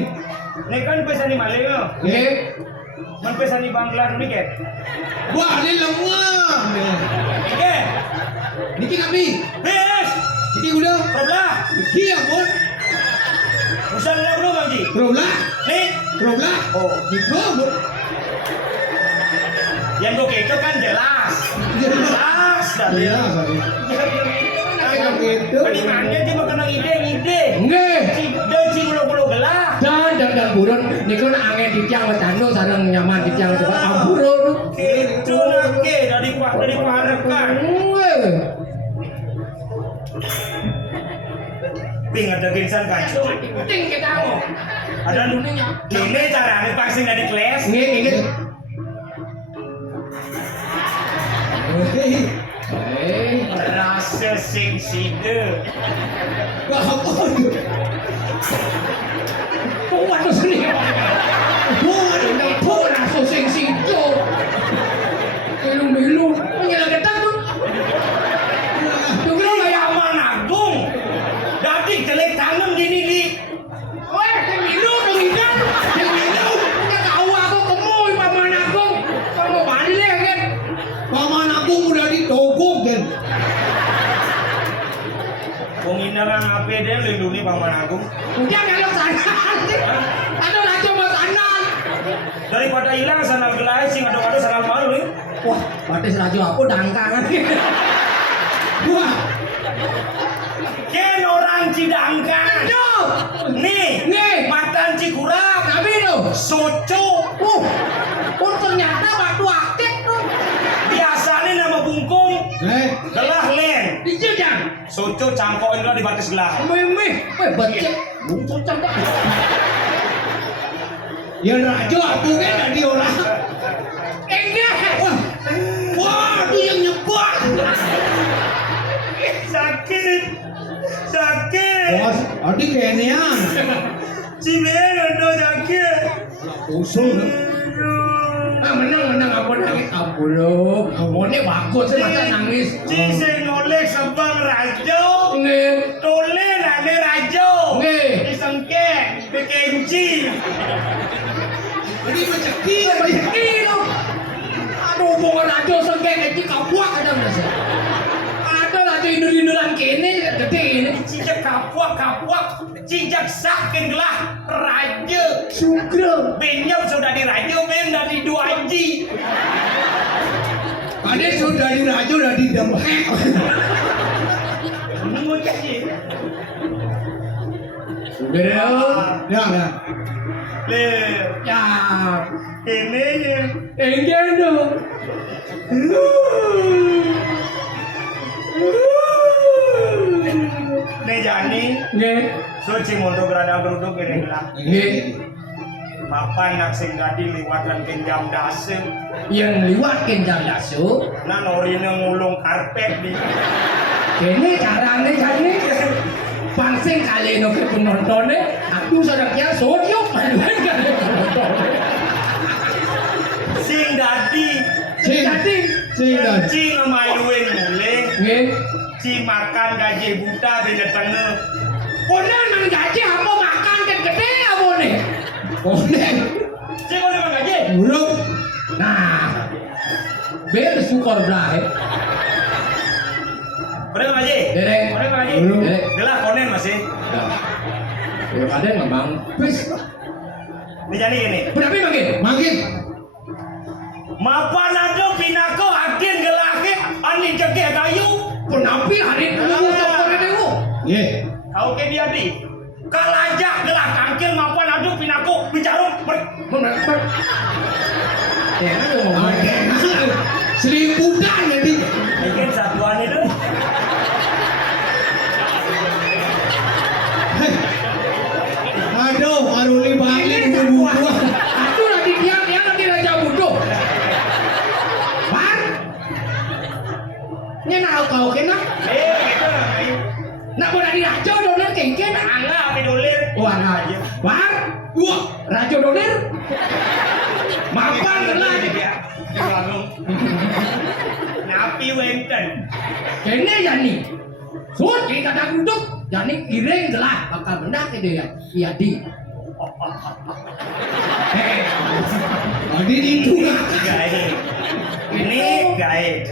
Ini kan pesan di Malaysia. Nggih. Man pesan di Bangla ni ke. Wah, ini lemah. Oke. Niki Nabi. Bes. Niki udah. Problem. Niki ampun. Busan lah bro Bang Ji. Roblah. Nih. Roblah. Oh. Niko. Yang gue keco kan jelas. Jelas. Dari. Iya, sorry. Kayak gitu. Penimangnya dia makan ide. Nggih. Dan si bulu-bulu gelah. Dan burun niku nak angin ditiang wetano sareng nyaman ditiang coba amburun. Gitu nake dari parekan. Nggih. Ping ada gengsan kacau. Penting kita mau. Ada gini caranya pasti dari kelas. Nggih, nggih. Rasa sing sida. Kuat tu sini. Kuat rasa sing situ. daripada hilang sanal gelas sing ado-ado sanal malu nih. Wah, batis rajo aku dangkangan. Wah, Ken orang Cidangkan. Nih, matan Cikurap. tapi lo. Soco. Ternyata batu aktif tuh. Biasanya nama bungkung. Gelah len. Dijejang. Soco cangkokin gelah di batas gelah. Mimih, becek. Bungsu cangkok. Ya rajo aku kan tadi orang. Enggak. Wah, itu yang nyebat. Sakit. Bos, adik kayaknya. Cimen ada sakit. Usul. Menang apa nangis apa lo? Ini bagus sih masa nangis. Ci nolek sebang rajo. Nggih. Tole nane rajo. Nggih. Disengke, bekenci. Ini rezeki lo. Aduh, mau rajo sengkeng itu kapuak ada mas. Ada rajo indur-induran kene gede ini. Cijak kapuak. Cijak saking gelah raja. Sugro. Benyam sudah diraja, ben dari 2 ji. Ada sudah dirajo udah didemhek. Mau jadi. Sudah ya. Le, Ya. ini ya. Enggak dong. Ne jani, Nggih. suci mondo gerada geruduk gini gelah. Nggih. Papan nak sing dadi liwatan kenjam dase. Yang liwat kenjang dasu. Nah norine ngulung karpet di. Kene carane jane. Pansing kali no ke penontonnya. Aku sedang kia sodyok maluan kali penontonnya. Sing dadi. Jadi. Ci ngemaluin mulai. Nggih. Ci makan gaji buta beda tengah. Konan man gaji apa makan kan gede apa nih? Konan. Ci kau makan gaji? Belum. Nah. Ber syukur berai. Kau gaji? Derek. Kau gaji? Belum. Derek. Gelah konen masih. Ya ada ngembang. Bis. Ini jadi gini. Berapa makin? Mapan ada pinako agen gelake ani jege kayu. Penapi hari tunggu sore dewo. Nggih. Kau ke dia di. Kalajak gelah kangkil mapan ada pinako bicara Mendapat. Enak dong ngomong. Seributan jadi. bikin satuan itu. Aduh, Maruli balik ke buku. Aduh, lagi dia lagi raja butuh. War. Ini nak kau kena. Gitu. Nak boleh di raja dolar kengken. Angga api dolir. Wah, aja. War. Wah, raja dolar. Mapan kena. Nyapi wenten. Kene yani. Sud kita tak duduk. Yani ireng gelah bakal benda ke dia. Iya di. Adi itu Gaib. Ini gaib.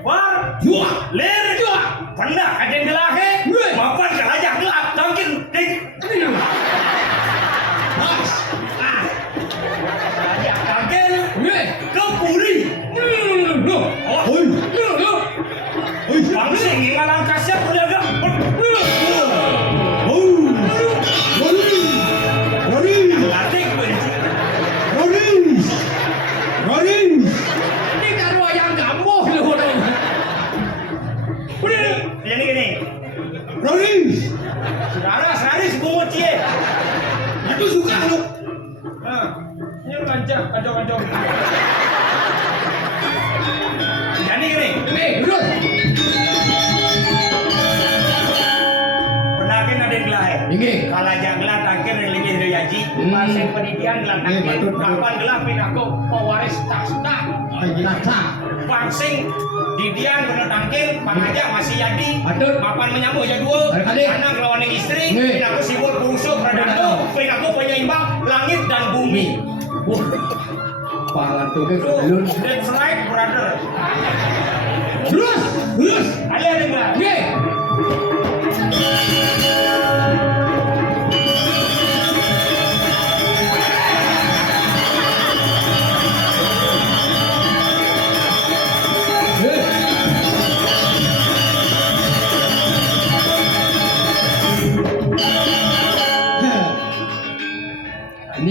War. Dua. Lir. Dua. Pernah ada gelake. Mapan kalajak gelak tangkin. Bos. Ah. Kalajak tangkin. Weh. Kepuri. Loh. Oh. Pangsing yang alang kasih berjaga. Latih Ini karo yang gambuh loh. Udah. gini. Saudara sehari sebumut cie. Aduh suka lu. Nah, ini lancar, kacau. Jadi gini. Duduk. Penakin ada yang gelah ya. Inggih. Kalajak gelah tangkin yang lebih dari yaji. Pasien pendidikan gelah Nggih, tangkin. betul. Kapan gelah pinako pewaris tak. Nasa. Pangsing didian kena tangkin, pangajak masih jadi. Betul. Mapan menyambut ya dua. Kali-kali. Anak lawan istri. Nggih. Pinako sibuk bungsu pradano. Pinako penyeimbang langit dan bumi. Pangan tuh ke Itu belum. that's right brother. Terus. Ada yang gelah. Nggih.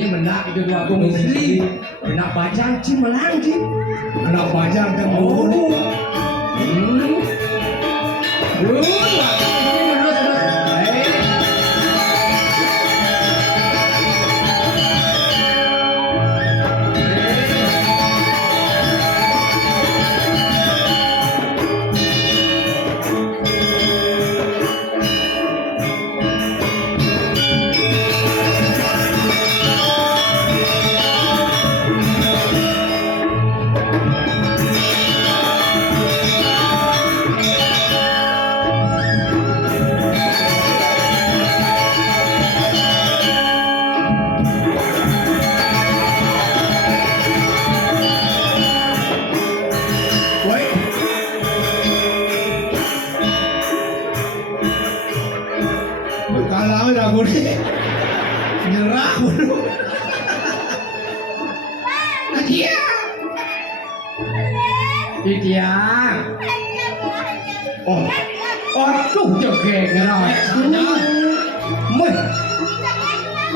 Ini menak itu tuh aku istri. Menak bajang cing melang cing. Menak bajang kan oh. Terus. Kalau aku nih nyerah dulu. Nadia. Tiang. Oh, aduh jegek ngerawat. Mun.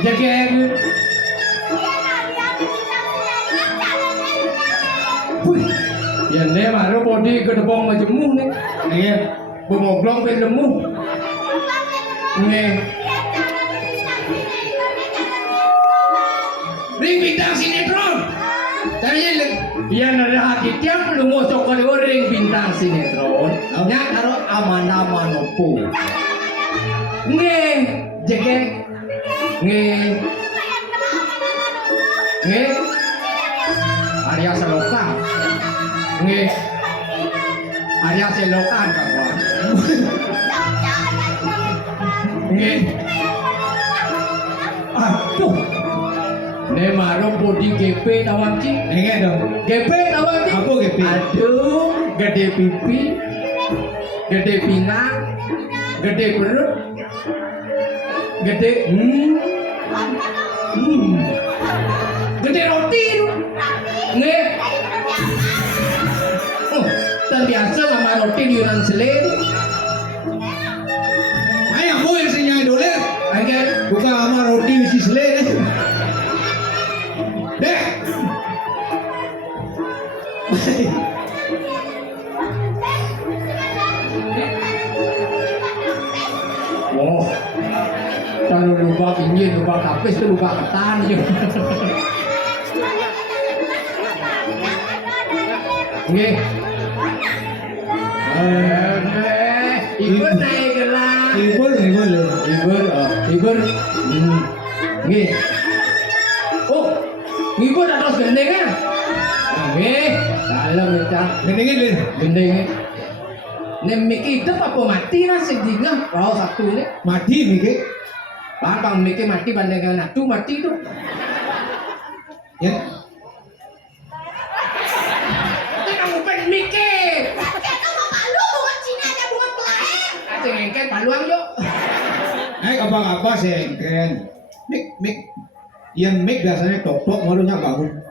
Jegek. Wih, ya nih baru body kedebong majemuh nih. Nih, bemoglong pendemuh. Nih. Ring bintang sinetron. Tanya iya nada hati tiap lu ngosok kalau ring bintang sinetron. Nya karo Amanda Manopo. Nge, jegek. Nge. Nge. Arya Seloka. Nge. Arya Selokan kawan. Nge. Aduh. Ne maro body GP tawang ci. Nge dong. GP tawang ci. Apa GP? Aduh, gede pipi. Gede pinggang. Gede perut. Gede gede roti itu. Nge. Oh, terbiasa sama roti di Yunan Selen. Ayo aku yang sini doler. Ayo buka sama roti di Selen. Deh. Oh. Kalau lupa ini, lupa kapis, itu lupa ketan aja. Nggih. Ibur naik gelang. Ibur. Nggih. Oh, ibur atas gendeng kan? Nggih. Dalam ya, gendengnya. Nek miki hidup apa mati lah sedingah. Kau satu nih mati miki. Bang miki mati bandingkan natu mati tu. Ya. Kamu pengen mikir. Kita mau malu buat Cina aja buat lain. Acing engken paluang yuk. Apa sih engken? Mik. Yang mik biasanya tok malunya bangun.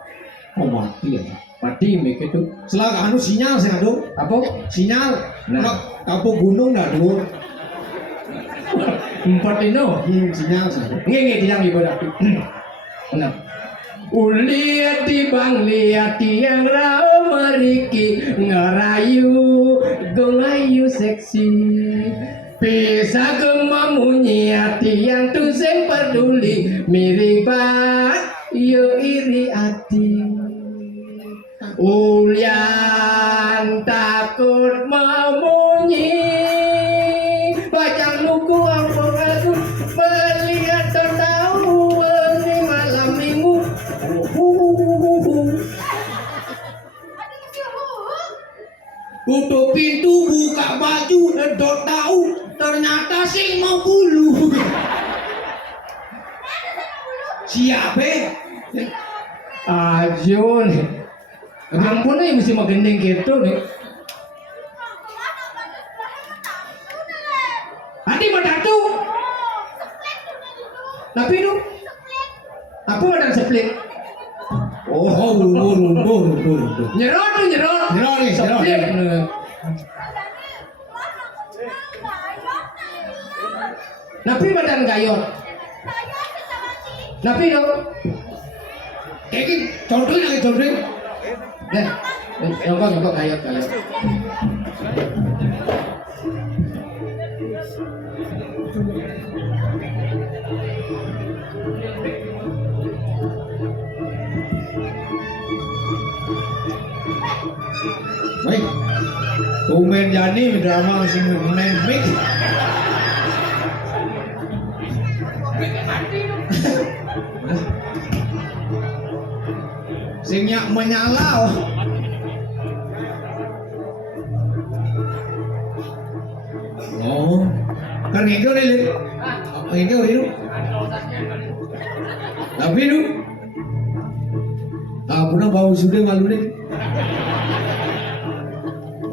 Oh mati ya. Mati mik itu. Selagi anu sinyal sih aduh. Apa? Sinyal. Nah. Kapu gunung dah dulu. Empat ino. Sinyal sih. Nge tiang ibu dah. Nah. Uliat di bang liat yang rau meriki ngerayu gelayu seksi bisa gemamunyi hati yang tuseng peduli mirip yo iri hati ulian takut memunyi bacang luku aku melihat tertahu ini malam minggu. Tutup pintu, buka baju, dot tahu ternyata sing mau bulu. Siapa? Ajo nih. Ampun nih mesti mau gendeng gitu nih. Hati mau tatu. Tapi itu apa ada split? Oh, rumpur. Nyerot nih. Split. Napi badan gayot. Napi dong. Kayak gini, contohin lagi contohin. Deh, nyongkok kayot. Baik, Umen Yani drama sing main mic. Sing menyala. Oh, kan itu nih, itu. Tapi itu, aku nak bau sudah malu deh.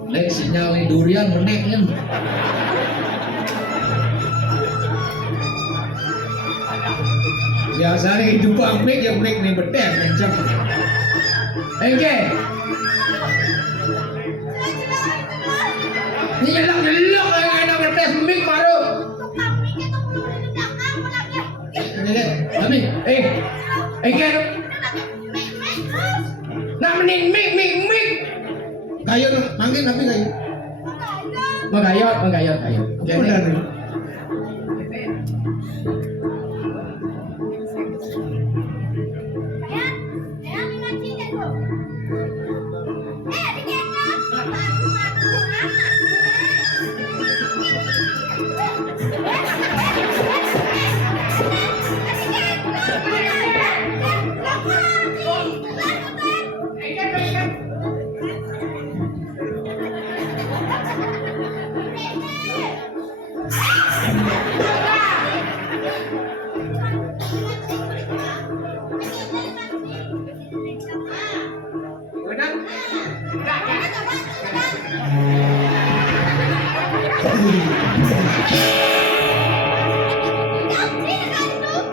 Lek sinyal durian meneknya. Biasanya hidup pamrik yang break nih betek kencang. Oke. Ini nyelak yang enak betes mik baru. Kami, nak mening mik. Kayu manggil tapi kayu. Magayot. Udah nih.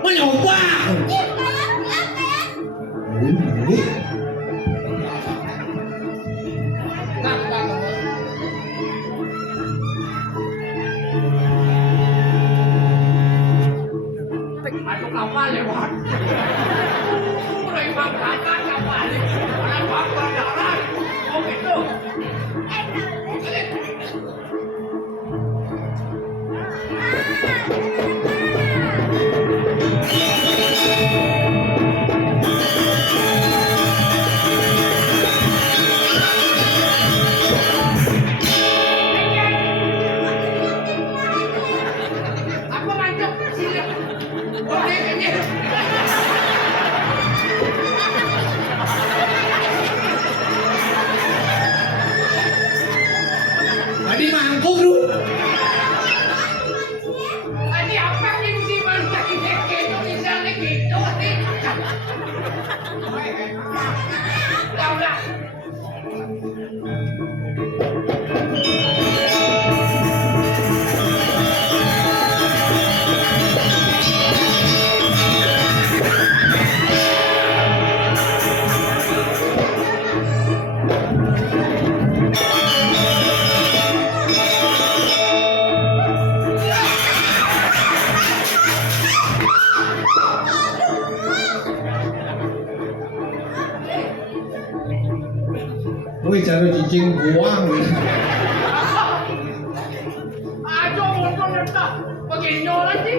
Menyoba. Aduh kapal lewat. Mulai mangkakan kapal. Orang kapal darat. Oh gitu. Aku mantap sini. Oke, ini. Tadi mangkuk lu. Ini apa yang si mantap ini Indonesia ni gitu ni. Dah. Wih, cara cicing buang. Aduh, motor letak. Pakai nyol lagi.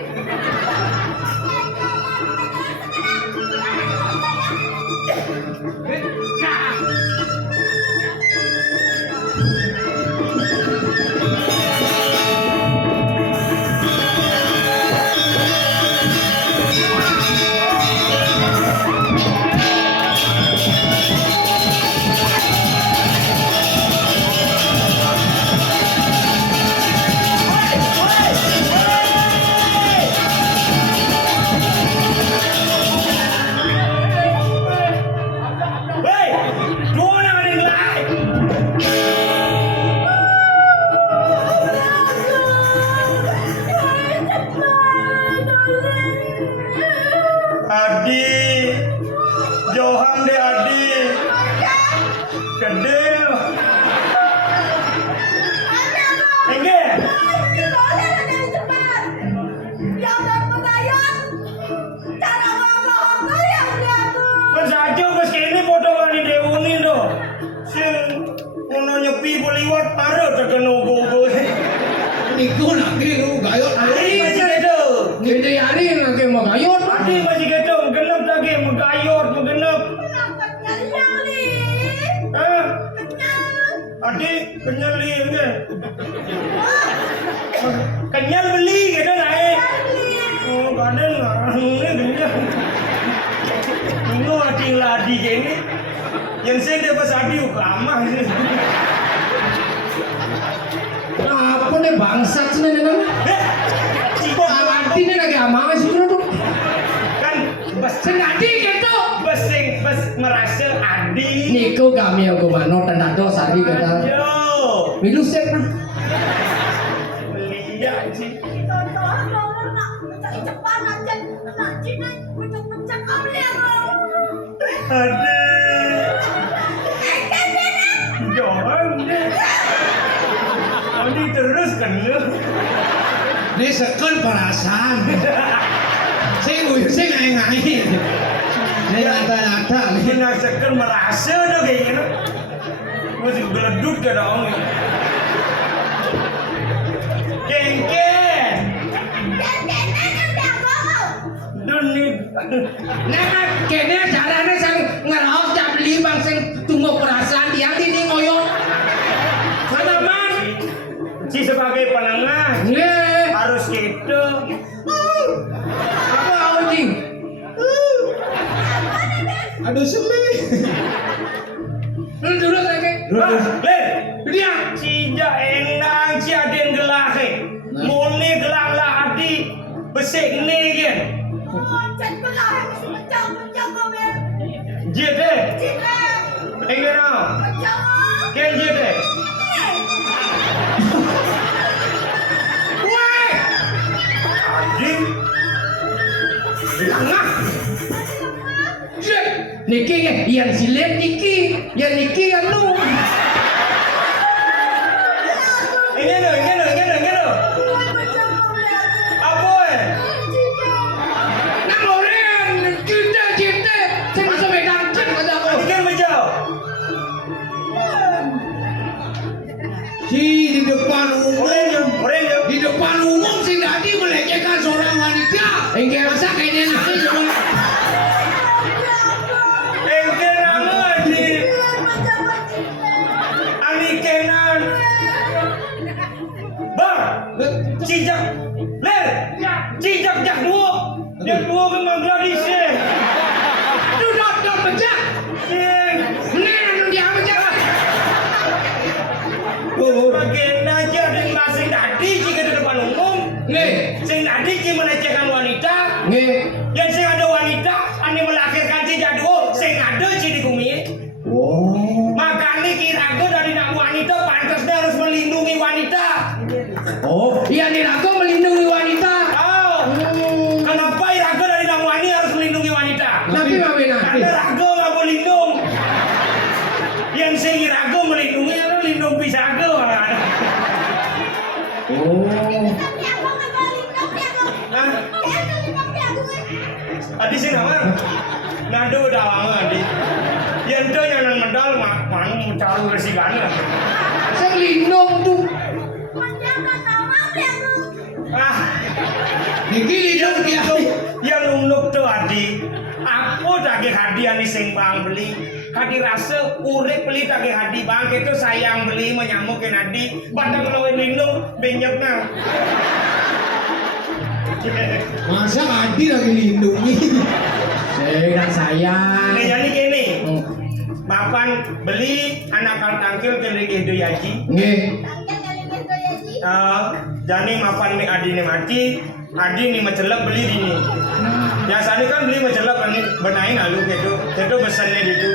raja wis kene padha wani dewoni to. Sing ono nyepi liwat pare tekan ugo-ugo. Niku lagi lu gayot. Adi masih kedo. Ngene hari lagi mau gayot. Adi masih kedo, genep lagi megayot, megenep. Ah, Adi kenyal ni. Kenyal beli gitu naik. Oh, kadang ini kenyal. Ini adi ladi gini. Yang saya dapat adi ukamah. Apa nih bangsat sih nih nama? Cibo Artinya lagi amang sih bro tuh. kan bas Senadi gitu. bas merasa adi. Niku kami yang gumano tanda dosa di kata. Yo, Milu sek nah. beli ya sih. Aduh. Jangan deh. Adi terus kan lu. Ini sekon perasaan. Saya nguyu saya ngai-ngai. Ini rata-rata nih. Ini seker merasa tuh kayak gitu. Masih geledut ke dong. Kengken. Dunit. Nah, kene carane sang ngeraos jak beli bang sing tunggu perasaan tiang ini ngoyot. Sanaman. Si sebagai penengah Nggih. harus gitu. Apa anjing? Aduh semi. Dulu lagi. Le, Dia. cija endang si aden gelah he. Mone gelah lah adi besek ne gen. Jete. Engena. Ken jete. Woi. Adi. Nah. Niki yang silet niki, yang niki yang lu. Engena. Apa eh? Nang orang kita, saya bisa megang cek kata aku. Adi kan macam. Si di depan umum, Orang di depan umum si Dadi melecehkan seorang wanita. Enggak masa kayaknya nanti cuma. Engena adi. Ani kenan. Bang. Cijak. Ler. Cijak jak dua. Jak dua memang gadis eh. Aduh, dok pecah. Sing. Nih, dia pecah. Bagian aja ada masing tadi jika di depan umum. Nih, Sing tadi sih melecehkan wanita. nih. Yang sing ada wanita, ane melahirkan cijak dua. Sing ada sih di bumi. Oh, Makanya kirago dari nak wanita pantasnya harus melindungi wanita. oh, iya nih aku melindungi wanita. Oh, kenapa irago dari nak wani harus melindungi wanita? Tapi mami nanti. Karena rago nggak mau lindung. Yang sing irago melindungi harus lindung pisago. Oh, Adi sih nama. Nado dawang adi. Yang tu yang nang medal mak mau cari resigana. saya lindung tuh. Ah, Niki lindung dia. yang unuk tu adi. Apa daging hadiah ni sing bang beli? Kadi rasa urip beli daging hadi bang itu sayang beli menyamukin hadi. Batang lawan lindung benyek na. Masa Adi lagi lindungi? Saya kan sayang. Nih jadi gini. Oh, Mapan beli anak kal tangkil ke lagi do yaji. nggih. Jadi mapan ni adi ni mati. Adi ni mencelak beli di ni. Biasanya kan beli mencelak ni benain alu gitu. Itu besannya gitu.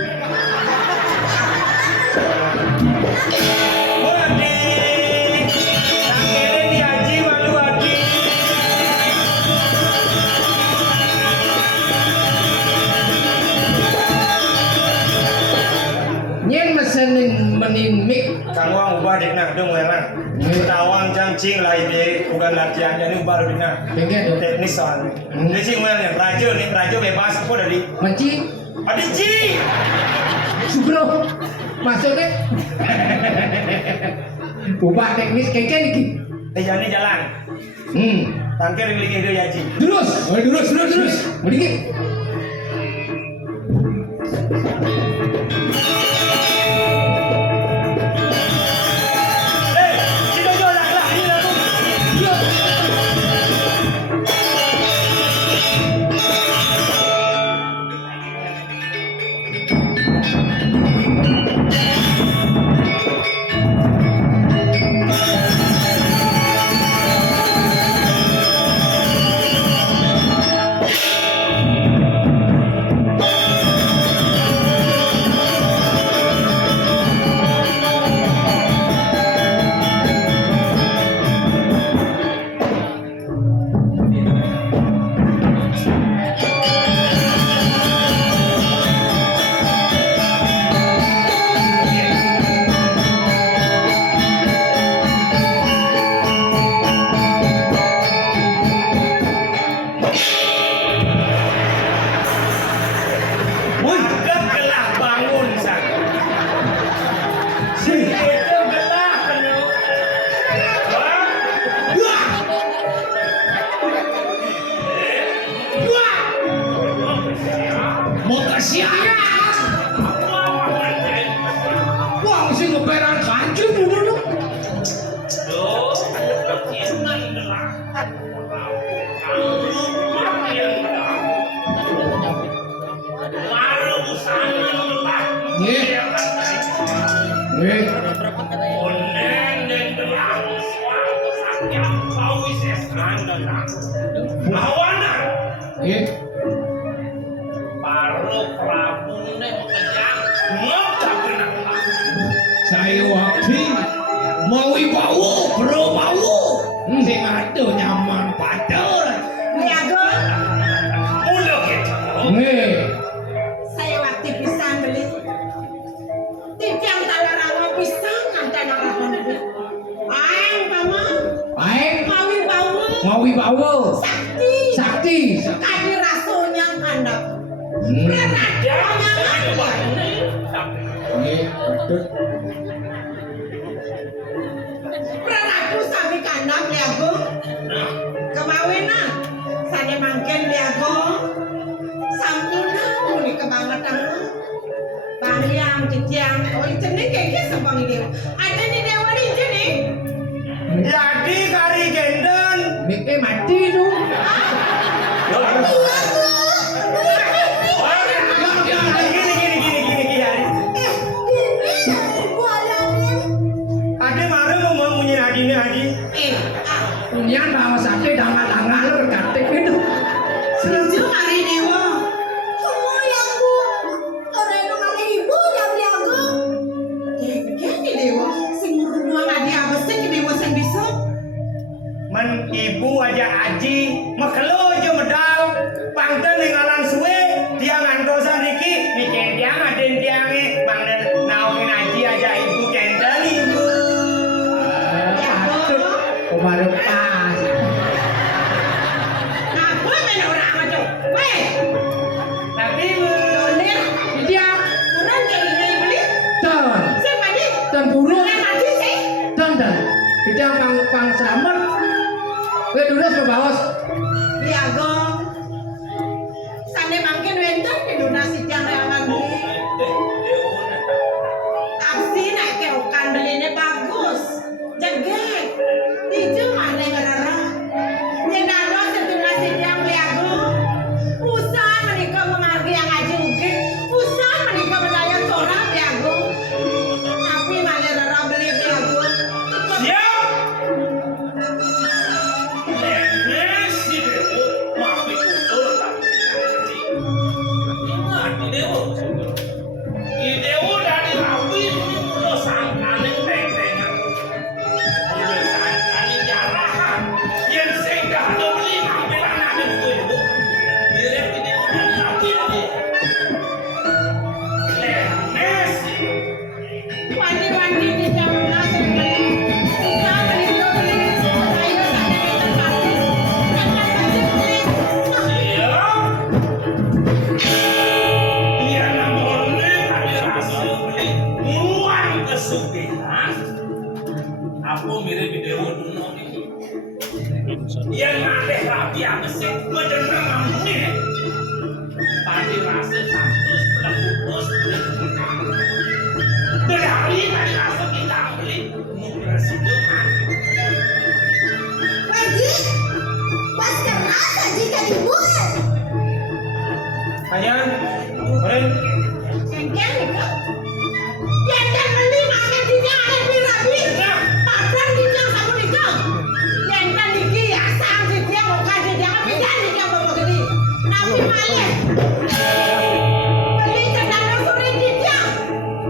Oh adi. Tangkilnya di haji malu adi. Nyen mesening menimik. Kamu ang ubah di nak dong lelang. Tawang cangcing lah ide bukan latihan jadi ubah di nak. Bengke tuh. Teknis soalnya. Ini sih mulanya raja nih raja bebas apa dari Menci. Adik Ji. Subro. Maksudnya Bupak teknis keke iki. Jane jalan. Tangkir ngelingi dia ya Ji. Terus. Mending. Si Dojo lah ini aku. Wong sing ngeperan kanjeng ngono. Saya waktu mau bau, bro bau. Sing ado nyaman padahal. Niaga, Mula gitu. saya waktu pisang beli. Tiang talarang pisang antara orang beli. Aeng mama, Baik, mawi bau. mau bau. Sakti, Sakti. kadi rasanya kandang. Beradanya Pranaku sami kandang liago. Kemawinan, sane mangken liago. Sampuna muni kebangetan. Baliang ciciang, oh jeneng kayaknya sembang ini. Ada di dewa ini jeneng. Jadi kari gendon. Mike mati tu. Gini. Ade marah mau munyi Adi. Punya bawa sate tangan lu berkatik itu. Setuju mari dewa. Kayaknya dewa. Sing ngurung adi apa sih dewa sing bisa? Men ibu aja aji makelo aja medal pangten ning alang suwe dia ngantosan iki mikir dia ngaden diange pangten naungin aji aja ibu kendel ibu. Kemarin pas. Ngapa men orang aja? Weh, Tapi ibu dolir. Dia Kurang kayak ini beli. dan Siapa ni? burung Mati sih. dan. Dia pang selamat. Gue dulu sebawas. Liagong. Sane mangkin wenten di donasi tiang reangan beli. Absi nak keokan belinya bagus. Jeget. Itu mana ngerara. Nyenado sedonasi tiang liagong. Usah menikah mengargi yang aja mungkin. Usah menikah melayang seorang liagong. Tapi mana rara beli liagong. siap. Messi dewo maaf itu tapi Idewo dari rapi lo sangkane teng-tengan. Lo sangkane jarahan. Yang sehingga ada beli ngambilan ada itu ibu. Mirip idewo dari rapi ini. Messi. Wandi-wandi di jalan asli. Usah menikah beli. Ayo sana kita pasti. Akan beli beli. Iya. Iya Pati abesik mendengar ngomongnya. Pati rasa satu putus. Berari tadi rasa kita beli. Bersiduhan. Pergi. Pas keras aja kan ibu. Kalian, keren. Cengkel itu. Jangan beli makan di jangan birabi. Padang di jangan sama di kau. Jangan diki ya sang di dia mau kaji jangan bicara di dia mau gede. Nabi malah. Beli kendala sore di dia.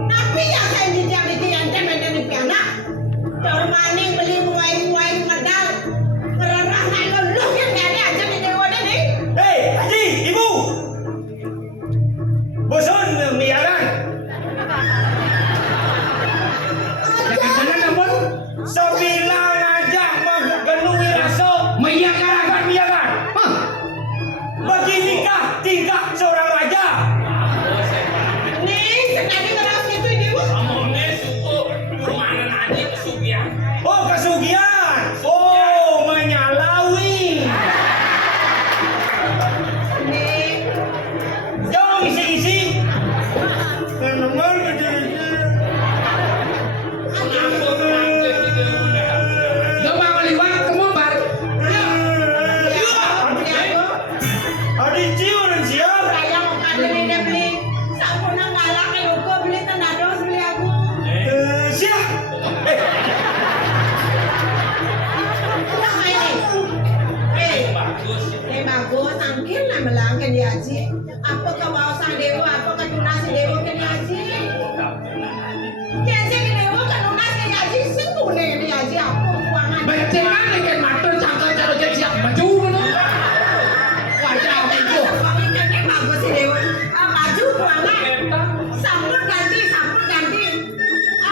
Nabi ya saya di dia di yang jangan dari piana. Jauh maning beli muai medal. Mererah lalu yang ada aja di dewa ini. Hei, Haji, Ibu. Bosan miaran. Jangan-jangan namun Sebilang aja menggenungi rasa. meyakan. Miaran. Hah? Beginikah tingkah seorang raja? Nih, senadi ngeras itu ibu. Ngomongnya suku mana nanti kesugihan. Oh, kesugihan. Oh, menyalawi. Nih, Jom isi-isi. Nomor Coba ngeliwat kemumbar. Adi cium dan siap. saya mau beli dia beli. Sampurna ngalah ke loko beli tenados beli aku. Siap. Udah main nih. Bagus, angkin lah melangkan dia Haji. Apa ke bawah sang dewa, apa ke tunasi dewa ke dia Haji. Kiasi ke dewa ke tunasi dia Haji, sembuh nih dia Haji. Apa kuangan. Bencengan dengan matur cangkang caro siap maju mana? Wajah itu. Ini bagus sih dewa. Maju kuangan. Sampur ganti.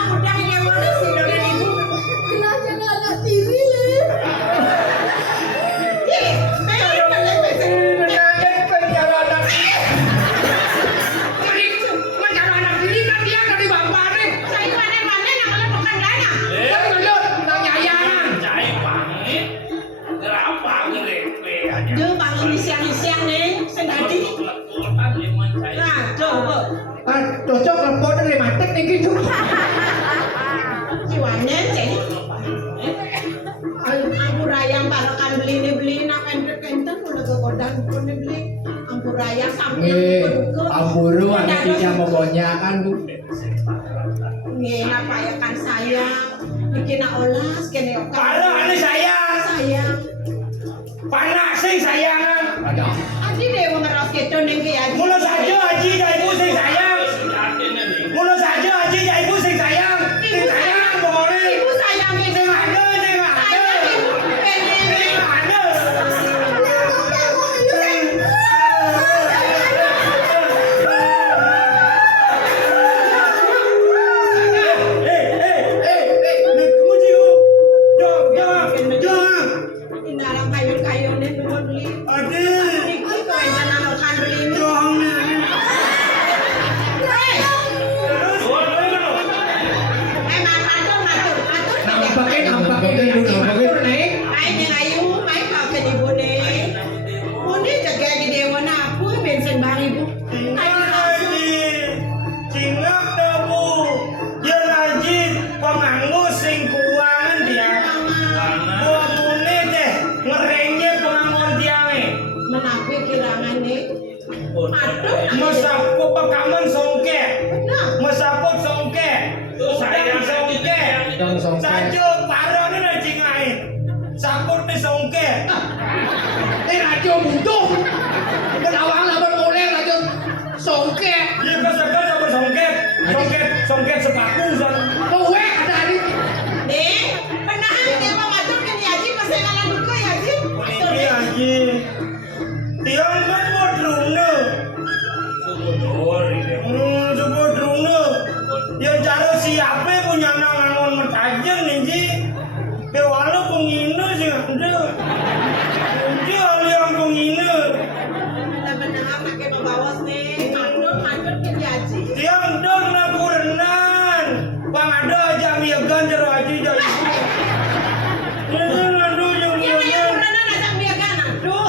Udah dewa nih sih dari ibu. Kenapa nggak diri lah? Ih, pengen balik besok. Mencari anak diri kan dia dari bapak nih. Saya mana-mana yang boleh makan lana. Gelut, nanya ayangan. Cai pangit. Gerapa gerepe aja. Dia bangun siang-siang nih, senadi. Lekotan liman saya. Nah, coba. Cocok lepon dari mantek nih gitu. Jiwanya jadi. Ampur ayam balakan beli nak enten udah ke kodang pun beli. Ampur ayam sampai Amburu anak dia mau kan bu. Nih, apa ya kan saya bikin olas kene okan. Parah ini sayang. Sayang. Panas sing sayangan. Ada. Adi dewa ngeras keto ning ki Haji. Mula saja Haji ya ibu sing sayang. Mula saja Haji ya ibu sing sayang. Sing sayang boleh. Ibu sayang ini. Sing ada. Sayang ibu kene. Sing ada. Indalang kayu-kayu nih nuwun beli. Iki kok enak makan beli ini. Nampakin dulu. Nih. Ay, ning ayu, may kape ni Bune. Bune jaga di dewa na aku bensin bang ibu. Ay, Cingak dabu. Ya rajin penganggu sing keuangan dia. Dua menit deh ngerengnya pengangguan tiange. menapi kirangan nih. Aduh, Mesapu pekaman songke. nah, Mesaput songke. Udang songke. Udang songke. Sajo parah ni nak cingai. Saput ni songke. Ini radio butuh. Kenawang lawan mulai radio songke. Dia kesaka sama songke. Songke sepaku san. Kowe ada di. nih, penahan dewa matur ke ni Haji pas ngalan duka ya Haji. Matur Ini nih. Haji. Tiang kan bodrungna. Sebodrungna. Yang cara siapa punya nangan mertajam nih Ji. Kewala pengina sih ada. Ji ahli yang pengina. Benar pakai pembawas nih. Matur ke ni Haji. Tiang dong nak kurenan. Bang ada aja miagan jero Haji jadi. Aduh yang Iya, miagan. pernah ajak dia kan. Aduh,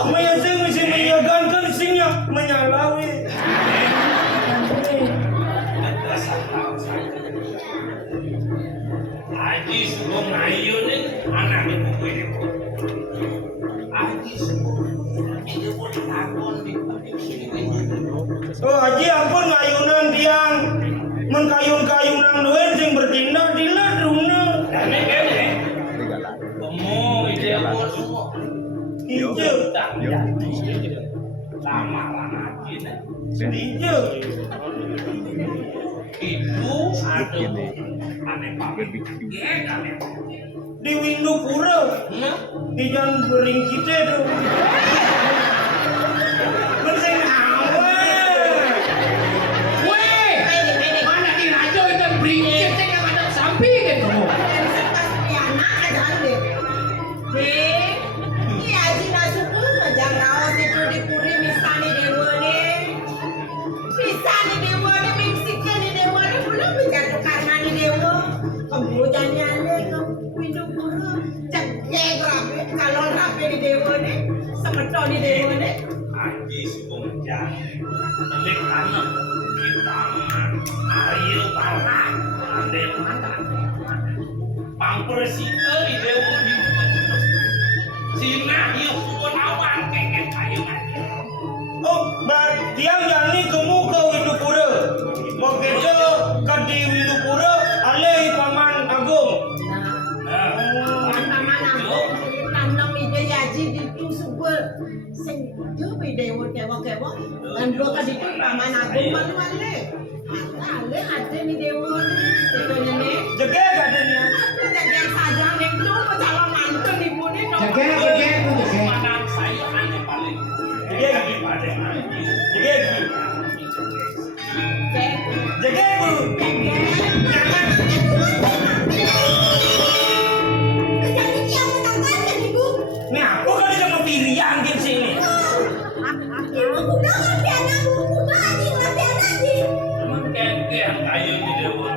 pun ngayunan tiang mengkayun-kayunan duit sing bertindak di ledungna. Ini kene. Kamu ide aku semua. Hijau Tak jadi. Lamaran aja nih. hijau. Itu ada aneh banget. Di Windupura, di Jalan Bering kita tuh. Bersih awet. Weh, mana di rajo itu beringkit saya nggak ada samping gitu. Anak aja deh. Ini aji nasuku ngajak rawat itu dipuri misani dewone. Misani dewone Meksika di dewone belum menjatuh karena di dewo. Kemudian nyale ke pintu pura. Cekek rapi calon rapi di dewone. Semeton di dewone. Aji sebung jari. Telik tanah. Kita ayo parah. Ande mana? Pangpersita di dewa di Sina yuk suku lawan keket kayu aja. Oh, tiang jani kamu ke Windupura. Begitu ke di Windupura, alih paman agung. Paman aku tanam ide yaji itu subur. Sing itu video kewo-kewo. Dan dua kali itu paman aku malu-malu. Ale ada ni dewa ni. Dewa ni. Jaga gadenya. Aku jaga saja ni tu calon mantu ibu ni. Jaga. Mana saya aneh paling. Jaga. Pada Aji. Jaga bu. Jangan. Ni aku kan sama pilihan di sini. Keket kayu di dewa.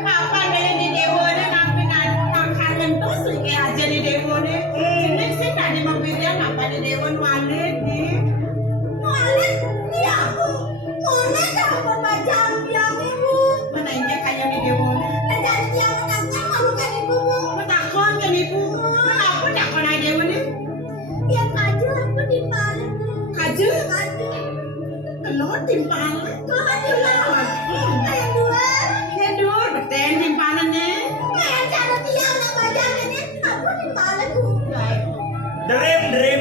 Papa ni di dewa ni nampi nak kangen tu sih aja di dewa ni. Ini sih tadi mampirnya apa di dewa Walid ni. Walid ni aku. Walid apa macam yang ibu? Mana ini kayak di dewa ni? Dan yang takkan malukan ibu. Takkan kan ibu? Kenapa takkan ada dewa ni? Yang kaju aku timpalan. Kaju? Telur timpalan? Kaju lawan. Yang dua? Yang dua betul timpanannya. Kayak cara tiang nak baca ini aku timpalan bu. Dream.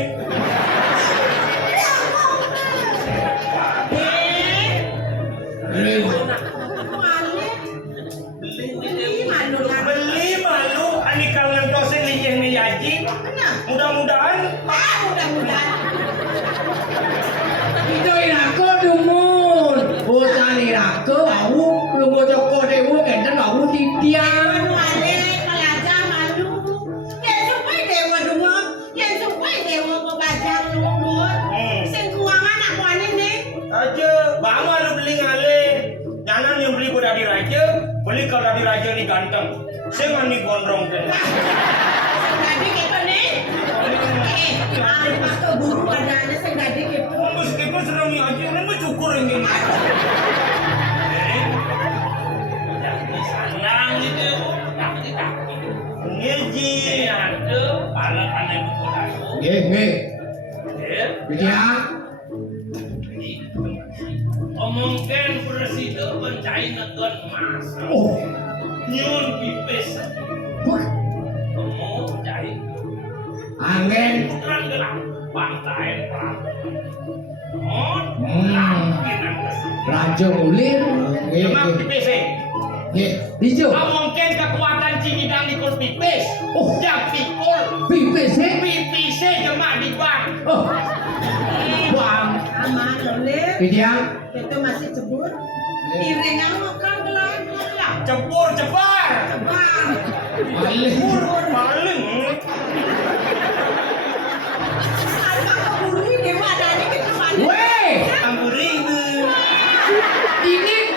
Beli malu anikal ngentosin lijeh ni yaji. Mudah-mudahan Itu irako dumun. Bosan irako, aku belum bocok kode aku kenten aku titian. aja bama lu beli ngale. Jangan yang beli ku dari raja, beli kalau dari raja ni ganteng. Saya mani gondrong kan. Meskipun sedang ni aja, ni cukur ini. Jadi sayang di dewa. Tak kita. Ngeji. Ini ada paling betul aku. Nggih. Bidia. Omongkan presiden mencari negara emas. Oh. Nyun pipis. Wah, Kamu cari. angin. Bukan gelap. Pantai Prabu. Raja ulir. Cuma pipis. Nggih. Hijau. Omongkan kekuatan Cikidang ikut pipis. Oh. Jak pikul. Pipis Pipisnya cuma di bang. Oh. Bang. Aman, Lolip. Bidia. Itu masih cebur. Piringnya makan gelap. Cepur cepat. Bang. Malih. Paling. Apa keburu ini wadahnya kita mandi. Weh. Amburi.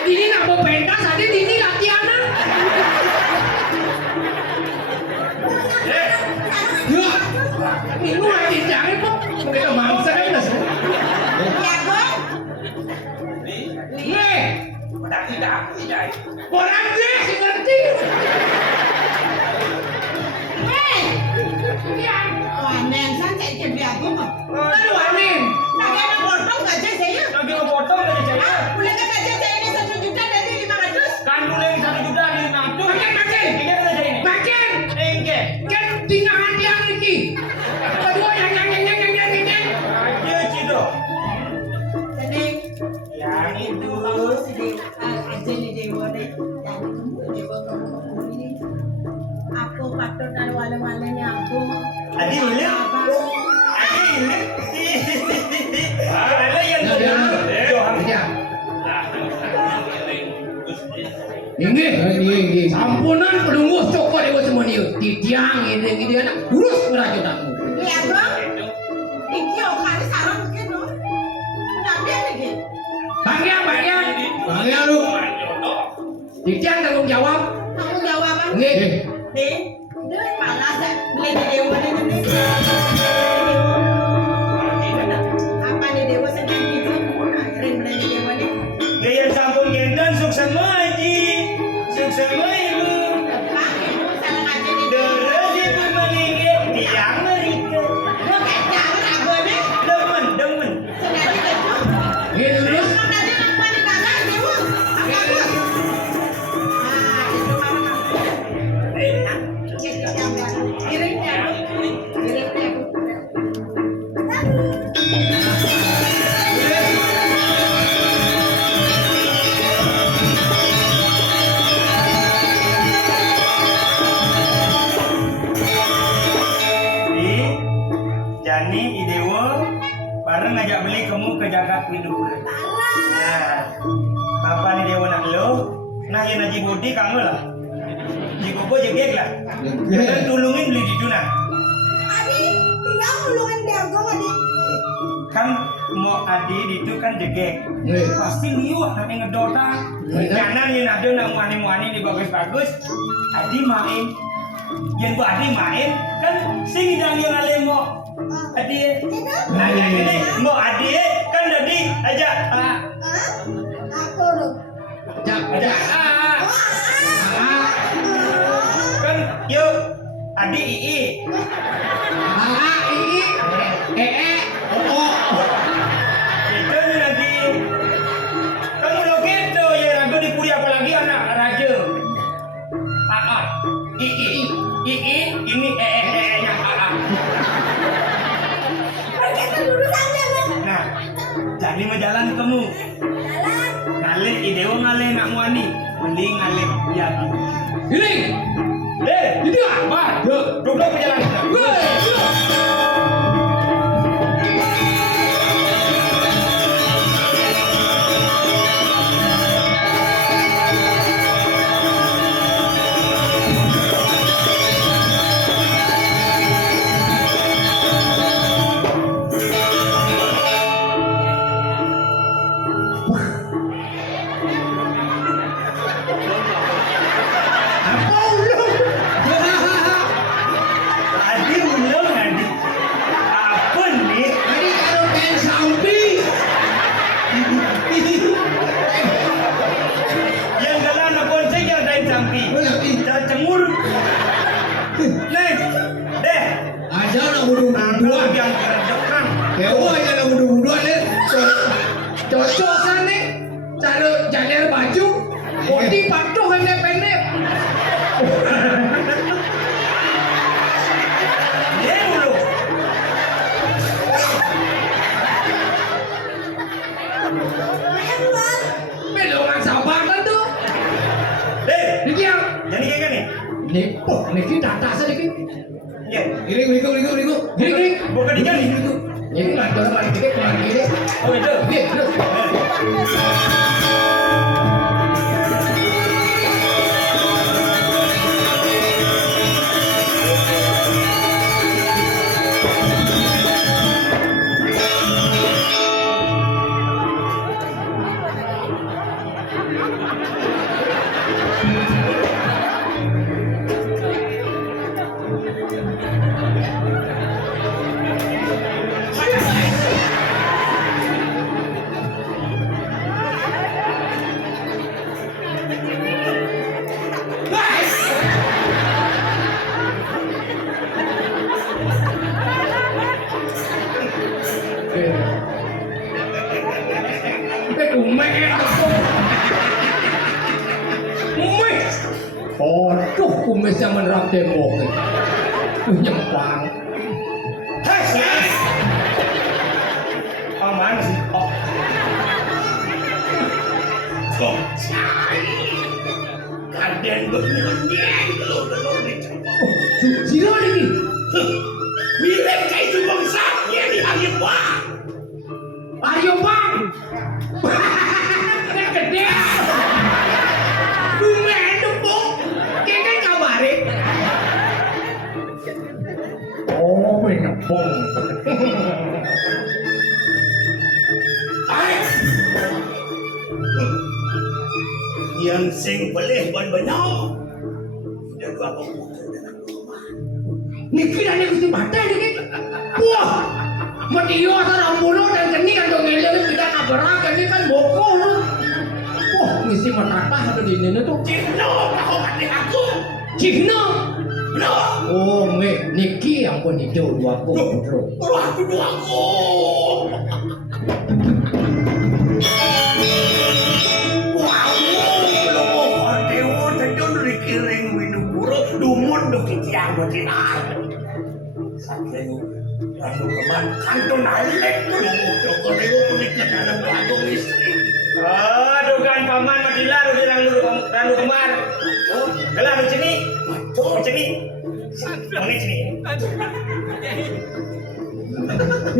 Ini nak mau pentas tadi ini latihan. Ya. Ini lagi cari kok. Kita bangsa kan dah. Ya, Bang. Weh. Tidak. Orang dia sih ngerti. Weh. Ya. Wah, men, saya cek Aduh aneh. Lagi anak potong gajah saya. Lagi ngepotong aja saya. Boleh kan gajah saya ini 1 juta dari 500? Kan dulu yang 1 juta di nafsu. Makin. Ini kan aja ini. Makin. Engke. Kan tinggal hati yang ini. Kedua yang. Aja cido. Jadi Yang itu. kalau si aja nih dewa nih, jadi dewa kamu ini. Aku patut dari wale-walenya aku. Adi ini. Adi ini. Ada yang Ya. Ini sampunan penunggu cokot dewa semua ni. Titiang ini anak urus merajuk aku. Iya bang. Iki okane sarang mungkin no. Tapi lagi. Bangnya lu. Titiang tanggung jawab. Kamu jawaban. Nggih. Nih, dia malas ya. Beli di dewa ini. Apa nih dewa sedang gitu? Akhirnya beli di dewa nih. Gaya sampun gendon sukses maji. Sukses ibu. Pak, ibu sarang aja nih. Deres ibu mengingat tiang mereka. Lo kayak jangan aku nih. Demen. Sedang gitu. Nggih terus. Nanti apa nih kakak dewa? Apa aku? Ah, itu mana? Kirimnya aku. Jani Idewo bareng ngajak beli kamu ke Jagat Windupura. Nah, Bapak nih Dewo nak lo, nah yang Haji Budi kamu lah. Jikopo jegek lah. Jangan tulungin beli di Juna. Adi, tinggal ngulungin dago adi. Kan mau adi itu kan jegek. Nggih. Pasti liu nanti ngedota. Jangan yang ada nak muani-muani ini bagus-bagus. Adi main. Yang bu adi main kan sing yang alemo. Adi, nah jadi mau adi kan jadi aja. Aku loh. Aja. Kan yuk adi ii. Itu nih nanti. Kan udah gitu ya ragu dipuri apalagi anak raja. Ii ini nya Kita lurusannya bang. Nah, jadi mau jalan kamu. Ngalih idewo ngalih nak muani. Mending ngalih yaki. Ini. Itu apa? Duduk perjalanan. Adi ulung adi. Apa nih? Yang galah nak konsep yang dari sampi. Jangan cengur. Nih, deh. Aja nak budu-buduan. Yang kerjakan. Dewa aja nak budu-buduan ni. Cocok kan ni. Cara jalan baju. Bodi patuh pendek-pendek. Dia ulung. Belongan sabar kan tu. Deh, Ini yang. jadi kayak gini. Ni, ni kita atas sedikit. Ya, Gini. Gini. bukan di jari. Ini lah dalam lagi dikit, lagi dikit. Oh itu. Gini, terus. Kumis. Aduh, kumisnya menerap tembok. Nyempang. Hei, paman sih. Oh. Kok cai? Kalian bernyeng telur dicoba. Sila lagi. Mirip kayak itu bangsatnya di angin bang. Aryo Bang. Gede. Lumayan dempuk. Kayak kabarin. Oh, menepung. Yang sing boleh banyak. Sudah dua komputer dalam rumah. Niki dan Gusti Bate niki. Wah. Matiyo sarang mulo dan geni kan dong ngeleng tidak kabarak ini kan bokol. Wah, misi matata ada di ini tuh. Cino, kau mati aku. Cihna. No. Oh, niki yang pun hijau dua komputer. Aku dua aku. Wow, belum mau dewa tentu dikiring minum buru dumur dokitian betina. Saking lalu keman kantor nalek belum mau dewa punik ke dalam lagu istri. Oh, dugaan paman Madila udah randu kemar. Oh, gelar di sini. Di sini. Di sini.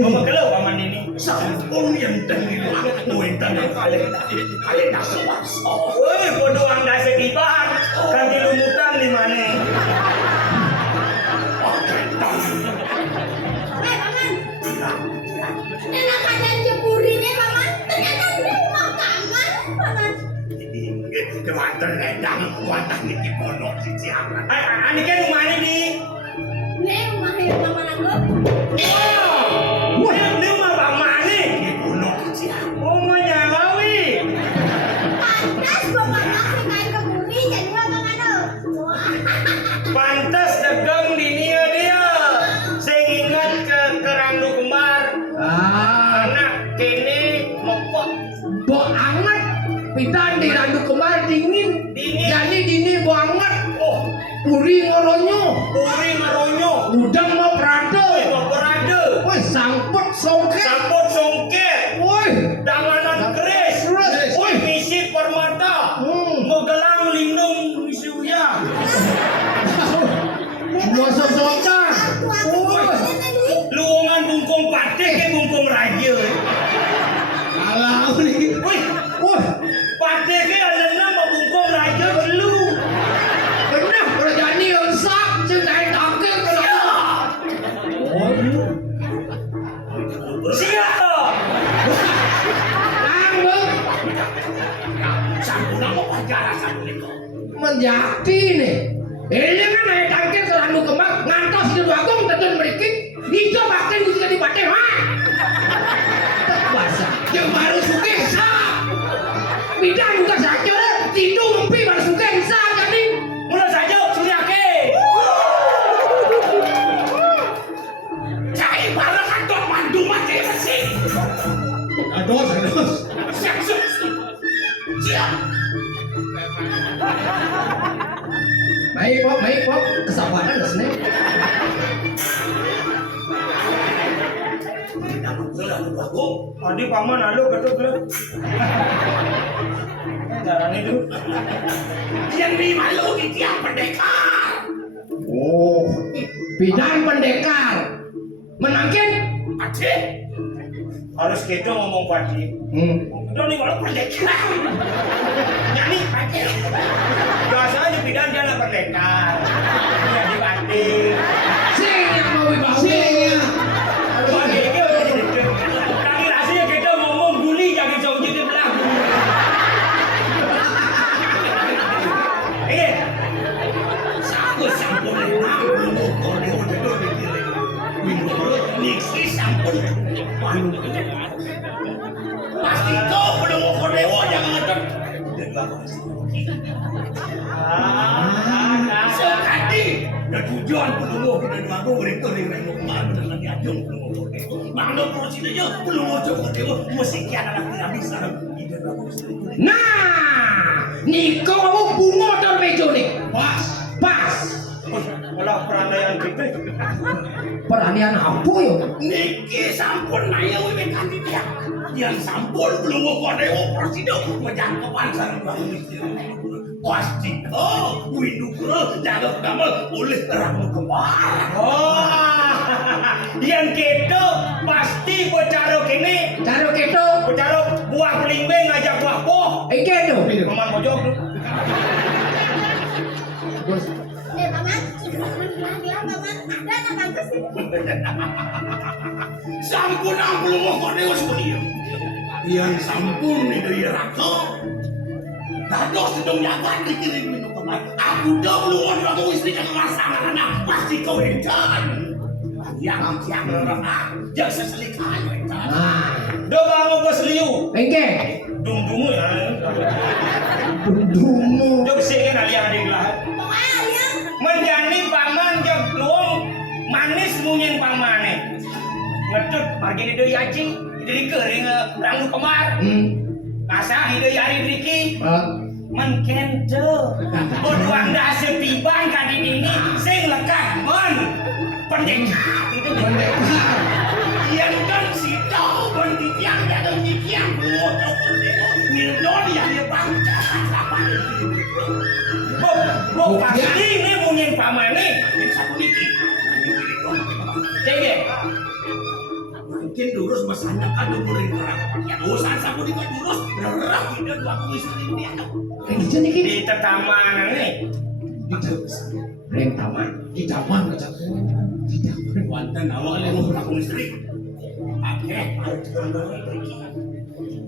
Mama kelau paman ini. Sampun yang tengil waktu yang tengil kalian tak sebangsa. Woi, bodoh anda sekitar. Kan di lumutan di mana? Nenek kalian jemurinnya paman, ternyata dia makanan paman. Kewater ledang, wadah niki pondok di Ciaman. Ani kan rumah ini di. Nih rumahnya paman aku. Wow, ini rumah bang Mani. Di pondok di Ciaman. Oh, menyalawi. Pantas bapak aku kain keburi jadi makanan aku. Pantas dagang di dia. Saya ingat ke randu kemar. Ah, Anak kini mokok. bo anget. Pitan di randu kemar dingin. Dingin. Jadi dini bo anget. Oh, Puri ngoronyo. puri maronyo. Udang mau prado. Mau berada. Woi, sangput songket. Samput songket. Woi. Danganan keris. Keris. Woi, misi permata. Megelang lindung misi uya. Dua sosota. Woi. Luungan bungkung pate ke bungkung raja. Alah, ini. Woi, Woi. pate ke alena mau bungkung raja dulu. Benar, kerajaan ni rusak. Cengai takut kalau. Siap. Tanggung. Sampun aku pacaran sampun itu. Menjati nih. Ini kan naik tangkir ke randu kemar. Ngantos di agung tentu merikik. Itu bahkan bisa dipakai. Wah. Terbasa. Yang baru suka sah. Bidang juga saja. Tidur mimpi baru suka sah. Jadi. Mula saja Suryake. Cai barang kantor mandu mati mesin. Ados. Siap. Siap. Baik Pop. Kesabaran lah sini. Adi paman halo betul betul. Jalan itu. Yang di malu di tiap pendekar. Oh. Bidang pendekar. Menangkin. Adik. Harus gitu ngomong padi. Udah nih malu pendekar. Nyanyi padi. Biasanya bidan dia lah pendekar. Jadi padi. Sing yang mau wibawa. Sing. Padi ini kaki rasanya kita ngomong guli jadi jauh jadi belah. Eh, Sampun kalau dia udah dikirim. Minum perut niksi sampun. Pasti kau belum mau dewa yang ngedek. Dan aku sekali dan tujuan belum dan aku mereka dengan kemana dengan yang belum mau dewa. Mana proses aja belum mau coba dewa. Mesti kian anak tidak bisa. Tidak Nah, niko kamu bunga motor mejo nih. Pas. Malah perandaian gitu. Peranian apa yo? Niki sampun naya wiwit kandidat. Yang sampun belum ngokone operasido menjangkauan sarang bangun istri. Pasti Winukro jaga damel oleh Ranu Kembar. Yang gitu pasti bocaro kini. Caro keto. Bocaro buah pelingwing ngajak buah poh. Ike no. Paman pojok tuh. Bos. Paman, bilang paman, ada anak bagus sih. Sampun belum ngokone wis dia. Yang sampun itu ya raka. Dados sedang nyagat dikirim minum kemar. Aku dah belum ada aku istri yang masalah anak pasti kau encan. Yang yang seselikan encan. Do bangun bos liu. Ike. Dumdumu ya. Dumu. Do besikin aliang adik lah. Menjani paman jam luang manis mungin pamane. Ngetut margin itu yaci. Jadi kering Ranu Kemar. Masa hidup yari Riki menkente berduang dasar tiban kali ini sing lekat pendekar itu pendekar yang kan si tahu pendekar ada nyikir bodoh mildon yang dia bangsa apa bo pasti ini mungkin pamane yang satu niki jadi mungkin durus masanya kan umurin orang ya urusan sapu di durus derah tidak dua aku istri ini ada di taman ini Di taman. Di taman aja. Di taman. wanten awalnya mau aku istri ake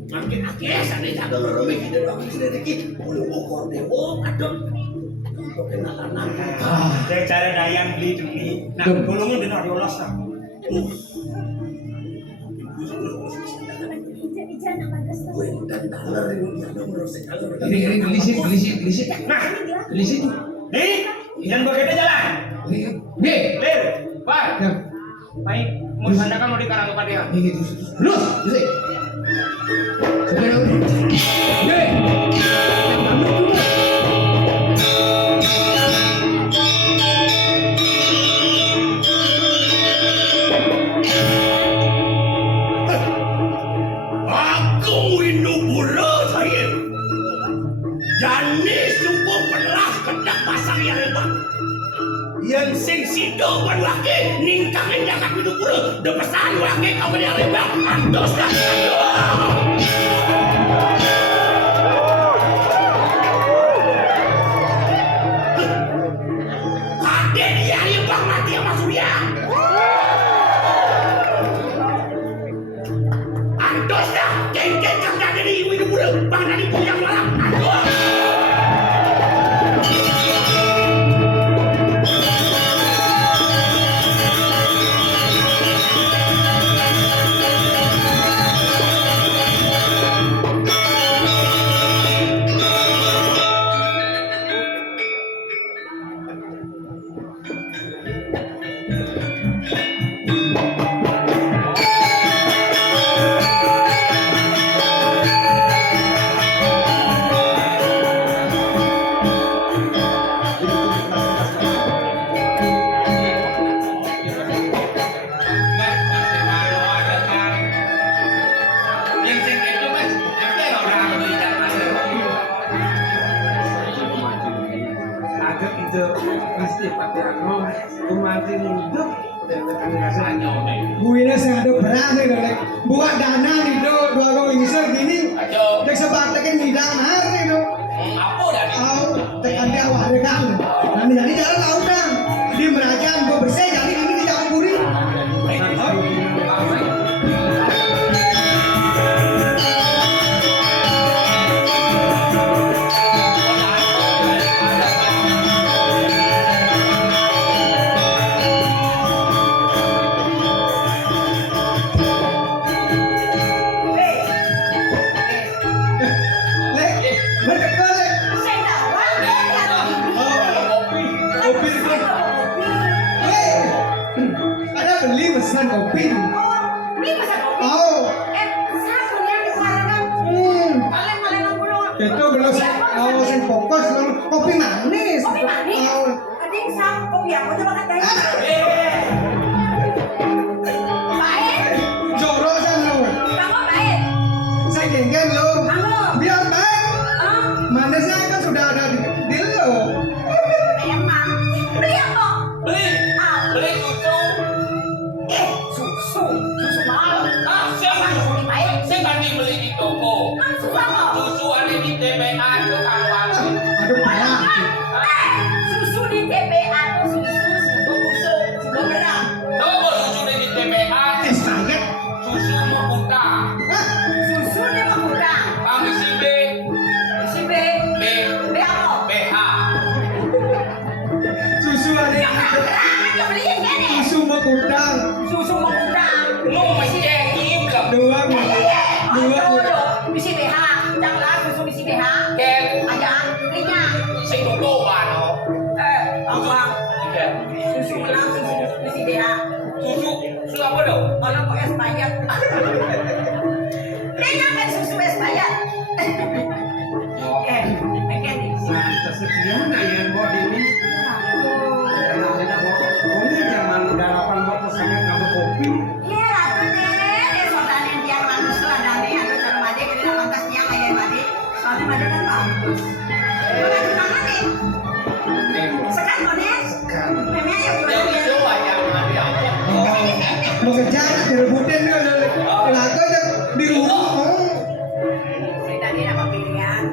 makin ake sana jaga lorong kita dua aku istri dikit boleh bokor dewo adon kenalan saya cara dayang beli demi nah golongan benar diolah tak dan color ini ada merosek color. Ini gelisit. Nah, Gelisit. nih, jangan begitu jalan. Be. Lir, Pak. Baik, mau sandakan mau dikarang kepada dia. Lurus. Gelisit. Be. Yang sing sido ban wake ningkang endak hidup pura de pesan wake kau beli rebak andos dah ade dia rebak mati sama surya andos dah kengkeng kang dari hidup pura bang dari puyang malam andos Buina sing ada berang nih dek. Buat dana nih dok. Dua kau ingser gini. Dek sebatekin ngidang hari dok. Apa dah ni? Tahu. Dek anda awak dekat. Nanti jadi jalan tahu dah. Di merajam gue bersih jadi ini tidak kumpuri. TPA itu kawan. Aduh payah. Susu di TPA tuh susu busuk, susu merah. Coba susu di TPA. Expired. Susu mengutang. Susu dia mengudang. Kami si B. Si B, B. B apa? BH. Susu ada yang Ayo beliin kan nih. susu mengundang. Susu mengudang. Mau mencengin ke Dua Misi BH, janganlah susu misi BH. Ken. Aja belinya. Sing coba no. Abang, Ken. susu menang susu misi BH. Susu apa dong? Kalau kok expired. Belinya kan susu expired. Pengen nih. Tersedia yang buat ini. Ini zaman garapan waktu sangat ngambil kopi. Iya, tuh deh. Dia saudara yang tiang manus lah dari atau cara made kena 18 tiang ayam made. Soalnya made kan bagus. Mana mana nih? Sekarang kones. Memang ya Jadi coba yang ada apa? Mau kejar direbutin kan. Lagu di rumah. Saya tadi dapat pilihan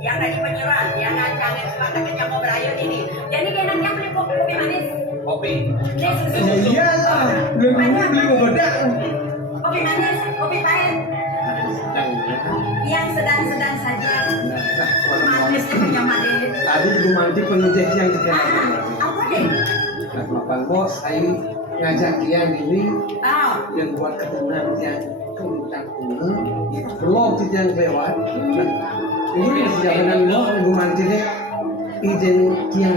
yang dari penyerang, yang jangan selatan kerja mau berayun ini. Jadi dia nanti beli kopi manis. Kopi. Dia susu. Ya iyalah. Belum beli bedak. Kopi manis, kopi pahit. Yang sedang-sedang saja. Manis punya manis. Tadi Ibu Manti peneliti yang sekarang. Apa deh? Nah, makan bos, saya ngajak yang ini Oh, yang buat keturunan yang kemudian belum yang lewat. Nah, ini perjalanan lo Ibu Manti deh izin yang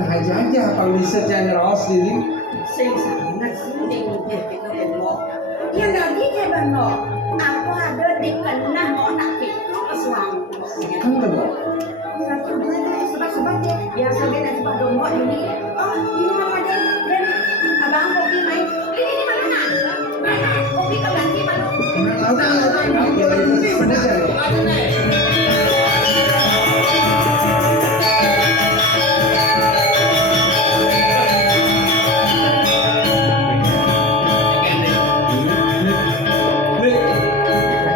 aja apa bisa jangan raos diri. sing sangat sing kita belok. Ya lagi dia belok. Aku ada di kena mau tak itu ke suami. Kan belum. Ya sudah sebab-sebab biasa dia nak sebab domba ini. Oh, ini mama dia dan abang kopi main. Ini mana? Mana? Kopi keganti mana? Udah. Ini bedak. Ada nih.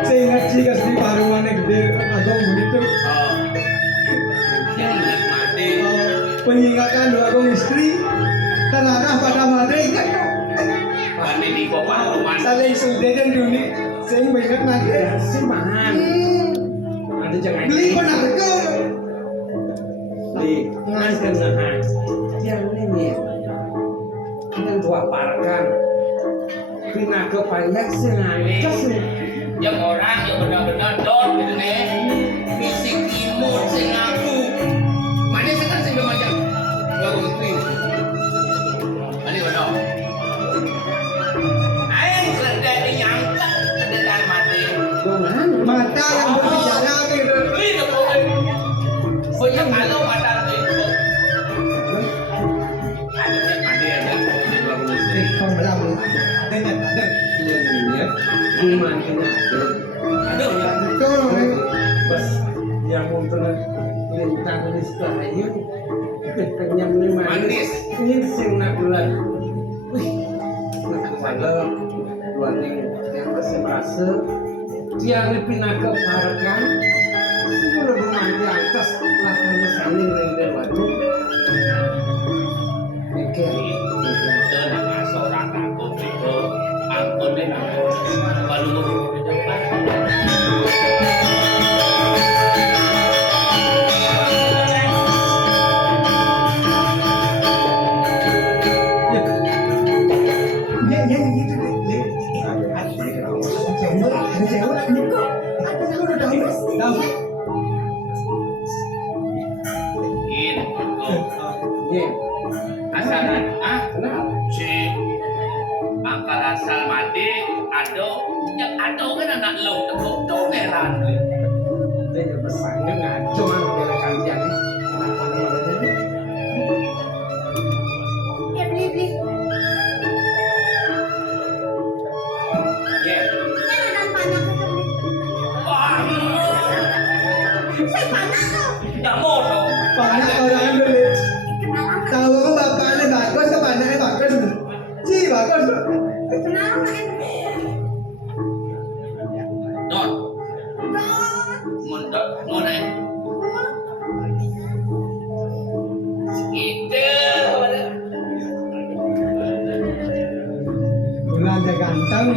Saya ingat sih kasih paruannya gede agak begitu. Yang nikmati. Pengingatan dua orang istri terarah pada mana ingat kok. Mandi di bawah rumah. Saling sudedan dunia. Saya ingat mati. Simpangan. Ada jangan Beli pun harga. di nganten nahan. Yang ini yang dua parkan. Pina kepayak sengaja. Yang orang yang benar-benar dor gitu nih. Misi imut sing aku. Mana sekarang sing macam. Baru itu. Ani ono. Aing sedang nyangkut ke dalam mati. Jangan. Mata yang berbicara gitu. Beli tu kopi. Banyak kalau mata itu. Ada yang mati ada di luar mesti. Pembelam. Dan Iya, gimana Aduh. betul. Bas, yang mempunyai lintang lista ayu, kenyang manis. Ini sing nak bulan. Wih, nak bulan bulan yang rasa tiang pindah ke parakan. Semua lebih mandi atas lah yang saling lewat. Oke. Itu nama seorang aku itu ampun deh baru Ya gitu deh. Ada cewek. Ada yang udah tahu. Tahu. in Iya. asalan ah Kenapa? si akal asal mati ado yang ado kan anak lo tekuk toleran Dia besarnya ngaco dengan kalian. Kenapa namanya? Ya beli. ya Jangan panas itu beli. wah Saya panas tuh. nggak mau dong Panas orang beli. Kenapa? Tahu bapaknya bagus ke panahnya bagus. Si bagus. Kenapa kan? don mau naik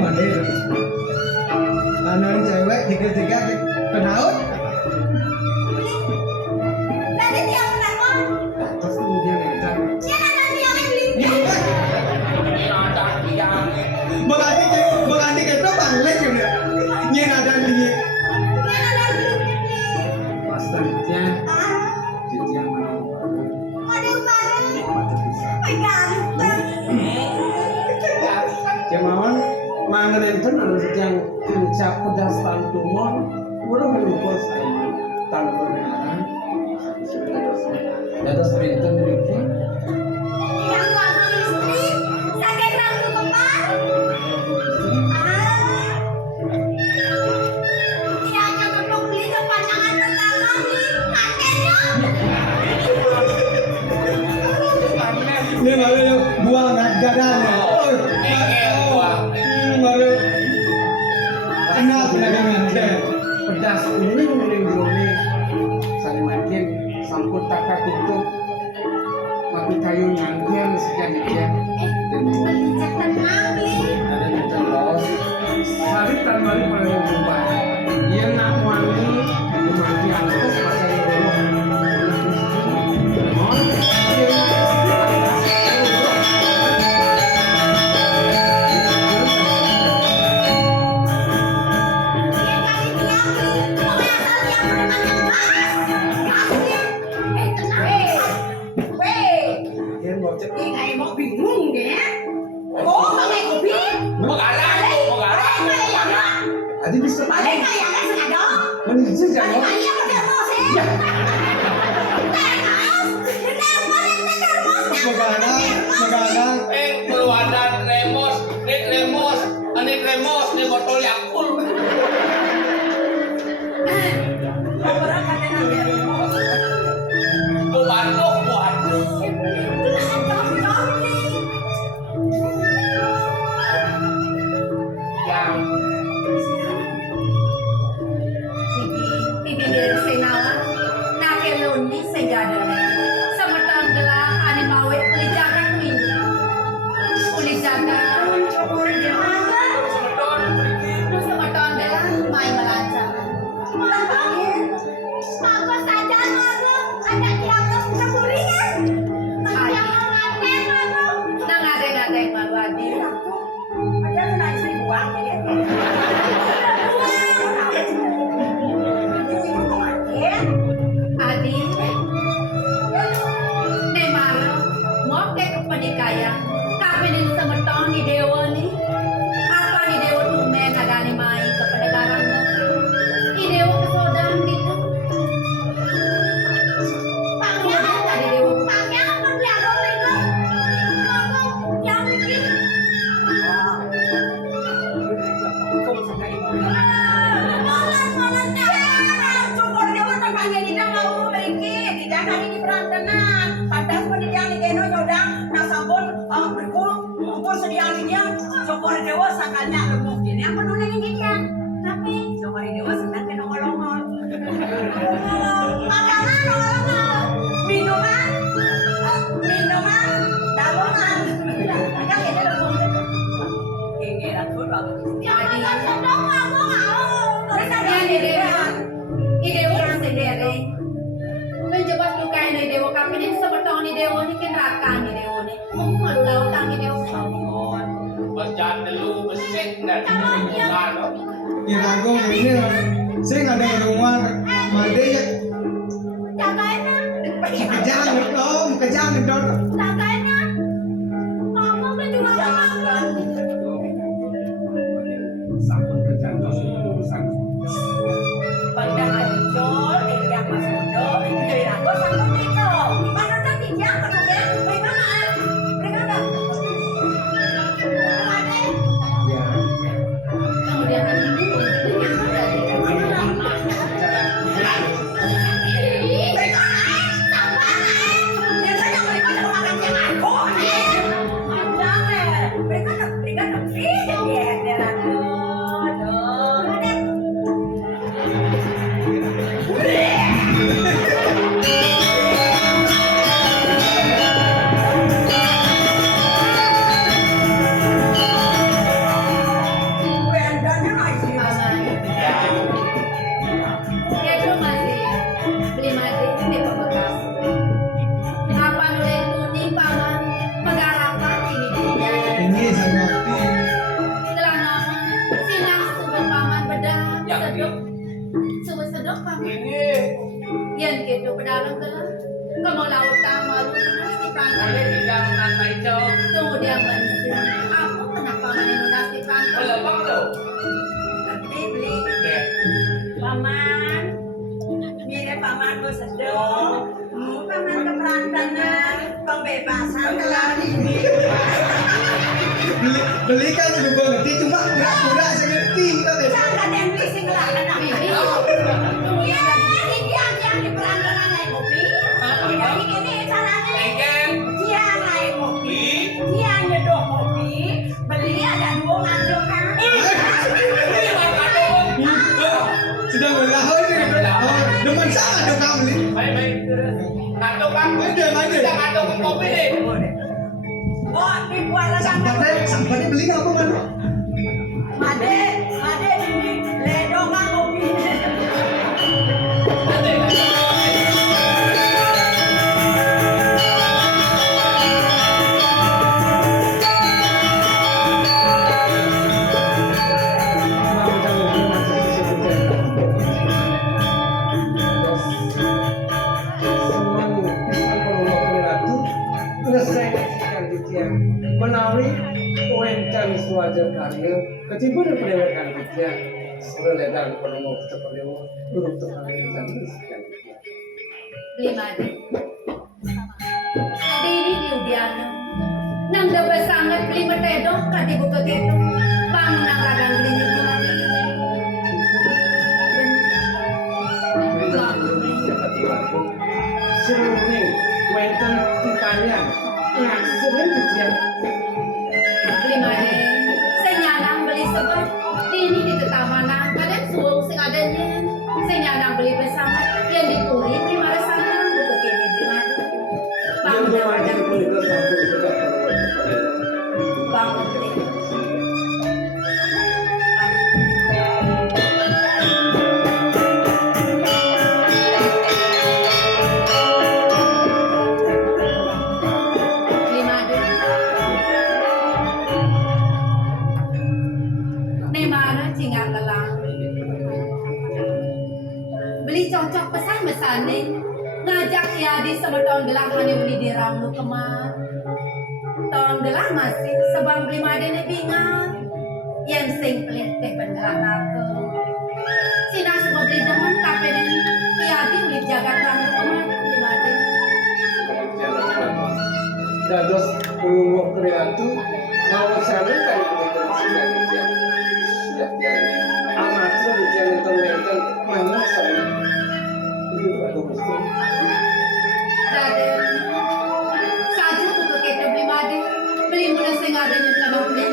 mandi. Anu cewek tiga-tiga ke laut. Tadi dia kenapa? Terus kemudian itu Siapa tadi yang beli? Ada yang Berarti kita balik ya. Nyen ada di Siapa ada beli? pas selanjutnya Ah, dia mau ada barang. mata bisa. Ganteng. Kemauan mangrenten anu yang kincap pedastan tumor urang menumpus tanpa berenang. Dados benten mriki Yang suami istri sakit rambut kembar. Dia akan untuk beli kepanjangan pertama nih. Kakeknya. ini malu buang gadang ya. Malu. Kenapa dengan teh? pedas uling drone sari makin sampun tak tutup mati kayu nyangkian sekian sekian Cek tenang beli. ada yang terus sari tanmari paling berubah ia nak wangi mati angkos pasal Dia kasih dia beli. Pokoknya asal dia permanjan gas. Gasnya. Tenang. Dia bocet Ini kayak mau bingung deh. Oh, pakai kopi? Mengarang. Balik ya, Mak. Adi bisa Balik kayak kan sengaja. menijin Balik jangan kayak pakai termos ya. Termos. Sekarang Keluaran Remos, Nik Remos, nih botol Yakult. Waduh. Yang Bibi dari Senawa, nake loni segada. Sama tanggelah ane mawe uli jaga kuindu. Uli jaga cokor dia mana? Terus sama tanggelah main melancaran. Main. Mago saja mago, ada tiang kemuringan. Tiang ngaten mago. Nang ngadeng mago adi. Ada kena istri buang ya. Adi, Nemaro, moke kepenikayan, kapinin semeton di dewa nih. Apa di dewa tuh mengadani mai kependegaran mo? Di dewa kesodan gitu. Pangnya tadi dewa. Pangnya apa dia dong itu? Yang bikin. Molan cukur dewa terbangnya tidak mau memiliki tidak kali di perantanan padahal seperti yang di Geno Yodang nasabun berkumpul sedianya cukur dewa sakalnya lemuk ini apa dulu yang ini ya tapi cukur dewa sedang kena ngolong-ngol makanan ngolong-ngol minuman daungan agak ini lemuk ini ratu bagus jadi sedang mau terus ada ide orang sendiri menjebak luka ini dewa kapinin seperti ini dewa ini kenrakan ini dewa ini malu lautan ini dewa baca dulu besit dan bukan. Irago ini saya nggak ada rumah mandi ya. jagainya Kejang itu. jagainya ngomong kan juga ngomong sampun kejantos urusan pandang hancur tidak masuk do jadi aku sanggup itu mana tadi dia kemudian mereka nggak kemudian mereka naik sampai naik biasanya mereka mau makan siang itu pedalam telah. Kamu laut tamal di pantai. Ada di dalam lantai jauh. Tunggu dia mesti. Aku kenapa menunas di pantai? Belum tuh. Nanti beli. Paman. Mirip pamanku sedang. Paman keperantanan. Pembebasan telah ini. Beli kan sudah gue ngerti, cuma pura-pura saya ngerti. Jangan yang beli sing lah anak ini. Iya, ini dia yang di perantanan naik kopi. Jadi gini caranya. Engken. Dia naik kopi, dia nyeduh kopi, beli ada 2 ngandung kan. Sudah ngelahor nih, demen sama dong kamu nih. Baik. Ngantuk kan? Ada. Kita ngantuk kopi deh. Oh, dibuat sama. Sampahnya beli apa mana? Made ini ledongan kopi. menawi kuencan suaja karya kecimpung perewekan kerja seledan penuh seperti turut terkait sekian Beli made. Adi ini di udiana. Nang dapat sangat beli metedok kadi buka kedo. Bang nang radang beli di made. seluruh kuencan ditanya yang sering dijian Beli made. Saya nyanang beli sebab ini di ketamanan kadang suung sing adanya. Saya nyanang beli bersama yang dipuri di mana sana buka kini di made. Bang nang radang beli. Bang beli. Beli made. Nemara cingat lelang. Beli cocok pesan mesane. Ngajak ya di sama tahun gelang hani beli di Ramlu kemar. Tahun gelang masih sebang beli made ne bingat. Yang sing pelit teh pengelang aku. Sina semua beli demen kape dan tiadi beli jaga Ramlu kemar beli made. dados ulung kreatu mau sare kali punika siang siang siap jadi amat di jalan tol mana sama itu ada mesti Dan saja buka kita beli made. Beli mula sing ada yang tanah beli.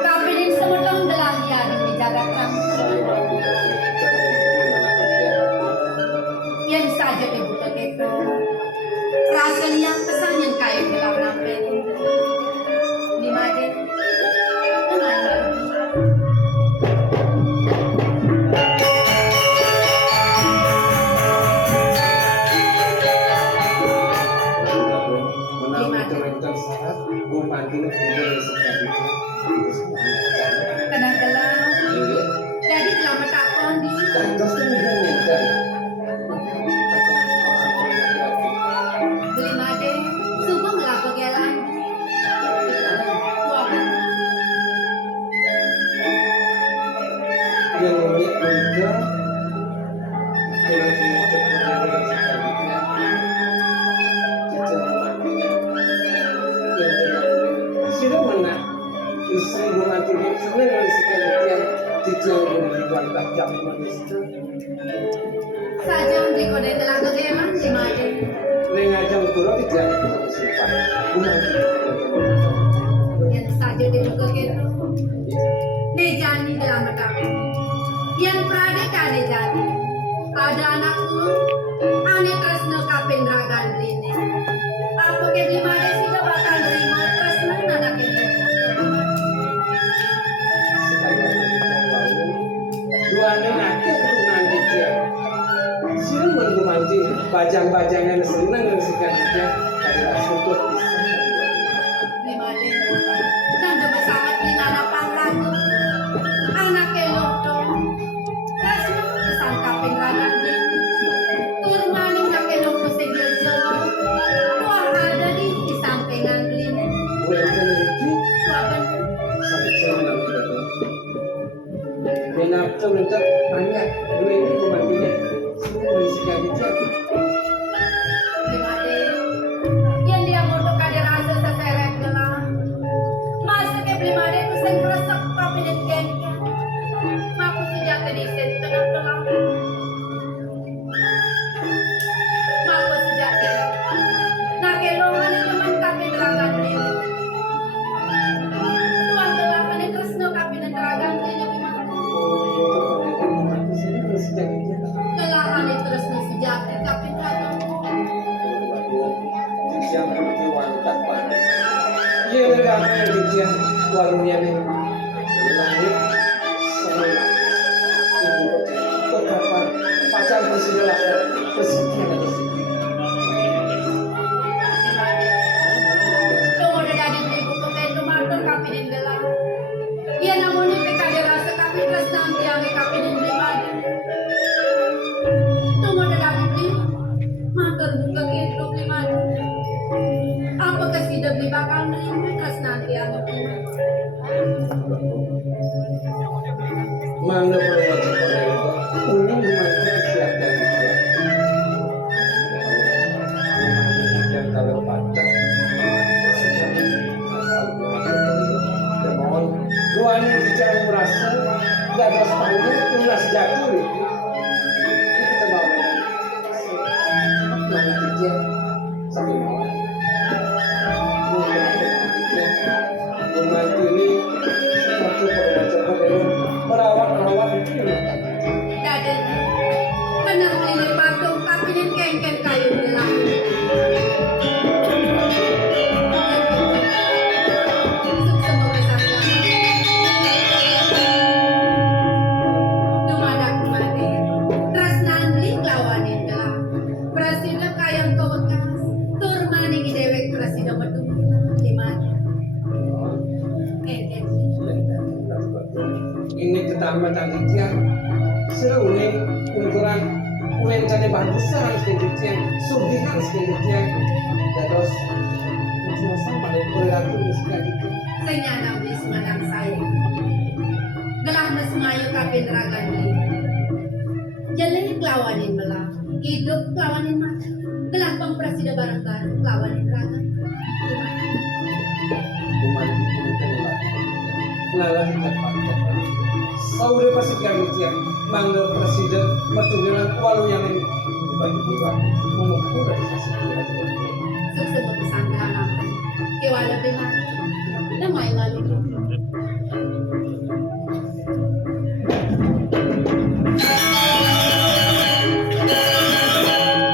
Kape dan semua tahun gelang ya di jaga Ramlu. saya bagi Yang saja dibuka itu rasanya pesan yang kaya gelang nampil di made dengan menawi teman saat gumanti boleh sekali kadang-kadang jadi lama takon di dados kemudian ngejar beli made subuh ngelapa gelan buahan yang unik juga yang mengucap kepada sekalipun sudah mana istri gumanti senang dengan sekalian tidak menghidupkan jam manis saja di kode telah kegeman di made Lengajang kula tidak bersipat gumanti yang saja dibuka itu nejani dalam takon yang pradeka nejani ada anakku ane tresno kapendra gandrine apa ke di made sudah bakal terima tresno anak itu dua nenaknya keturunan dia sila menggumanti bajang-bajangan senang dengan sekalian adalah syukur bisa di made dan dapat sangat lingana panglaku anak elok tresno pesan kapendra gandrine turun maning kakek nafsu minta tanya dulu ini pembantunya semua polisi kayak gitu Gimana? Yang dia mau kader rasa seseret gelang. Masa ke Blimade itu saya keresek prominent gengnya. Maku sejak tadi saya tengah gelang. Maku sejak nah kelongan itu teman kami nerangan dia. Tuan gelangan itu resno kami nerangan dia gimana? Gelahan itu resno sejak kami nerangan. yang berarti wanita pada iya dari apa yang dijian warungnya nih langit sama ibu betapa pacar bersilah kesekian ada sini Tunggu udah jadi beli buku kain tomato kapinin gelang. Iya namun ini kaya rasa kapin terus nanti yang kapinin beli lagi. Tunggu udah jadi beli makan buka gitu beli lagi. Apa kasih udah beli bakal beli terus nanti yang beli. mana perlu wajib pada itu ulang membantu siapkan yang kalau pacar dan mohon ruangnya bicara merasa nggak ada sepanya lunas jatuh itu kita bawa nanti dia sampai malam membantu ini satu perbaca merawat itu Jadi benar beli patung kapinin kengken kayu gelang. ini ketambah cantiknya seruling ukuran ulen cane bagus harus cantiknya sugihan cantiknya terus masa pada perilaku sekali itu Senyana beli semanang saya. Gelah na sumayo kapin ragan ini. Jalani kelawanin belah. Hidup kelawanin mata. Gelah pempresida bareng-bareng kelawanin ragan. umat ini telah nalar cepat saudara pasti cantiknya mangga presiden pertujuan walau yang ini bagi bulan mengukur dari sisi Suksema pesanggahan apa. Kewala benar. Namay lalu.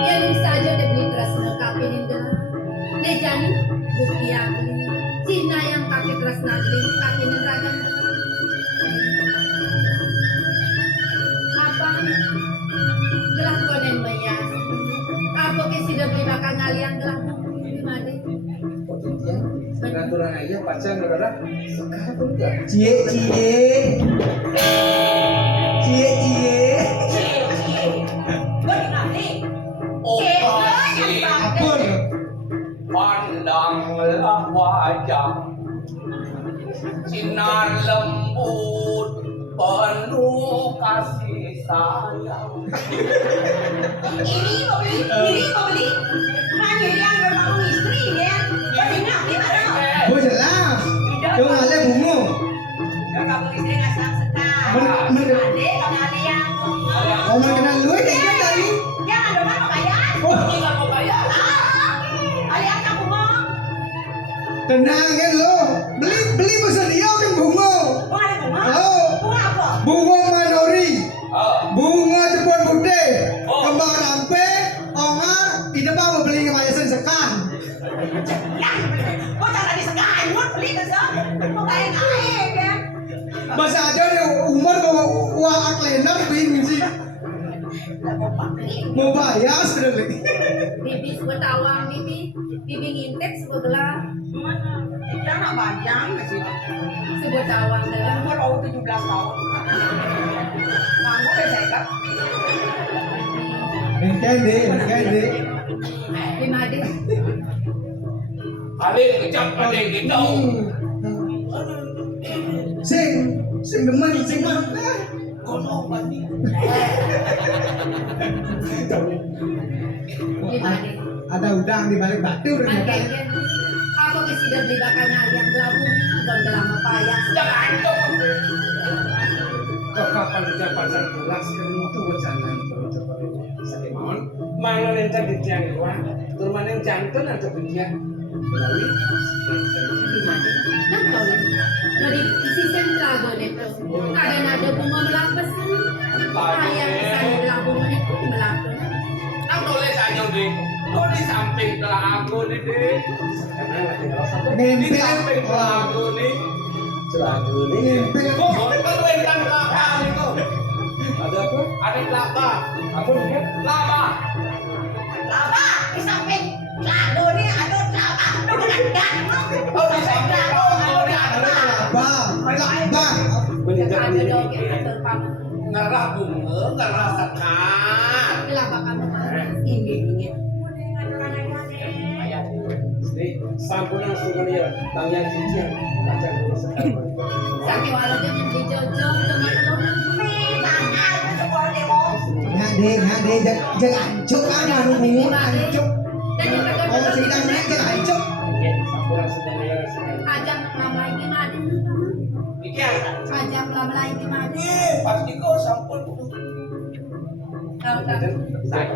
Yan saja dibeli teras na kapinin da. Nejani bukti ako. Sina yang kaki teras natin kapinin ragan. Apa? Gelas konen mayas. Apa kasi dibeli bakal ngalian gelas mo? Gimana? potensial senaturan aja pacar saudara sekarang pun enggak cie Operasi pandanglah wajah sinar lembut penuh kasih sayang. Ini mau beli. Hanya yang berbangun istri ya. Jadi nanti ada. oh jelas yo ngale bungo Kamu istri nggak sekali. Ade kalian. kamu kenal lu kayak tadi Jangan dong mau bayar. oh Tidak mau bayar. Kalian kamu mau? tenang kan lo beli pesan dia kan bungo Mau ada bunga? oh Bunga apa? bungo manori bunga cepon putih Oh. kembang rampe ongar tidak mau beli kemayasan sekan Ya, kok jangan disegahin, mau beli ke sana. Mau kain ya. masa aja nih umur bawa uang aklena bingung sih Lah mau pakai. mau bayar sebenarnya Bibi sebut awang bibi. Bibi ngintip sebut gelah. Jangan bayang sih. Sebut awang gelah. Umur 17 tahun. Kamu udah cekap. Kende. Lima deh. Kali kecap pada gitu. Sing demen. bani. Gimana? Ada udang di balik batu ternyata. Makanya aku ke sudah beli bakalnya yang gelabung dan lama payah. Jangan dong. Kok kapan aja pacar pulas kan itu jangan terus sakit mohon. Mana yang tadi tiang luar, turun yang jantan atau bijian melalui Gimana? Kan kau dari sistem gelabung itu kadang ada bunga melapas. Ayah kesan gelabung itu melapas. Ang tulis aja deh. Kok di samping telaga nih deh. karena lagi ngerasa tuh Di Nempel. samping telaga nih. selalu nih. Kok kan belakang itu. Ada apa? Ada kelapa. Apa mungkin? Lama. Lama di samping lalu ini ada lama. Lu menendang. Oh di samping telaga nih ada. Bang. Menjadi Ada diri. dong yang atur kamu. Ngarah bunga, ngarah sekat. Kenapa kamu ini? Jadi sampunan souvenir tangan cincin kacang dulu sekarang. Sakit walau jangan dijojol dengan lo. Tangan sekolah demo. Ngade jangan ancuk ada nunggu ancuk. Dan yang Oh cerita naik jangan ancuk. Sampunan souvenir sekarang. ajak lama gimana? Ikan. Ajak lama gimana? Pasti kau sampun. Tahu tak? Saya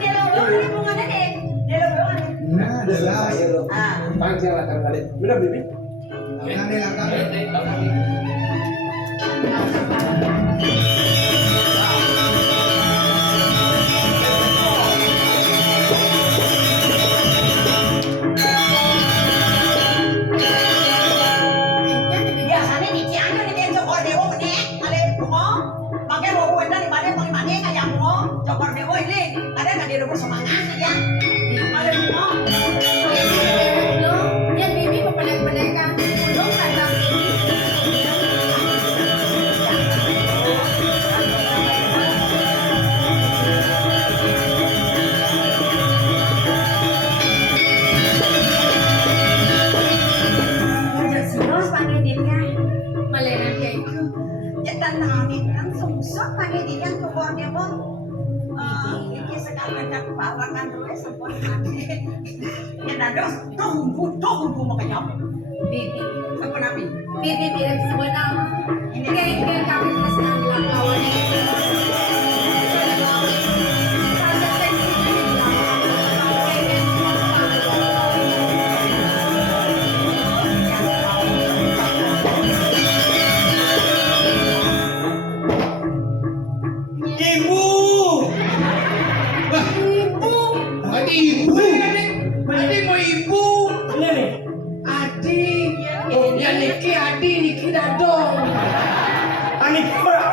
Dia lo ini bunganya deh. Dia lo. Nah adalah. panjang lah kan kali. Benar bibi? Langkah. Biasanya di Cianjur di dia cokor dewo menek, ada bungo, pakai bawa kuenda di mana mau di mana kayak bungo, cokor dewo ini, ada nggak di rumah semangat ya? Ada bungo. Lo, yang bibi pendek-pendekan, lo kata sungsok pakai dia keluar dia pun ini sekarang ada bawakan dulu sempurna ya dados tunggu makanya bibi sempurna bibi bilang sebenarnya ini kayak kami sedang lawan Adi mau ibu. Ini nih. Adi. Oh, ya Niki dadong. Aniki orang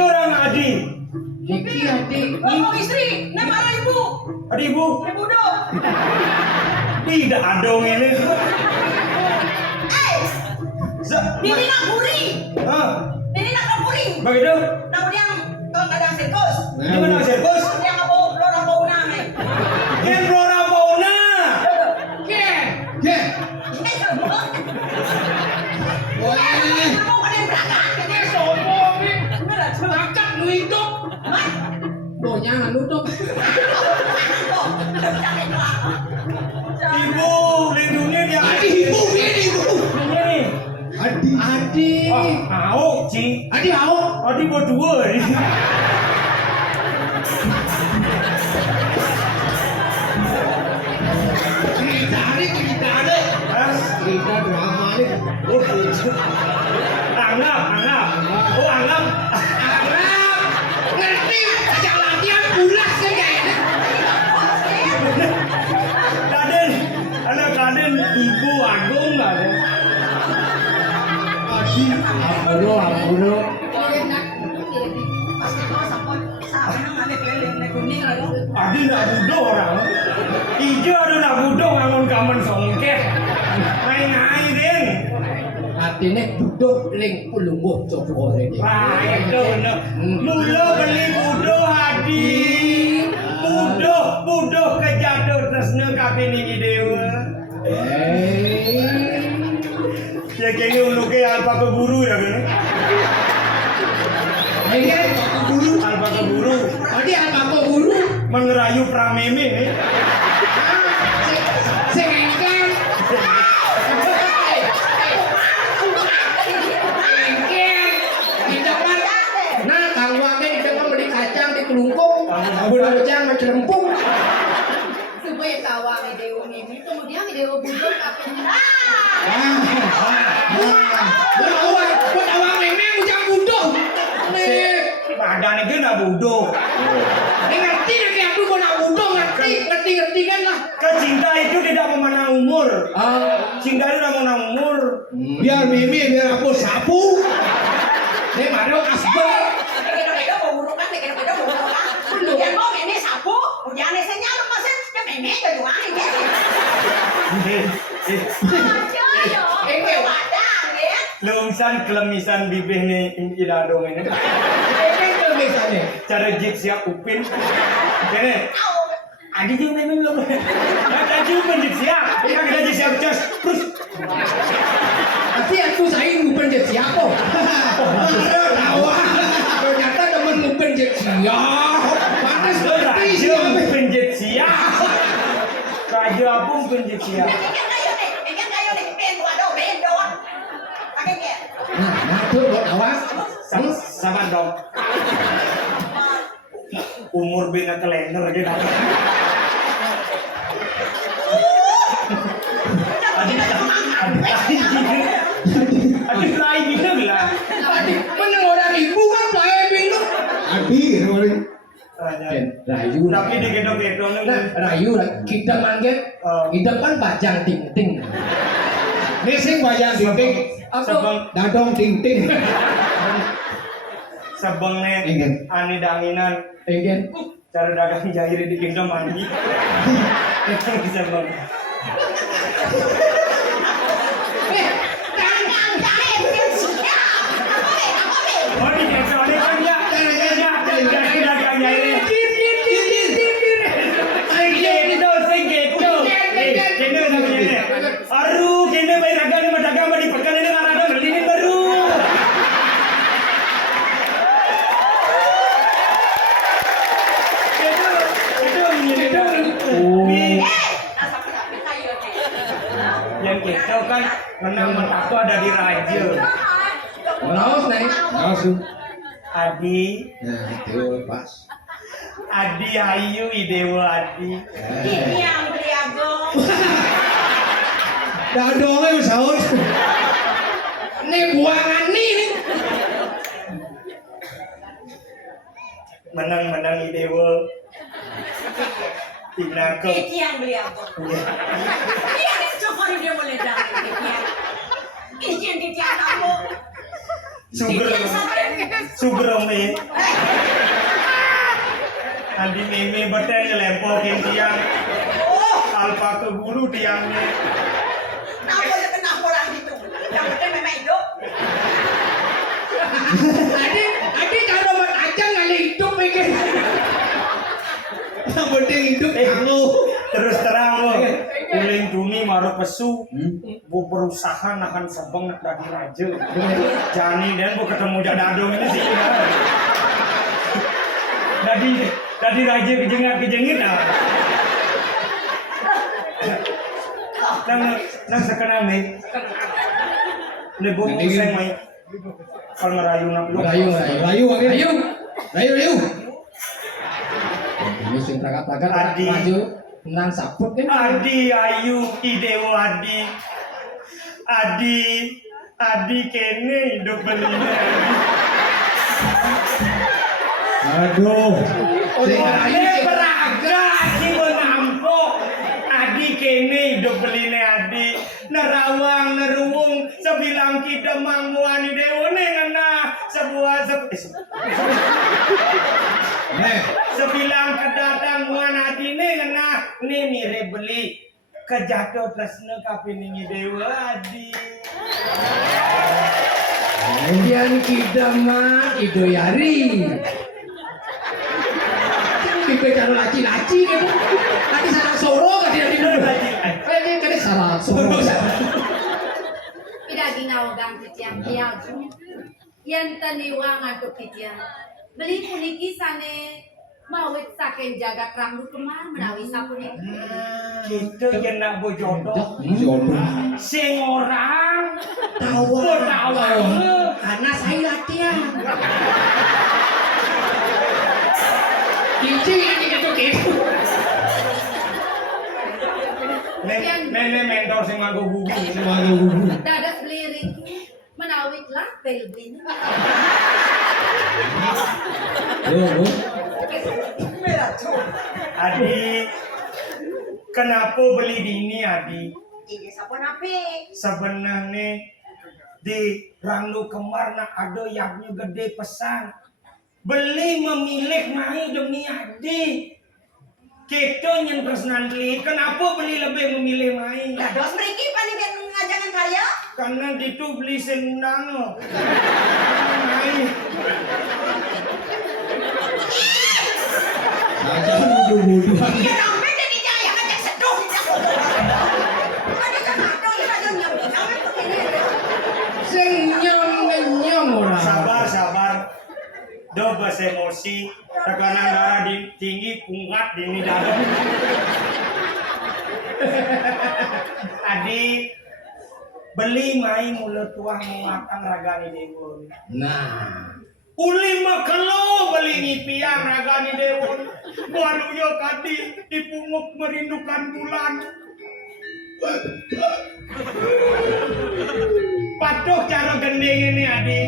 orang Adi. Niki Adi. oh istri nama ibu Adi ibu. ibu dong Tidak adong ini. ini nak puri Hah? ini nak puri Begitu? kemudian kalau nggak ada sirkus Di mana sirkus? dia nggak mau lorong bau name Ken Flora Fauna. Ke. ini semua kamu kalian berangkat ini Sombong nih. beneran semua Akak lu hidup. Bonya nutup. Ibu, lindungi dia. Adi ibu, ini ibu. Ini. Adi. Mau, Ci. Adi mau. Adi berdua ini. Cerita ada. Hah? Cerita drama nih. Oh, anggap. Oh, anggap. Arab. Ngerti. Ajak latihan pulas kan kayaknya. Kaden Ibu Agung nggak ada. Adi. Ampuro. Adi nak budo orang. Ijo ada nak budo ngangon kaman songke. Main den. Artinya duduk ling ulungguh coba ini. Wah, itu no. Mula beli budo Adi. Budo kejatuh tresna kabeh niki dewa. Ya kene unuke alpaka guru ya kene. Ini Alpaka guru tadi apa guru? mengerayu prameme nih. Sengengken. Sengengken. Di depan. Nah, Kang Wake di depan beli kacang di kelungkung. Kacang macam lempung. Supaya kawang Dewa Mimi, kemudian Dewa Budok apa Buat awak memang ujang budoh. Nih, Badan itu nak bodoh. ngerti ya kayak aku nak budoh ngerti kan lah. Kan cinta itu tidak memandang umur. Cinta itu tidak memandang umur. Biar Mimi biar aku sapu. Nih baru asbar. Kira-kira mau urukan, kira-kira mau urukan. Kemudian mau ini sapu, kemudian ini senyal masih, ya meme ke juga ini. Ini wadah, ya. Lungsan kelemisan bibih nih tidak dong ini. Ini misalnya. Cara jik siap upin. Kene. Adi juga memang belum. Tadi upin jik siap. Kita kita jik siap just terus. Tapi aku sayang bukan jet siapa. Tawa. Ternyata temen bukan jet siap. Panas berarti Raja siapa? upin jik siap. Raja pun upin jik siap. Ini kayu nih, bendon. Pakai dia. Nah, tuh buat awas. Sama dong. Umur bina kalender gitu. Adik lain gitu lah. Tadi menang orang ibu kan saya bingung. Abi orang. Rayu. Tapi di gedong-gedong Nah, Rayu kita manggil di depan bajang ting ting. Ini sing bajang ting ting. Aku dadong ting ting. sebengnya Ingin. ani danginan Ingin. cara dagang jair di gendong mandi. Sebeng. Oh di gendong ini kan ya. Dagang jair. Aduh, kene bayi dagang ni dagang di pekan ini ada beli baru. Yang kita kan menang menang ada di raja. Raus nih. Raus. Adi, Nah, itu pas. Adi Ayu Idewa Adi. Ini yang beriago. Dadongnya sahur. Nih buangan nih. Menang Idewa. Tinakep. Ini yang beriago. Ini coba dia boleh dah. Ini yang dia kamu. Subrome. Adi Mimi betul lempokin tiang. Alpaka guru tiangnya. Kenapa orang itu? Yang penting memang hidup. Adik kalau buat aja nggak hidup mikir. Yang penting hidup kamu. Terus terang lo, uling duni maru pesu, bu berusaha nahan sebeng dari raja. Jani dan bu ketemu jadadong ini sih. Dari raja kejengit nah. Nang sekarang nih, lebih pusing nih. Kalau ngerayu nak lu. Rayu. Ini sing tangkap-tangkap Adi. maju nang saput kan. Adi Ayu Idewa Adi kene hidup belinya. Aduh. Beraga si menampok. Adi kene hidup belinya Adi. Nerawang neruwung sebilang kita mangmuani dewone ngena sebuah sebilang kedatang muan Adi ne ngena ni mire beli kejatuh tresna kapiningi dewa Adi. Kemudian kita mah idoyari. Kita cari laci-laci kan. Nanti sarang soro kan dia di dulu. Ini kan sarang soro. Tidak piau gang titiang piau yen taniwang antuk titiang beli puniki sane mawit saking jagat rambut kemar menawi sapuniki Kita yang nak berjodoh Jodoh. sing orang Tawa. karena saya latihan. Cici ini gitu. Nenek mentor sing nganggo gugu. dadas beli menawit lah pelbin Adi, kenapa beli dini Adi? Ini siapa napi? Sebenarnya di Rangdu Kemar nak ada yaknya gede pesan. Beli memilih mai demi Adi. Kita yang personal beli, kenapa beli lebih memilih mai? Dados mriki paling ngajangan kaya? Karena itu beli sendang. Mai. Iya sampai jadi jaya ngajak seduh tidak bodoh. Ada kemato ya ada nyam. Sampai begini. Sing nyong ora. Sabar. Do bahasa emosi, tekanan darah tinggi, kuat dini dalam. Adi, beli mai mulut tuah menguatkan ragani dewon. Nah, Uli makelo beli ngipiang ragani dewon. Waluyo kadi dipunguk merindukan bulan. Patuh cara gending ini Adi.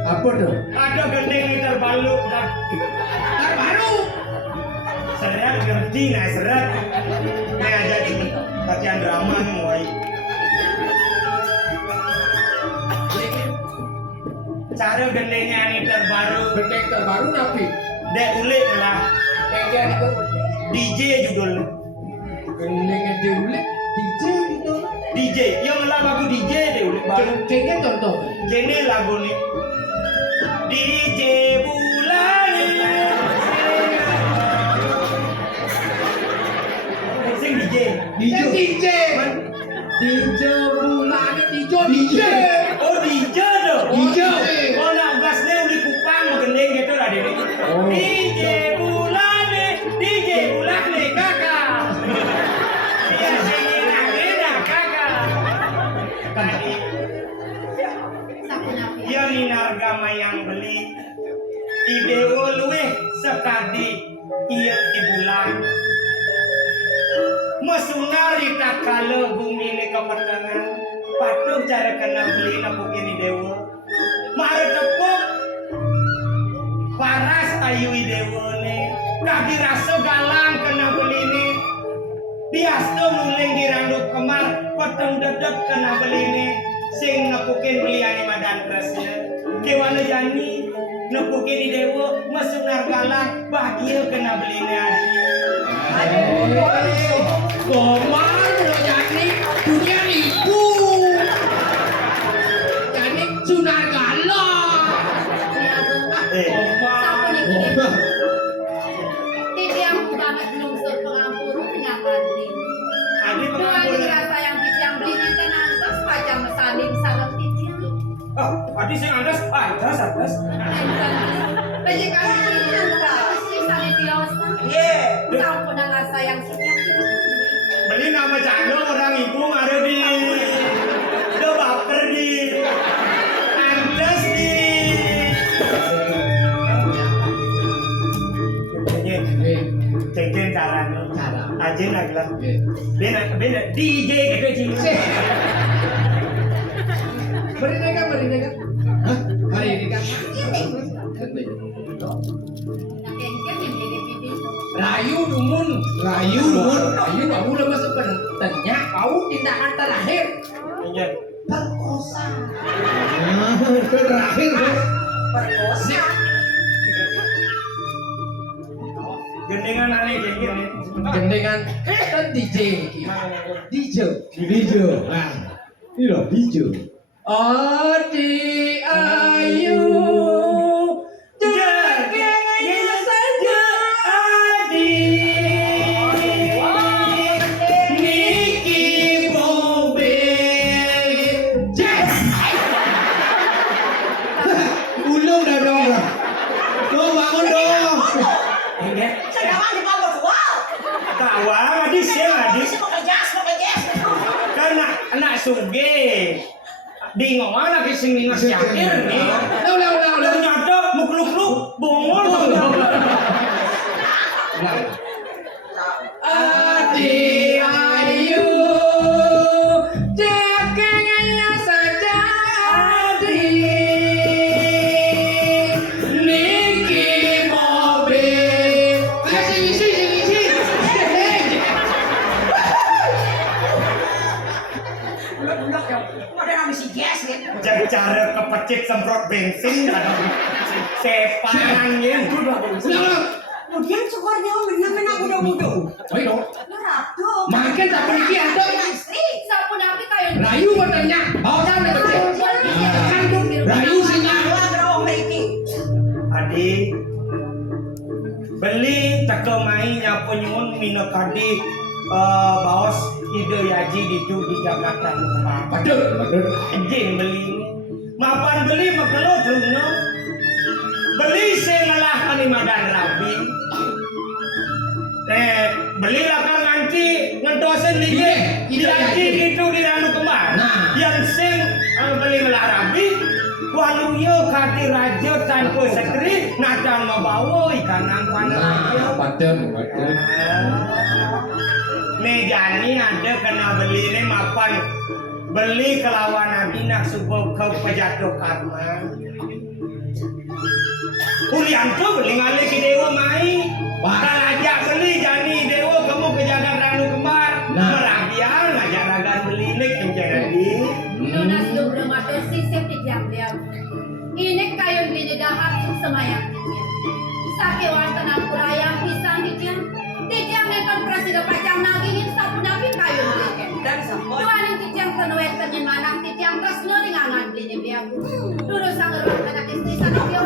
apa tuh? Ada gending ini terbalu dan Terbaru. seret ngerti nah seret. Ini aja di latihan drama mulai. Cara gendingnya ini terbaru. Gendeng terbaru napi. Dek ulik lah. Kayaknya itu DJ judul. gendengnya diulik DJ gitu. DJ. Yang lah lagu DJ deh ulik baru. Kayaknya contoh. Gini lagu nih. DJ bulan sing DJ. DJ. DJ bulan DJ. Oh DJ dong. DJ. Oh nak gasnya udah kupang gendeng gitu lah deh. Oh. DJ bulan kakak. Iya sing kakak. Tadi sapunapi dia minarga mayang beli idewo luweh sekadi iya ibulan mesunari tak kala bumi ini kepertangan patuh cara kena beli napukin idewo mare tepuk paras ayu idewo ne kaki rasa galang kena beli ne biasa muling di Rangdu Kemar peteng dedek kena beli ne sing nepukin beliane madan tresnya kewana jani nepukin di dewo mesunar galang bahagia kena beliane Komar lo jadi dunia ibu. Jadi sunar galak. Komar. titiang banget belum pengampur dengan mandi Adi dengan pengampun rasa yang titiang beli nanti nantos pacang mesalim sarang titiang Adi sing andas atas beli kali ini sih saling biasa sampun rasa yang setiap beli nama jano orang ibu ada di do baper di andas di cengken caranya aja naglah beda DJ gitu sih Beri mereka. Hah? Hari ini kan? nah kengkeng yang jadi pipi Rayu dumun. Rayu kamu udah masuk pentingnya kau tindakan terakhir. iya Perkosa. Terakhir Perkosa. gendengan aneh cengken Gendengan kan DJ. Nah, ini loh DJ. Adi ayu jaganya saja Adi Niki mobil Yes! di ngomong lagi sing ningas yakin nih. Ternyata mukluk-luk bongol Adi ayu jakenya saja Adi niki mobil sing jadi cara kepecik semprot bensin sepanang ya. Kemudian sukarnya menang muda-muda. Ayo Ratu. makin tak pergi ada Sapu nabi kayak rayu bertanya bawa rayu sinya Adi beli teke mai nyapu nyun mino kadi baos ide yaji ditu di Jakarta Kemang. Aduh Anjing beli mapan beli makelo drungno beli sengalah kanimadan rabi beli lakar nganti ngentosen lige diaji ditu di Ranu Kemang. Nah. Yang sing beli melah rabi waluyo kati raja tanpa setri nadan mabawa ikanan panah paten Mejani ada kena beli ini mapan beli kelawan nabi nak subuh ke pejatuh karma kuliah tuh beli ngalih ke dewa mai ajak beli jani dewa kamu ke jalan Ranu Kembar merabian ngajak ragan beli ini kenjadi Lunas lu bermatur sisip di jam-jam. Ini kayu beli dahar semayang dijian. Sake wonten ampuraya pisang dijian. Dijian nonton presiden pajang nagingin sapu nabi kayu beli. Dan sampun. Tuaning dijian kenuet tenyen manang dijian tresno ringangan beli biang. Lurus sangerang anak istri sanakyo.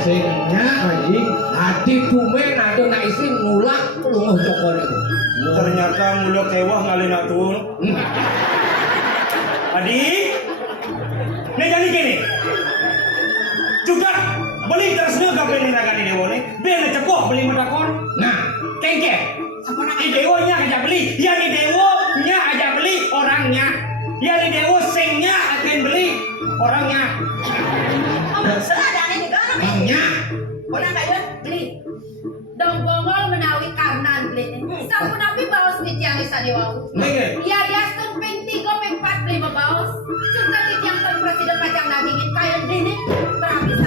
singnya anjing hati bume nado nak isi ngulak lunguh cokore ternyata mulut kewah ngalih natul Adi ini jadi gini juga beli tersebut gak beli naga di dewa nih biar cepoh beli matakon nah kengke di dewonya aja beli ya di dewonya aja beli orangnya ya di dewo singnya akan beli orangnya bangnya Orang kayu beli. Dong bongol menawi karnan beli. Sapu nabi baos dijian isa diwau. Nge Ya dia stun ping 3 ping 4 beli baos. Suka dijian ten presiden pajang nagingin kayu beli berhabis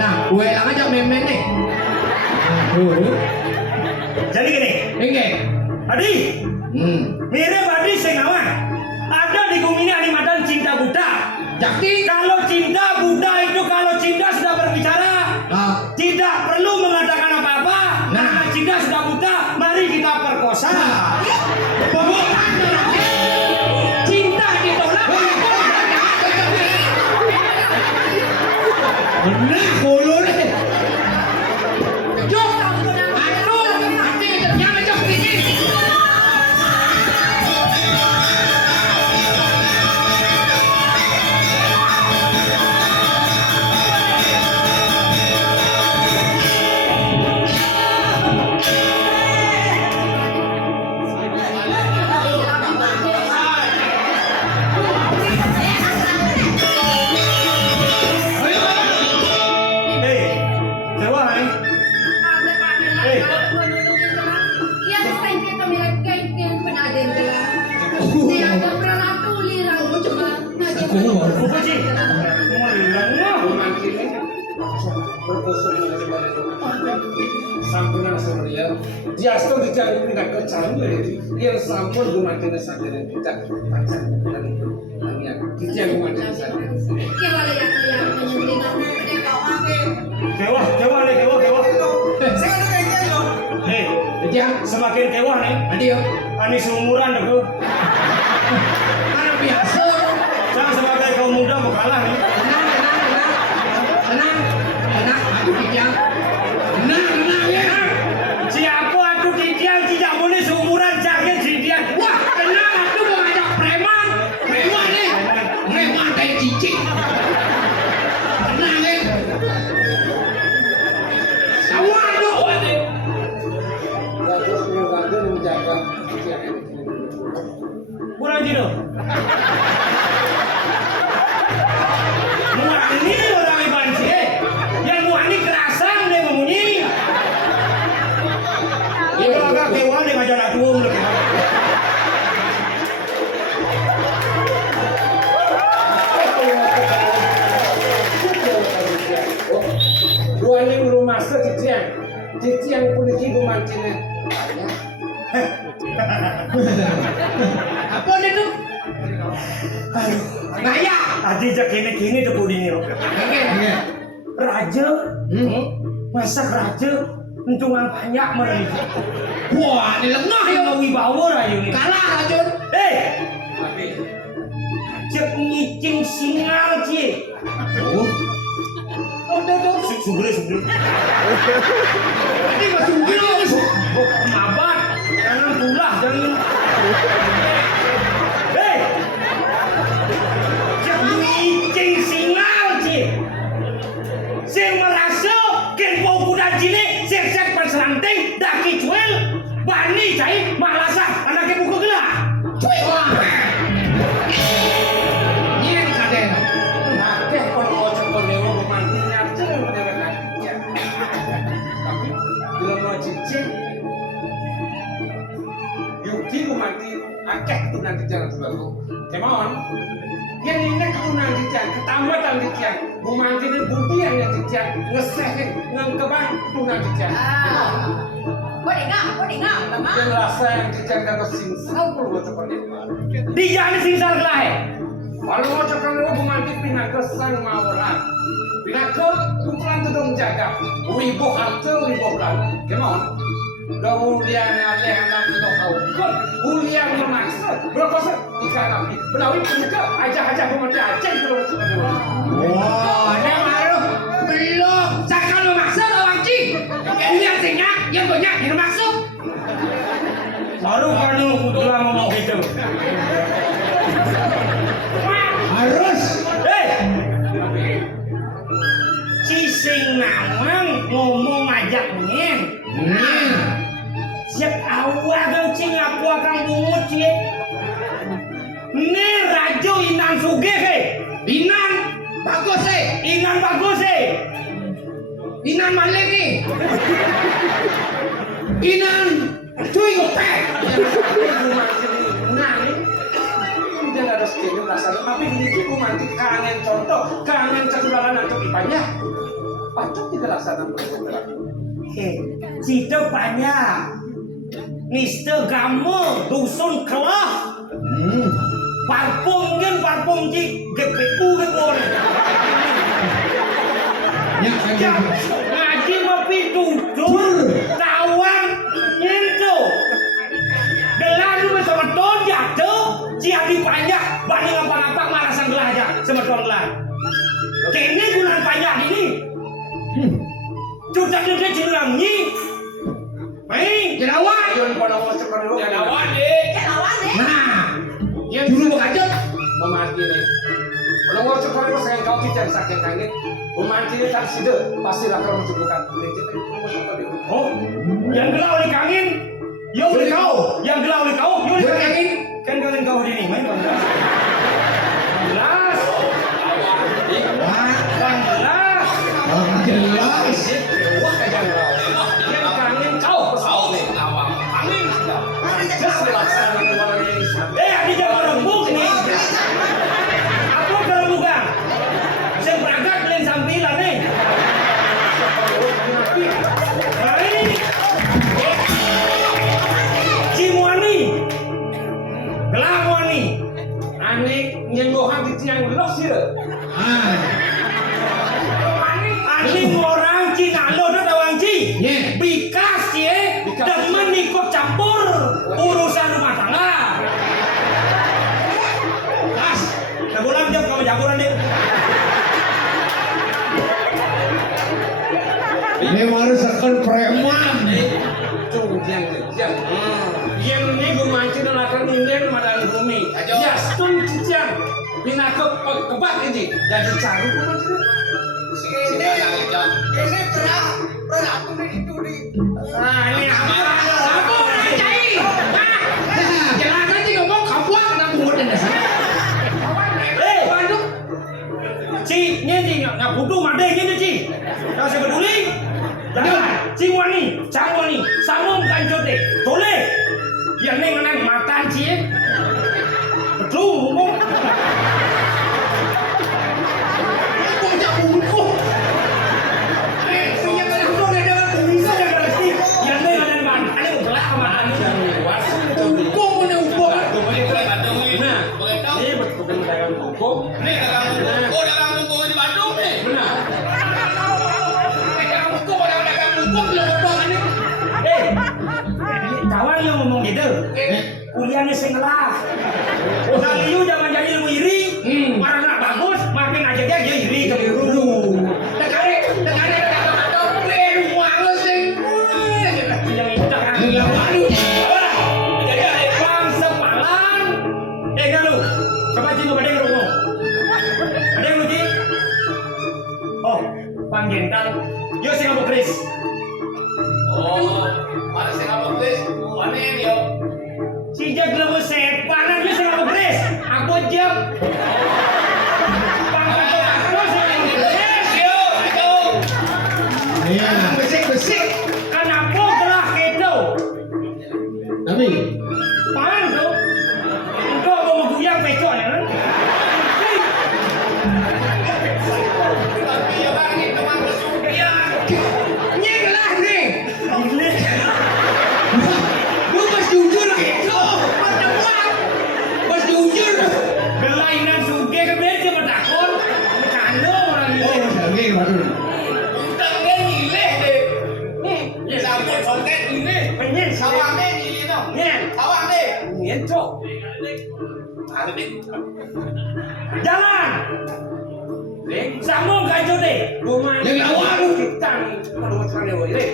nah gue aja memen nih aduh jadi gini ini Adi mirip Adi sengawan ada di Gumini animatan cinta Buddha jadi kalau cinta Buddha itu kalau cinta sudah berbicara tidak perlu mengatakan apa-apa karena cinta sudah Buddha mari kita perkosa cinta ditolak benar kolor jok aduh hati jangan jok ini dewa nih Yang sengke pemilik kengkeng penaden gelar. Yang keberana tuli ragu cuma apa sih Sampun semuanya, dia sudah dicari tidak kecari, dia sampun gumatin saja tidak pacar dan yang dia gumatin saja. Kewala yang menyembelih dewa nih dewa Saya ada kayaknya loh. hei jangan semakin dewa nih adio ani seumuran aku karena biasa saya sebagai kaum muda mau kalah nih tenang aduh dijang tenang ya siapa aku didian tidak boleh seumuran jaga didian wah tenang aku mau ngajak preman nih preman kayak cicing tenang ya sawah dong Terus menjaga kurang jino mancinnya. Apa itu? Ngaya. Tadi aja gini-gini tuh budini. Raja, masak raja, untungan banyak mereka. Wah, ini lengah ya. Mau wibawa raja ini. Kalah racun. Cek ngicing singal cie. Sugri. Ini masih gila. Mabat, jangan pulah, jangan. Cek ngicing singal cie. Sing merasa kenpo kuda jini, sek perseranting, daki cuel, bani cai, malasa, anaknya buku gelap. Cuy. Ini kaden. Akeh kalau cepat dewa pemantinya ceng dewa kakinya. Tapi belum mau cicing. Yuki pemanti akeh keturunan dijan dulu. Kemon. Yang ini keturunan dijan, ketambatan dijan. Pemanti ini bukti yang dijan, ngesehin, ngengkeban keturunan dijan. Kau dengar, Mama. Yang rasa yang dijan kata singsal perlu cepat dewa. Dijani singsal gelai. Kalau mau cepat dewa pemanti pindah ke sang mawaran. Pindah ke kumpulan tudung jaga. Wibo harta, wibo kan. Kemon. Kemudian alih anak itu kau kan, ulian memaksa, berkosa ikan api, benawi pemuka, aja pemanti aceh belum cepat dewa. Wah, ini baru belum. Jangan memaksa orang cing. Ulian singa yang banyak yang maksud. Baru kamu udah ngomong gitu. Harus. Cising nawang ngomong ajak nyen. Siap awal kau cing aku akan bungut cik. Ini rajo inan suge ke. Inan bagus Inan bagus Inan malik ni. Inan cuy ngopek. Nah ini dia nggak ada sekian rasanya, tapi ini aku nanti kangen contoh, kangen cakularan untuk ipanya. Patut tidak laksanakan program. Cita banyak. Mister Gamu dusun kelah. Parfum cik GPU ke boleh. Ya, Ngaji ngopi tutur, tawang, nyento. Gelalu bersama don jatuh, ciadi panjang, banding apa-apa marasan gelah aja, sama tuan gelah. Kini bulan panjang ini. Cutak-cutak cilang ni. Main, jelawan. Yang pada mau cepat dulu. Jalawan deh. Nah, yang dulu aja. Memanti nih. Kalau mau cepat dulu saya kau tidak sakit kangen. Memanti ini tak sida, pasti akan mencukukan. oh, yang gelah oleh kangin, yo oleh kau. Yang gelah oleh kau, yo oleh kangin. Kan kalian kau di ni, main kau. Jelas. Jelas. Jelas. Yang kangin kau. Angin sudah. Di jalan rembuk ni. Apa kerembukan? Saya berangkat beli sambilan ni. Hai. Cimuani. Gelangwani. Anik nyengohan di tiang los ya. Ani orang Cina lo dah tawang ci. Yeah. Bikas ye. Demen ikut campur urusan rumah tangga. Kas. Dah bolang jam kamu jagoran deh. Ini harus akan preman. Cungjiang kejang. Yang ini gue mancing dan akan inden madang bumi. Ya, stun cicang. Bina kebat ini. Jadi cari gue mancing. Ini pernah aku itu di. Nah ini apa? Apa orang cai? Jelakan sih ngomong kapuak nak buat ini. Bandung. Ci, ini nggak butuh made ini Ci. Kau saya peduli. Jangan. Cingwani, cangwani, sambung kancote. Boleh. Yang ini ngenang matan Ci. Betul, ngomong. Bocah bungkuk. Punya kalian ada dengan bisa Yang ini ngenang dagang buku. Nih dagang buku. Oh dagang buku di Bandung nih. Benar. Dagang buku orang dagang buku belum ngomong ini. Kawan yang ngomong gitu. Kuliahnya sengelah. Udah liu zaman jadi ilmu iri. Warna bagus, makin aja dia iri keburu. Tekane dagang males sing. Yang itu kan. Waduh. Jadi ada bang sepalan. Dengar lu. Coba Ci ada yang ngomong. Ada yang lu Ci? Oh, Bang Gental. Yo sing ngomong Chris. Oh, mana sih kamu Chris? Mana ini yo? Si Jag lebu sepanan yo sing ngomong Chris. Aku jam. Bang aku sing ngomong Chris. Yo, itu. Besik. Kenapa gelah gitu? Tapi Panas tuh. Engkau mau guyang pecok ya kan? Tapi ya bang, ini teman kesugihan. nyegelah nih. Gile. Lu pas jujur gitu. Pas jujur. Gelainan suge ke beja bertakon. Bercanda orang Oh, ini. lagi waduh. Utang dia nyileh deh. Sampai soket ini. Penyen Sawang deh nyileh no. Nyen. Sawang deh. Ngencok. Ada deh. Jalan. Sambung kaju deh. Rumah Yang lawan. kita kalau macam ni boleh.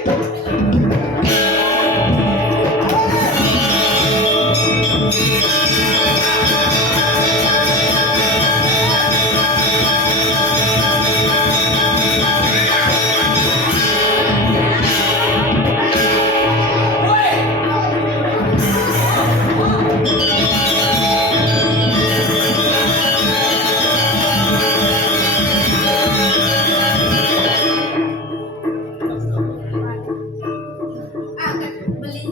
Akan beli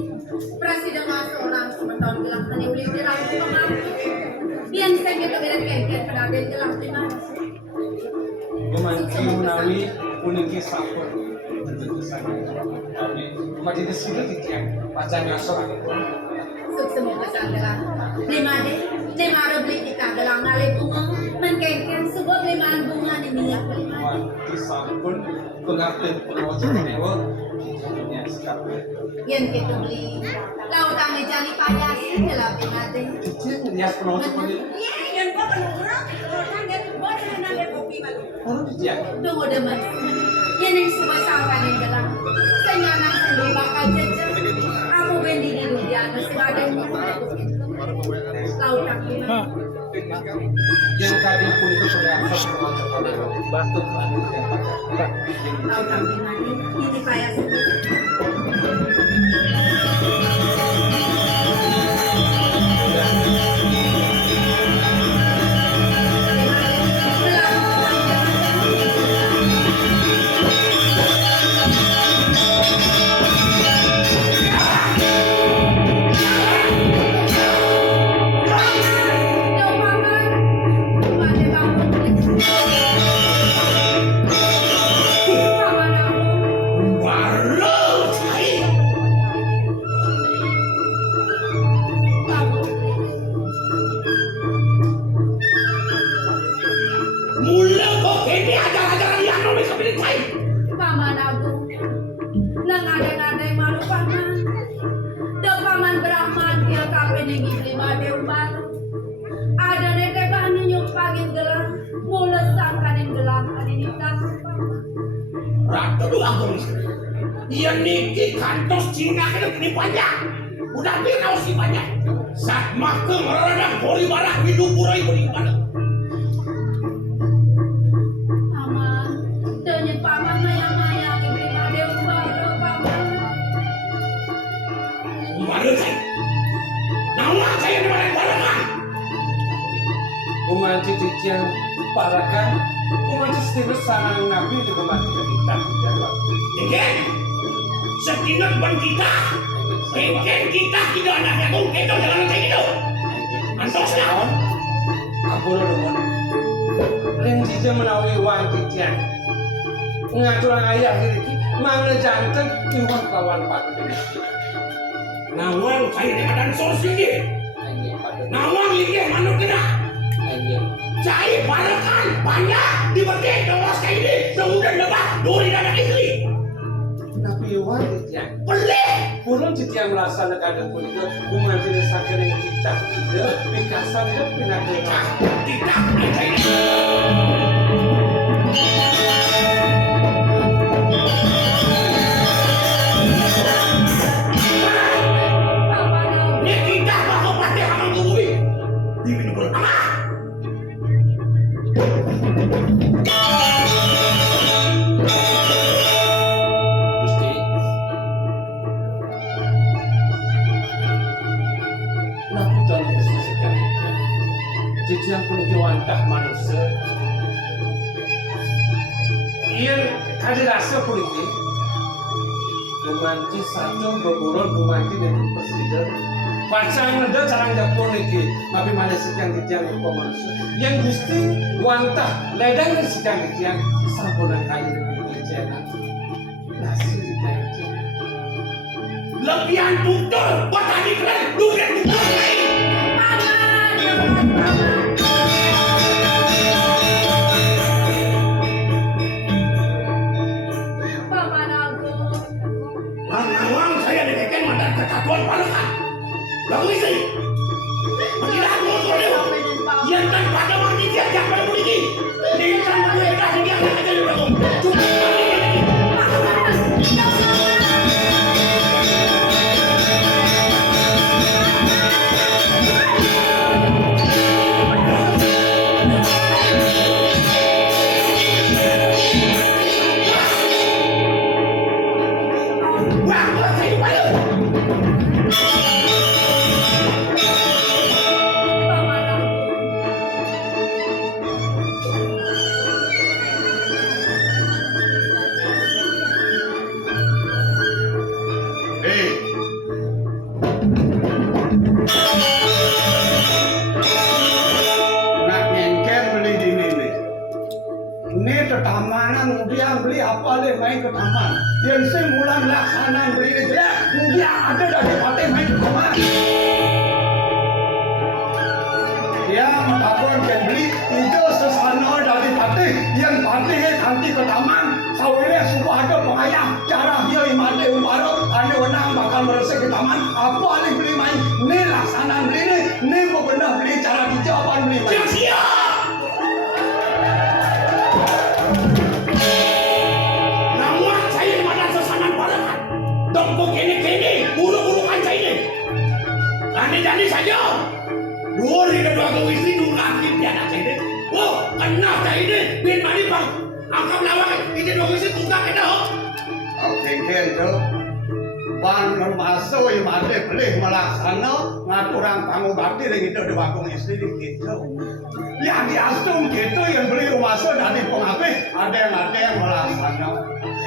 presiden masuk orang sementara bilang tadi beli langsung kemana? Biar saya kita bilang kayak pedagang jelas di mana? Memanci menawi puniki sampun majelis itu tidak baca ngasor Sukses mau kesadaran. Lima deh, lima beli kita gelang ngalih bunga, menkengken sebuah beliman bunga di minyak beliman. di sampun pengertian pengawasan dewa Yang kita beli, lautan jani payas, dalam lima deh. ya pengawasan Iya, yang gua penurut, orang dia gua ada kopi malu. ya Tunggu demen, yang semua sangka yang gelang. Senyana sendiri bakal jajan. Aku bendi di dunia, masih ada yang lautan lima. yang tadi pun itu pengawasan batu Lautan lima ini payas. Mula kok ini ajar-ajaran yang no bisa pilih saya. Paman Agung, nang ada malu paman. Dok paman Brahman dia kape nengi lima deumbar. Ada nete bani nyumpangin gelang, mules sangkanin gelang ani nikah. Ratu dua agung. Dia niki kantos Cina kena gini banyak. Udah binau si banyak. Saat makan meradang bori barah hidup burai beri pada. Paman, denyen paman maya-maya lima deumbar paman. Baru saya. Nama saya di mana barengan. memanci cucian parakan memanci setiap sangat nabi itu memanci kita Dengken, sekitar ban kita. Dengken kita tidak ada jagung itu jangan kayak gitu. Antosnya. aku lo demen yang jija menawi uang cucian ngatur ayah ini mana jantan iwan kawan pak Nawang saya di badan sosial dia. Ayo, pada Nawang ini manut kena. ayo banyak dibetik dolos kayak ini semudah lebah duri dan anak istri. Tapi Iwan Titiang, Pelih. kurang Titiang melaksanakan itu umat tidak sakit dengan kita. Ya, pikasan itu pindah Tidak ada ini. Ini kita bakal pasti akan tungguin. Diminum bersama. Gusti, nabi dalam posisikan Titiang puniki wantah manusia. Ia ada rasa puniki Dumanti satu berburon dumanti dengan presiden. Pancang neda carang dapur niki, tapi malah sekian Titiang lupa manusia. Yang Gusti wantah ledang dan sekian Titiang sampunan kayu dengan Titiang. Nasi Titiang. Lebihan tutur buat tadi keren. Lu keren tutur lain. Paman Agung. Nawang saya dikeken mandat kesatuan pasukan. Lalu istri. Tidak motor dia. Yang tanpa ada mati dia jak pada bunyi. Nintan mereka dia akan jadi berlaku. Cukup kali ini. Wah, saya lupa. Paman Agung. Nak ngengker beli di ini. Ini ke tamanan, kemudian beli apa deh main ke taman. Yang semulan laksanaan beli ini jelek, kemudian ada dari partai main ke taman. Dia melakukan kan beli itu sesana dari partai yang partai nanti ke taman. Sawirnya sudah ada pengayah cara dia imade umbaro, ane wenang bakal meresek ke taman. Apa ane beli main? Ini laksanaan beli ini benar beli cara dijawab beli main. Siap. Namun saya pada sesanan padakan. Tongkok ini, bulu-bulu kaca ini. Janji saja. Dua dan dua kau istri nunggu dia anak ini. Oh, kenapa saya ini? Biar mandi bang. Angkat lawak, ini dua istri tunggu kena. Oke, itu. Wan masuk imade beli melaksana ngaturan kamu bakti dengan itu dua kong istri gitu. Yang diasum gitu yang beli rumah so dari pengape ada yang melaksana.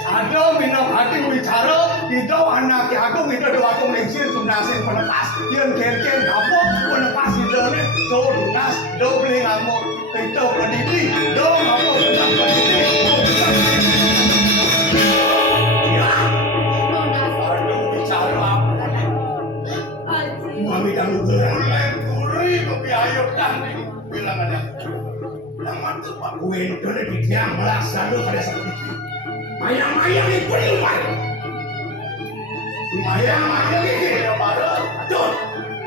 Ada minum hati bicara itu anak aku itu dua kong istri tunasin penepas yang kerja kapok penepas itu nih so tunas do beli ngamuk itu pendidik do ngamuk tentang pendidik. Mami dan lu gerak kuri kopi ayo kan bilang ada nama tuh Pak gue itu di tiang melaksana pada seperti itu mayang-mayang itu di luar mayang-mayang ini ya baru aduh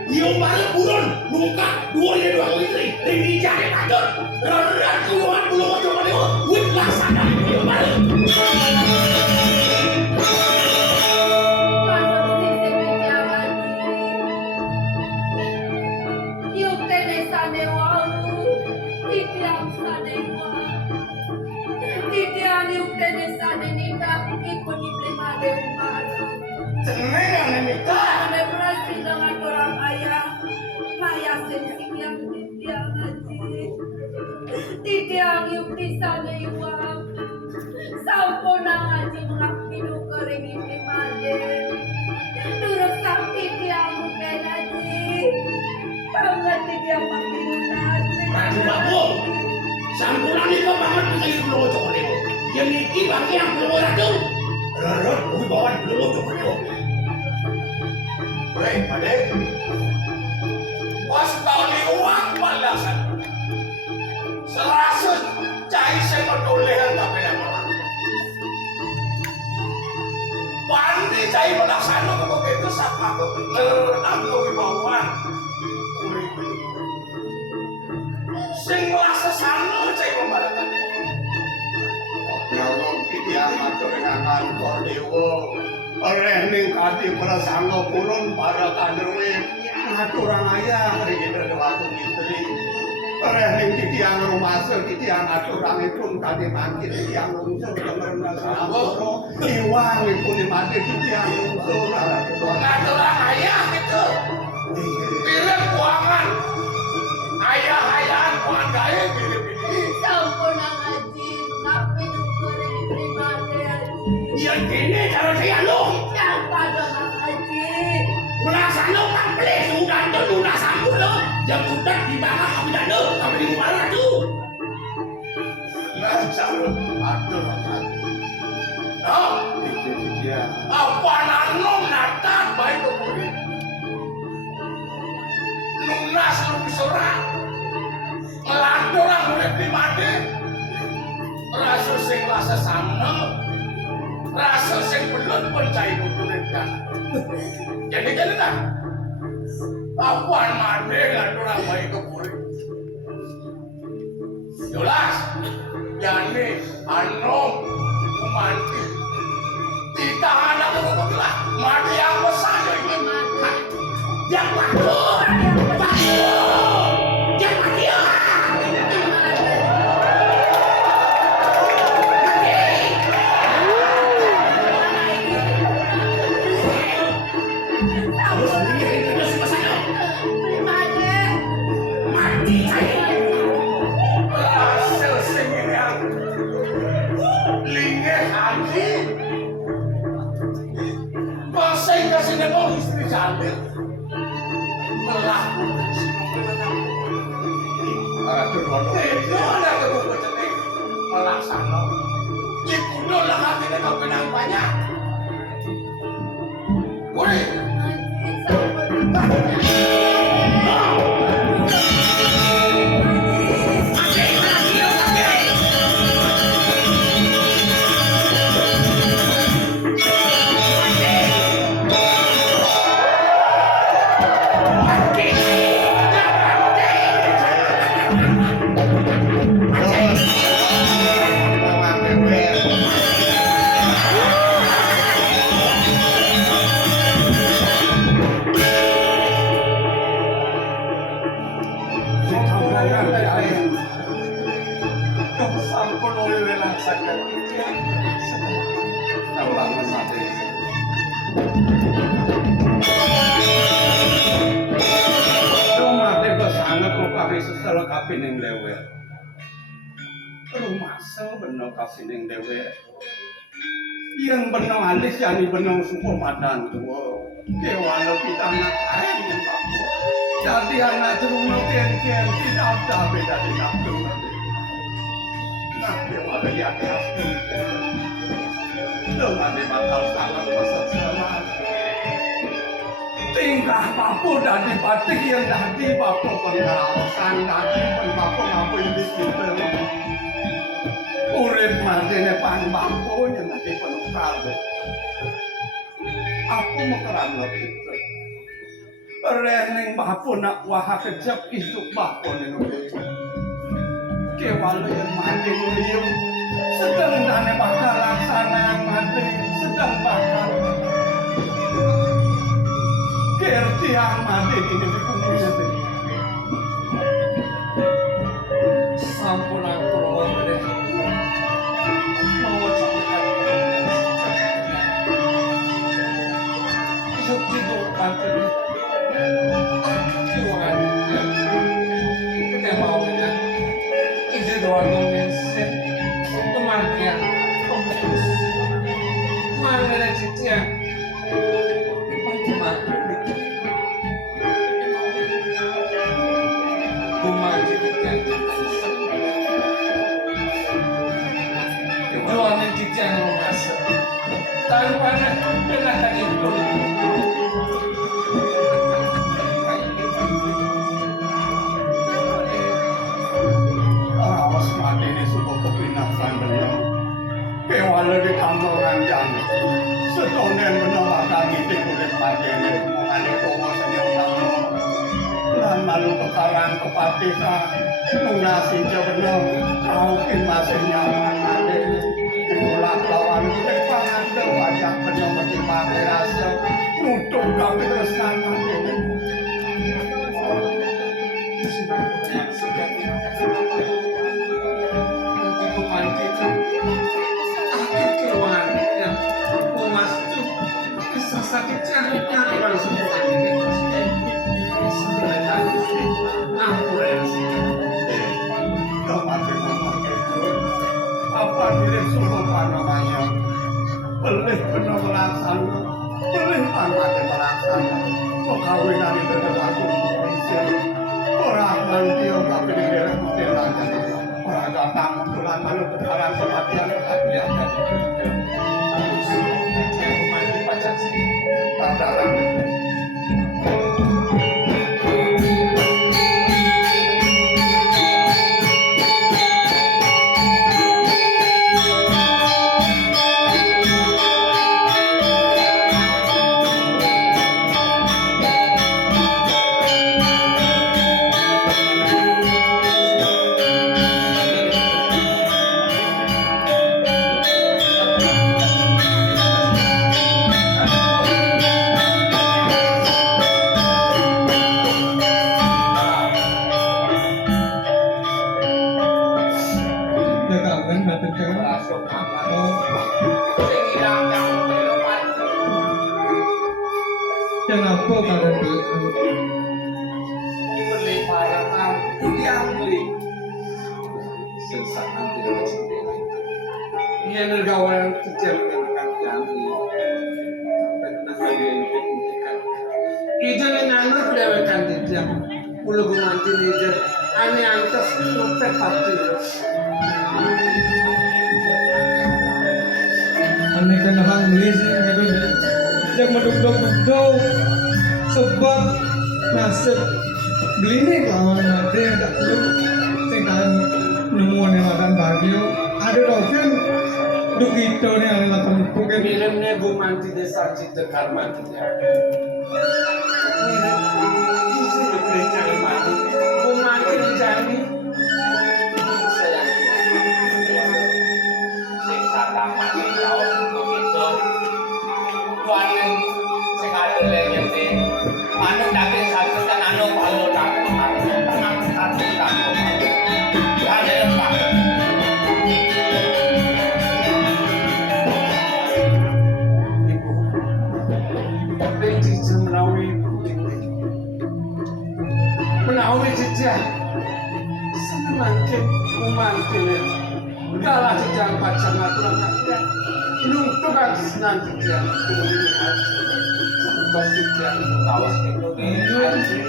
iya baru burun muka dua istri tinggi jari aduh rerat keluar belum coba deh wih laksana itu baru Tiang yung bisa na iwang Sampo na nga di mga pinukaring hindi maden Durok sa tiang mo kena di Pangat tiang makinunasi Ratu Babu, sampulan itu banget bisa dulu cokot itu. Yang ini bagi yang belum ratu. Rarot, gue bawa dulu cokot itu. Baik, Pade. Pas tahun ini uang balasan. Serasa kaulehan tapi nama. Pandi cai melaksana kok itu sama aku bener aku kebauan. Sing merasa sana cai pembalatan. Nyolong pitiang atur ngangan kordewo. Oleh ning kati prasangga purun para kadrewe ngaturang ayah rene waktu istri. Oleh ning titiang rumase titiang aturangipun kate mangkit titiang lungsur kemerna samporo iwangipun mati titiang lungsur Ngaturang ayah gitu. Pirep kuangan. Ayah-ayahan kuangan gawe pilih-pilih. Sampun ngaji, tapi juga diterima Haji. Ya gini cara saya lu. Yang pada Haji. Melaksana pample sudah terlunas sambut lo. Yang sudah dibakar kami dah lo. Kami di mana tu? Lancar lo. Aduh. Oh. Apa nanom natat baik kepuri. Lunas lu bisorak. Ngelantur orang boleh primade. Rasa sing rasa sana. Rasa sing belut pencai nuturin kan. Jadi lah. Apaan made ngelantur orang baik kepuri. Jelas. Yani anom kumanti. Ditahan aku kebetulan. Mati yang besar ini. Yang bagus. Yang mati ya. Melaksana, dibunuh lah hatinya kau benang banyak. Boleh. Kapining dewe rumasa bener kapining dewe yang bener alis yang bener suku madan tua kewala kita nak air yang kamu jadi anak teruna ken tidak ada beda di nafsu nah kewala ya nafsu dengan bakal sangat besar selamat tingkah papu dari batik yang dari papu pengawasan dari papu ngapu ini kita urip margene pan papu yang dari penukar aku mekeran lebih rening papu nak wah kejap itu papu ini kewala yang mati nulium sedang dane bakal laksana yang mati sedang bakal Kerti yang mati ini dikumpulnya tadi. Sampun aku rawat deh. Mau cakap. Isuk tidur pantai. Kiwan. Kita mau aja. Isi doang ngomongin kematian. Komunis. Mana cicnya? Jualan cicang rumah tanpa pernah tadi awas mati di sebuah kepinakan kamu ranjang. Setonen menolak kami kulit majene mengani komo senyum kamu. Dan malu kekarang kepatisa nunasi jabeno kau masih nyaman ade. Mulak lawan kulit pangan wajah penuh mesti pakai rasa nutup kami terus nama ini. Apa diri suruh namanya? Belih benar melaksana, belih pantai melaksana. Perkawinan itu adalah kumpulnya. Orang mantio tapi di daerah putih raja. Orang datang bulan malu berjalan kematian tapi ada. Tadaran. Kenapa kalian beli barang diambil sesat nanti sendiri. Ia negara yang kecil dengan diambil. Pernah kalian pikirkan? Ide nengar dewekan tidak. Ulu gumantin ide. Ane antas lupa pati. Ane kenapa nulis gitu yang meduk-meduk sebab nasib beli nih kalau nanti tak perlu tinggal nemu nelayan bagio ada dosen duk itu nih ada latar buku Milimnya gumanti desa Cita Karma tidak. Justru dibeli cari mati. Gumanti dicari. Saya siksa tamat jauh untuk itu. Tuanen sing ada lagi anu daging satu dan anu palu daging tengah satu daging ada yang pak ibu benci menawi jejak semakin umantin kalah jejak pacang aturan kakek nunggu kan senang jejak kemudian Tosik yang tawas itu di anjing.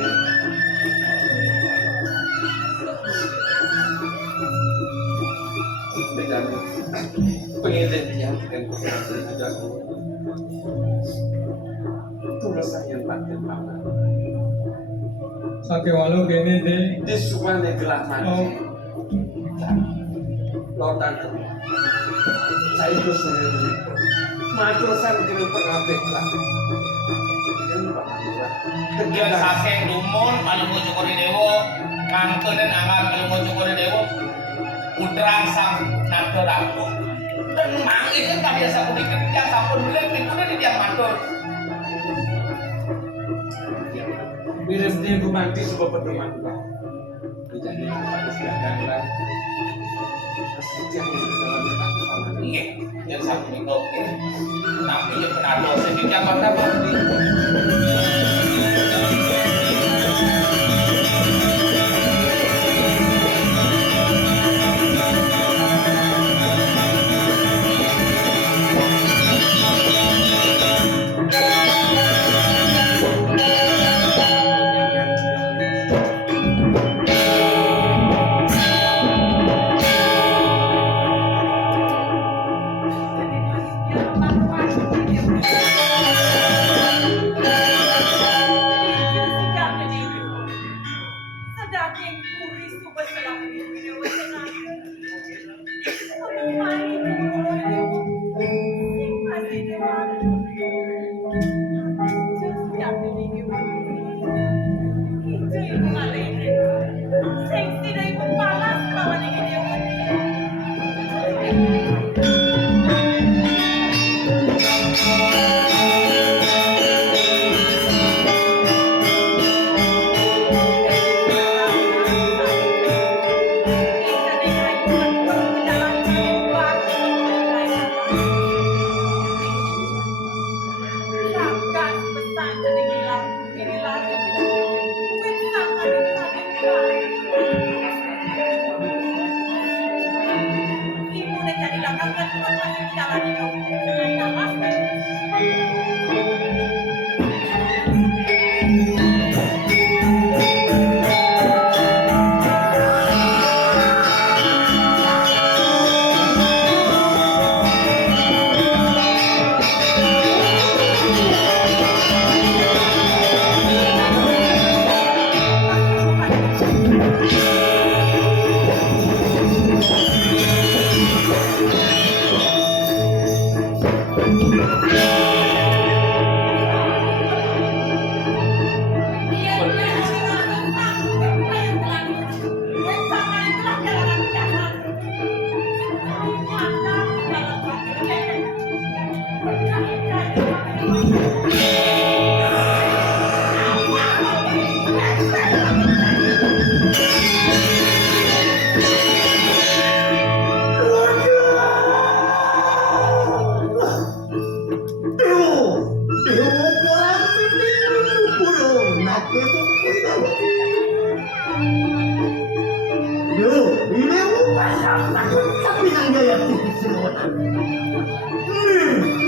Dan pengirim yang dan pengirim juga tulisan yang batin mana. Sakit walau gini deh. Di semua negara mana. Lautan saya itu sendiri. Madrasah negeri pengabek lah. Kegiatan saseng dumun palunggu cukuri dewo kangkenen angkat palunggu cukuri dewo udrang sang nato raku dan mang itu tak biasa kudik kerja sampun bilang pikirnya di dia matur mirip dia gumanti sebuah pedoman lah jadi harus diadakan setiap yang di dalamnya tak sama iya yang satu minggu tapi yang pernah dosa kita kata berarti kalian tetap masih jalan hidup dengan pasti.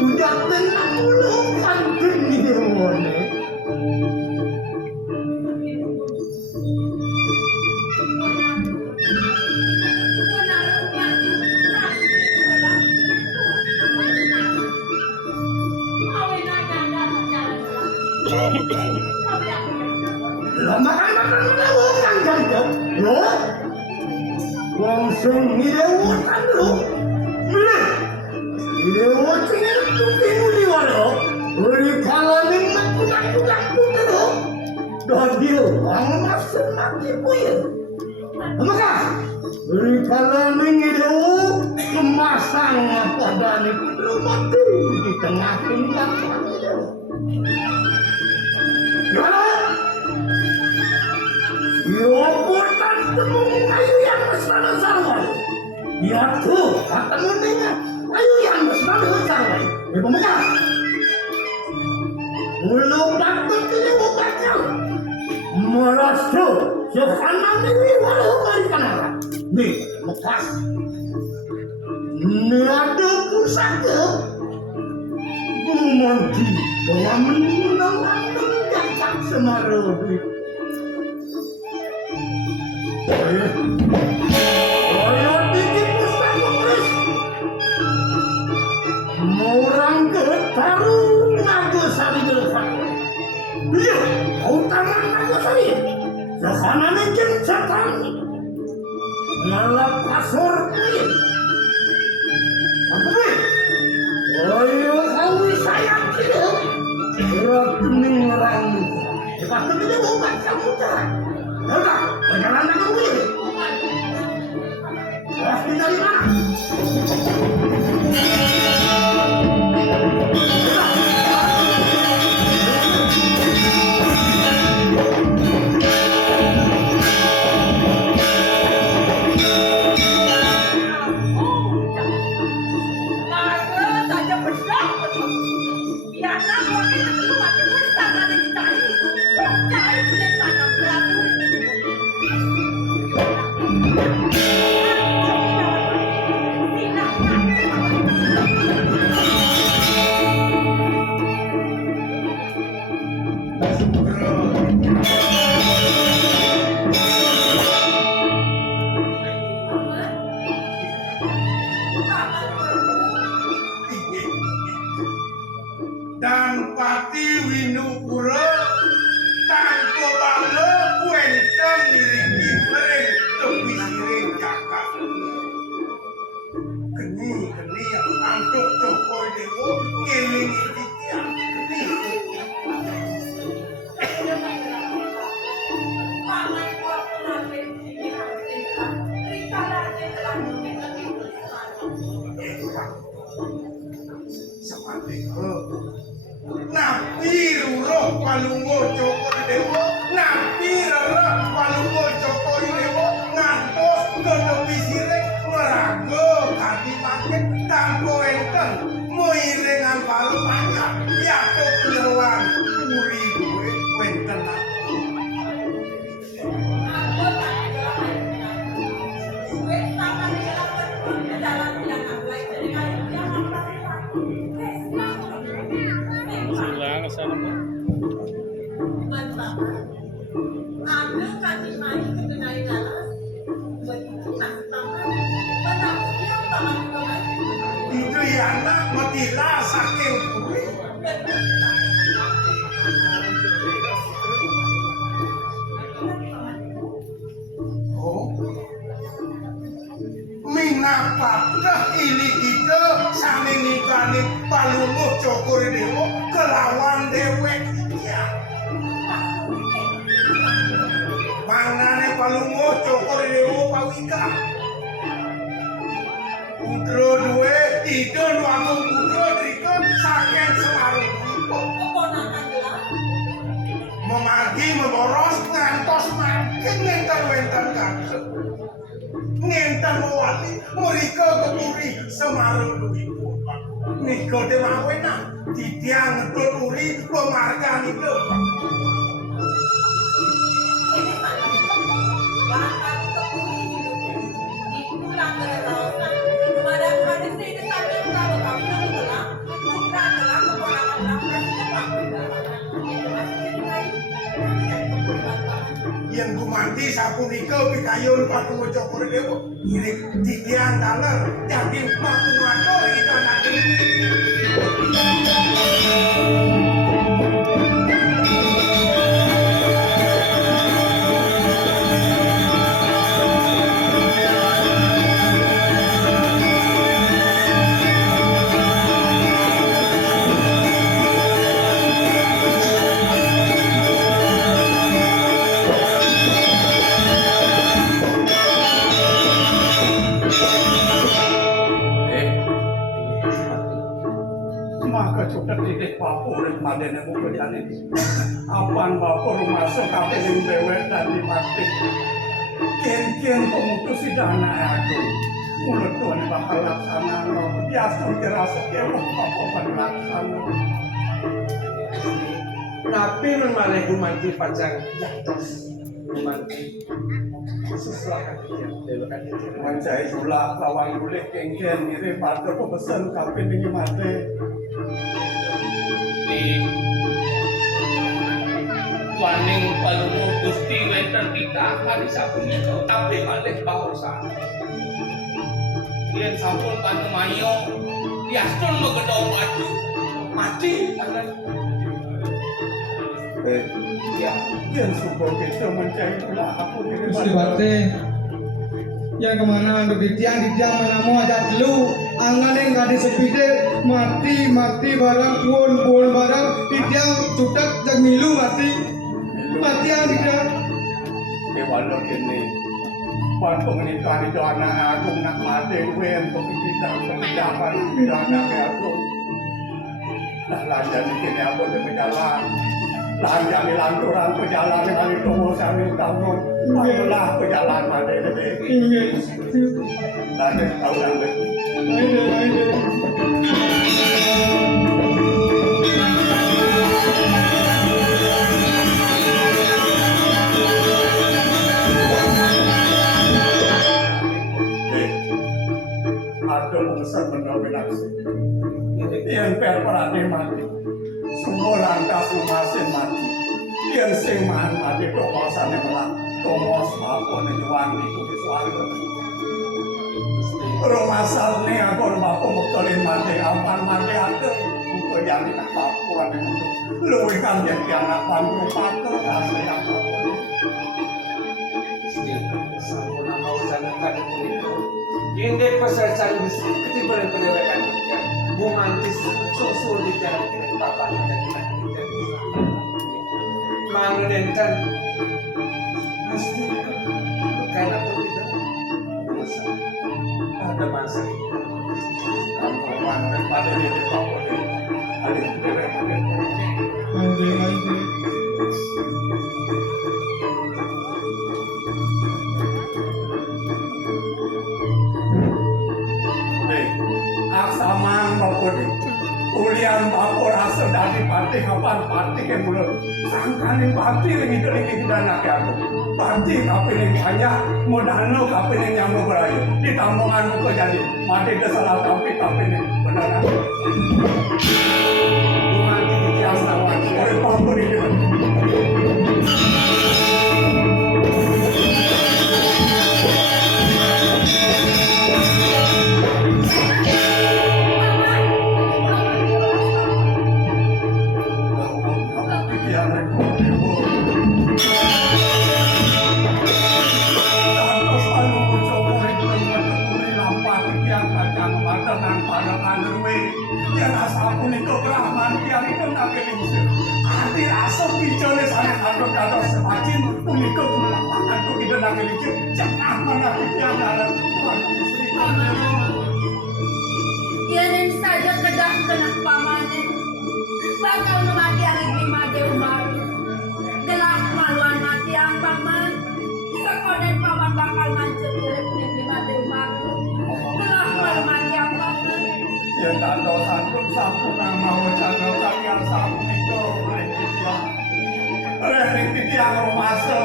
Udah tenang dulu kan gini. Lo makan kan jantung lo langsung ngidewukan lo ngidewukan itu bingung di mana beri kalamin makunak-kunak putih lo dan dia orang masuk mati punya maka beri kalamin ngidewu kemasang apa dan itu mati di tengah tingkat ngidewu gimana? Yoportan temung ayu yang mesra sarwai. Ya tuh, kata mendengar ayu yang mesra sarwai. Ibu muka. Mulu patut ini bukanya. Merasa sekanan ini walau dari kanara. Nih, lepas. Ini ada pusaka. Gumanti telah menangkan menjaga semaruh. Saya tinggi pustaka Kris. Orang ketaru Nagasari Gelfan. Dia utama Nagasari. Sesana mungkin setan. Malah pasor kulit. Apa? Ayo kau sayang tidak. Berat kening orang. Cepat tidak bukan kamu jalan. Yaudah, perjalanan kamu ini. Pasti dari mana? Dan Pati Winupura tanpa bala kuencang niriki mereng tepi siring kakak. Keni yang antuk cokoi dewo ngelingi titiang keni. Seperti itu. Nabi Ruroh Palungo Cokoi Dewo, Nabi Ruroh Palungo Cokoi Dewo, ngantos ke tepi siring merago kati paket tanpa enten mengiringan palu banyak yato penyeruan muri gue wenten gila saking puri. Oh, minapakah ini kita sami nikani palunguh cokor dewa kelawan dewek ya. Manane palunguh cokor dewa pawika. Putra duwe tiga nuangung putra trika saking Semarang Lipo. Memagi memboros ngantos makin ngenten-wenten kacau. Ngenten wali mereka kepuri Semarang Lipo. Nika demawena ditiang ngepuri pemarkan itu. Yang gumanti sapunika pikayun patung cokor dewa irik tigian daler jadi patung ato kita nanti. Maka sudah titik papur madene muka jani. Apan bapur masuk kafe ning dewek dan dimati. Kian pemutus dana aku. Mulut tuan bakal laksana no. Biasa dirasa kewa apa laksana. Tapi memang gumanti pacang jatuh. Gumanti sesuatu dia dewakan dia. Mencai sulak lawan kulit kengken ini pada pesan kafe ning mati. Di waning palunguh Gusti wenten kita hari sapunika tapi malih pausan. Yen sampun kanu mayo diastun megedong adu mati akan. Ya, yang suka kita mencari sulak aku ini. Gusti Bate, ya kemana untuk di tiang mana mau aja dulu angane nggak disepide mati barang pun barang di tiang sudah jamilu mati yang tidak Walau ini patung ini kali itu anak aku nak mati wen kita kebijakan tidak anak aku nah lanjut ini aku berjalan lanjut lanturan berjalan kali itu mau sambil kamu akulah berjalan mati ini lanjut tahu lanjut ada pesan mendominasi yang perperane mati semua lantas lumasin mati yang sing mahan mati tokosan yang melak tomos mapun yang wangi kudu suarga rumah salne aku rumah pemutulin mati ampan mati ada untuk yang tidak papuan yang untuk luwih kan yang anak panggung pakai asli apa Sampuna mau jangan itu. Indek peserta Gusti ketiba yang pendewakan kita. Gumantis susul di jalan kita bapak kita kita. Mangunenkan Gusti bukan atau tidak masa ada masa Kamu pada di bawah ini ada aksamang bapur ulian bapur asal dari panti kapan panti ke mulut sangkanin panti lagi tidak nak aku panti kapan yang banyak modalno kapan yang nyamuk berayu di tampungan muka jadi mati kesalah tapi kapan yang benar mati di tiang tawan oleh bapur ini yang kacang matanan para kanderwe yang asal punika Brahman yang itu nakelingse hati asal bijone sana kado semacin punika melakukan tuh tidak nakelingse jangan menakikan dalam Tuhan istri Ianin saja kedah kenang pamanen bakal memati ang lima deumar gelah maluan mati ang paman sekoden paman bakal mancur kulit lima deumar gelah malu mati ang paman ya tanda santun sampuna mau jaga kalian sapunika Rering titiang rumasa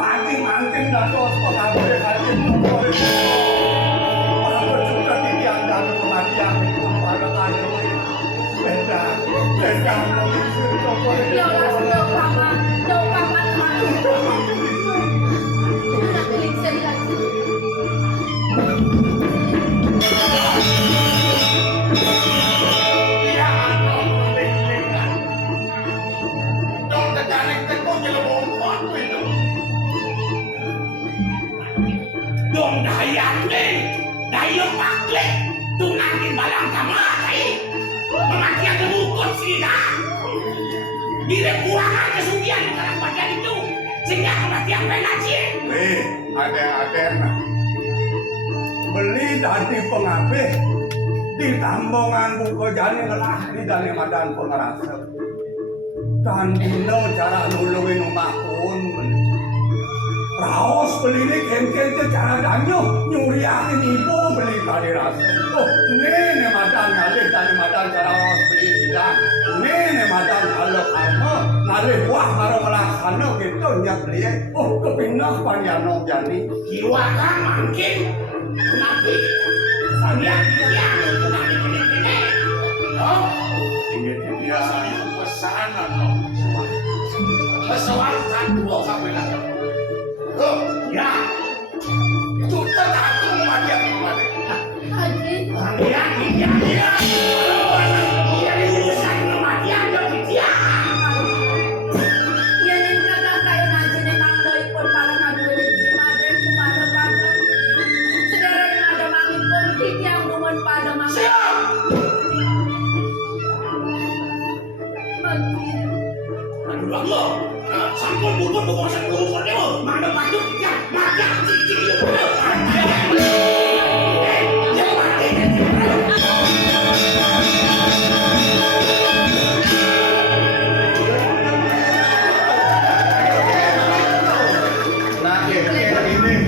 mancing dados pengabdi hakim kumpul Para juga titiang dados kematian itu pada kayu Sedang mengisir kumpul Yolah do paman mati nak keling lagi Ya ano ling-lingan. Dong kagaling teko nyelebong waktu itu. Dong dayane, dayo paklik, tunangin balang kamatay. Mematian demukot sila. Direk buangan kesugian di dalam badan itu. Sehingga kematian pengaji. Aden beli dari pengabeh di tambongan buko jani ngelah di dalam madan pengerasa dan dino cara nulungin umakun raos beli ini ken-ken cara danyo nyuriakin ibu beli tadi rasa oh ini madan ngalih dari madan cara raos beli tidak ini madan kalau kamu ngalih wah karo melaksana gitu nyak beli oh kepindah panjang jani Jiwa kan mungkin nabi saya yang tunang ini. Oh, ini dia pesanan loh. Pesanan satu sampai lagi. Oh, ya. Itu aku mati kemana? Haji Iya. Iya diurusan kematian jadi dia. Ianin kedah kayo naji nemang doi pun para kadulit lima de kumada pada sederet ada mangin pun titiang numun pada mangin Siap. mati Aduh Allah. Sampun bukan sampun dewa. Mana patut ya? Mati cicing itu. nah ini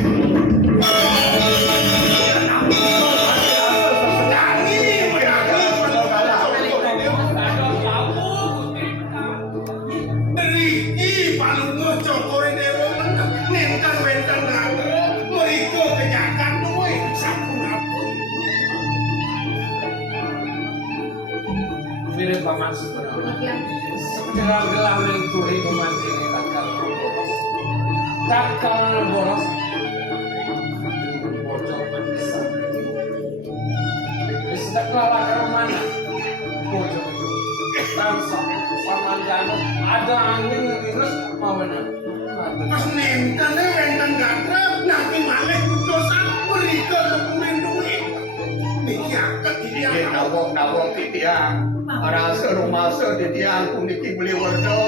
Mirip paman sebenarnya. Gelar-gelar yang turi memancing takkan boros. Takkan boros. Bocor pedesa. Bisa kelalakan mana? Bocor itu. Tansa sama jano. Ada angin yang terus mau benar. Pas nentane wenten gatrep nanti malih dosa mereka kekumen duit. Niki akad ini Ini nawong titiang rasa rumasa titiang puniki beli werdo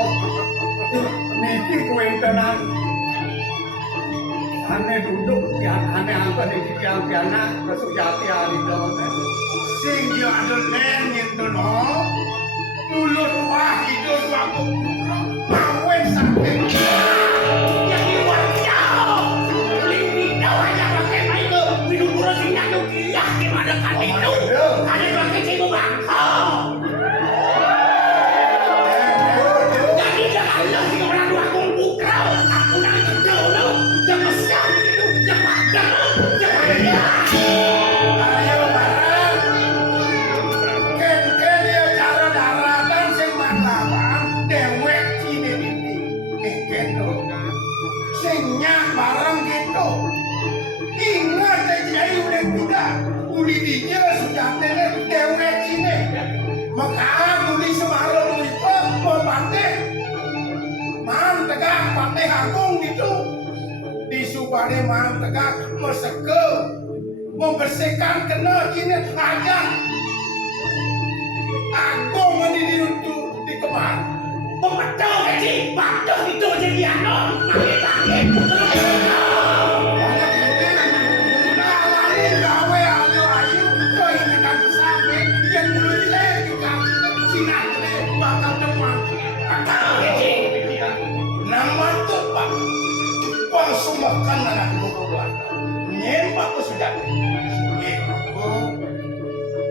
niki kuentenan ane duduk yang ane angka di titiang piana kesujati alido sing yo adol nengin dono mulut wah hidup aku mawen sampai jadi wajah lini aja pakai maiko hidup buruk sing nyanduk iya gimana kan itu ada pakai cibu bangko jadi jangan lo sing orang dua kumpul kau aku nang kecil lo jangan siap itu jangan ayo bareng ken ya cara daratan sing manlawan dewek cine ini ken sing nyak bareng gitu ingat aja udah tidak ulidinya sudah tener dewek cine maka uli semarang itu mau pateh man tegak pateh agung gitu di subane man tegak meseke membersihkan kena kini aja. Aku mendiri untuk di kemar. Betul gaji, betul itu jadi anak. Kakek. Gawe alu ayu, kau ingatkan bersama yang dulu lagi kan sinatre bakal teman. Betul gaji. Nama tu pak, pang sumakan anak buruan. Nyempak ko sudah.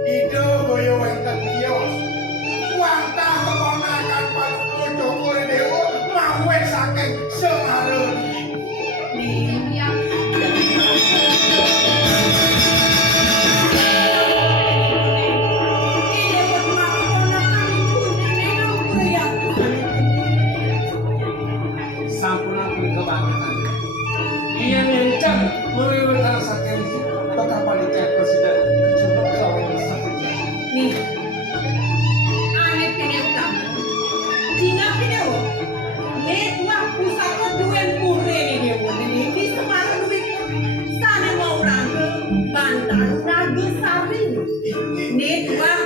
Ito boyo wentang kios. Wanta keponakan paluto Joko Dewo mawe saking Semarang. Sampun aku kebangetan. Iya nyencang mewewetan saking betapa dicek presiden kecubuk kau sakit. Nih, aneh kene kamu. Cina kene wo. Net wah pusaka duen pure ni dewo ni di Semarang duit. Sana mau rangge Bantan Naga Sari. Net wah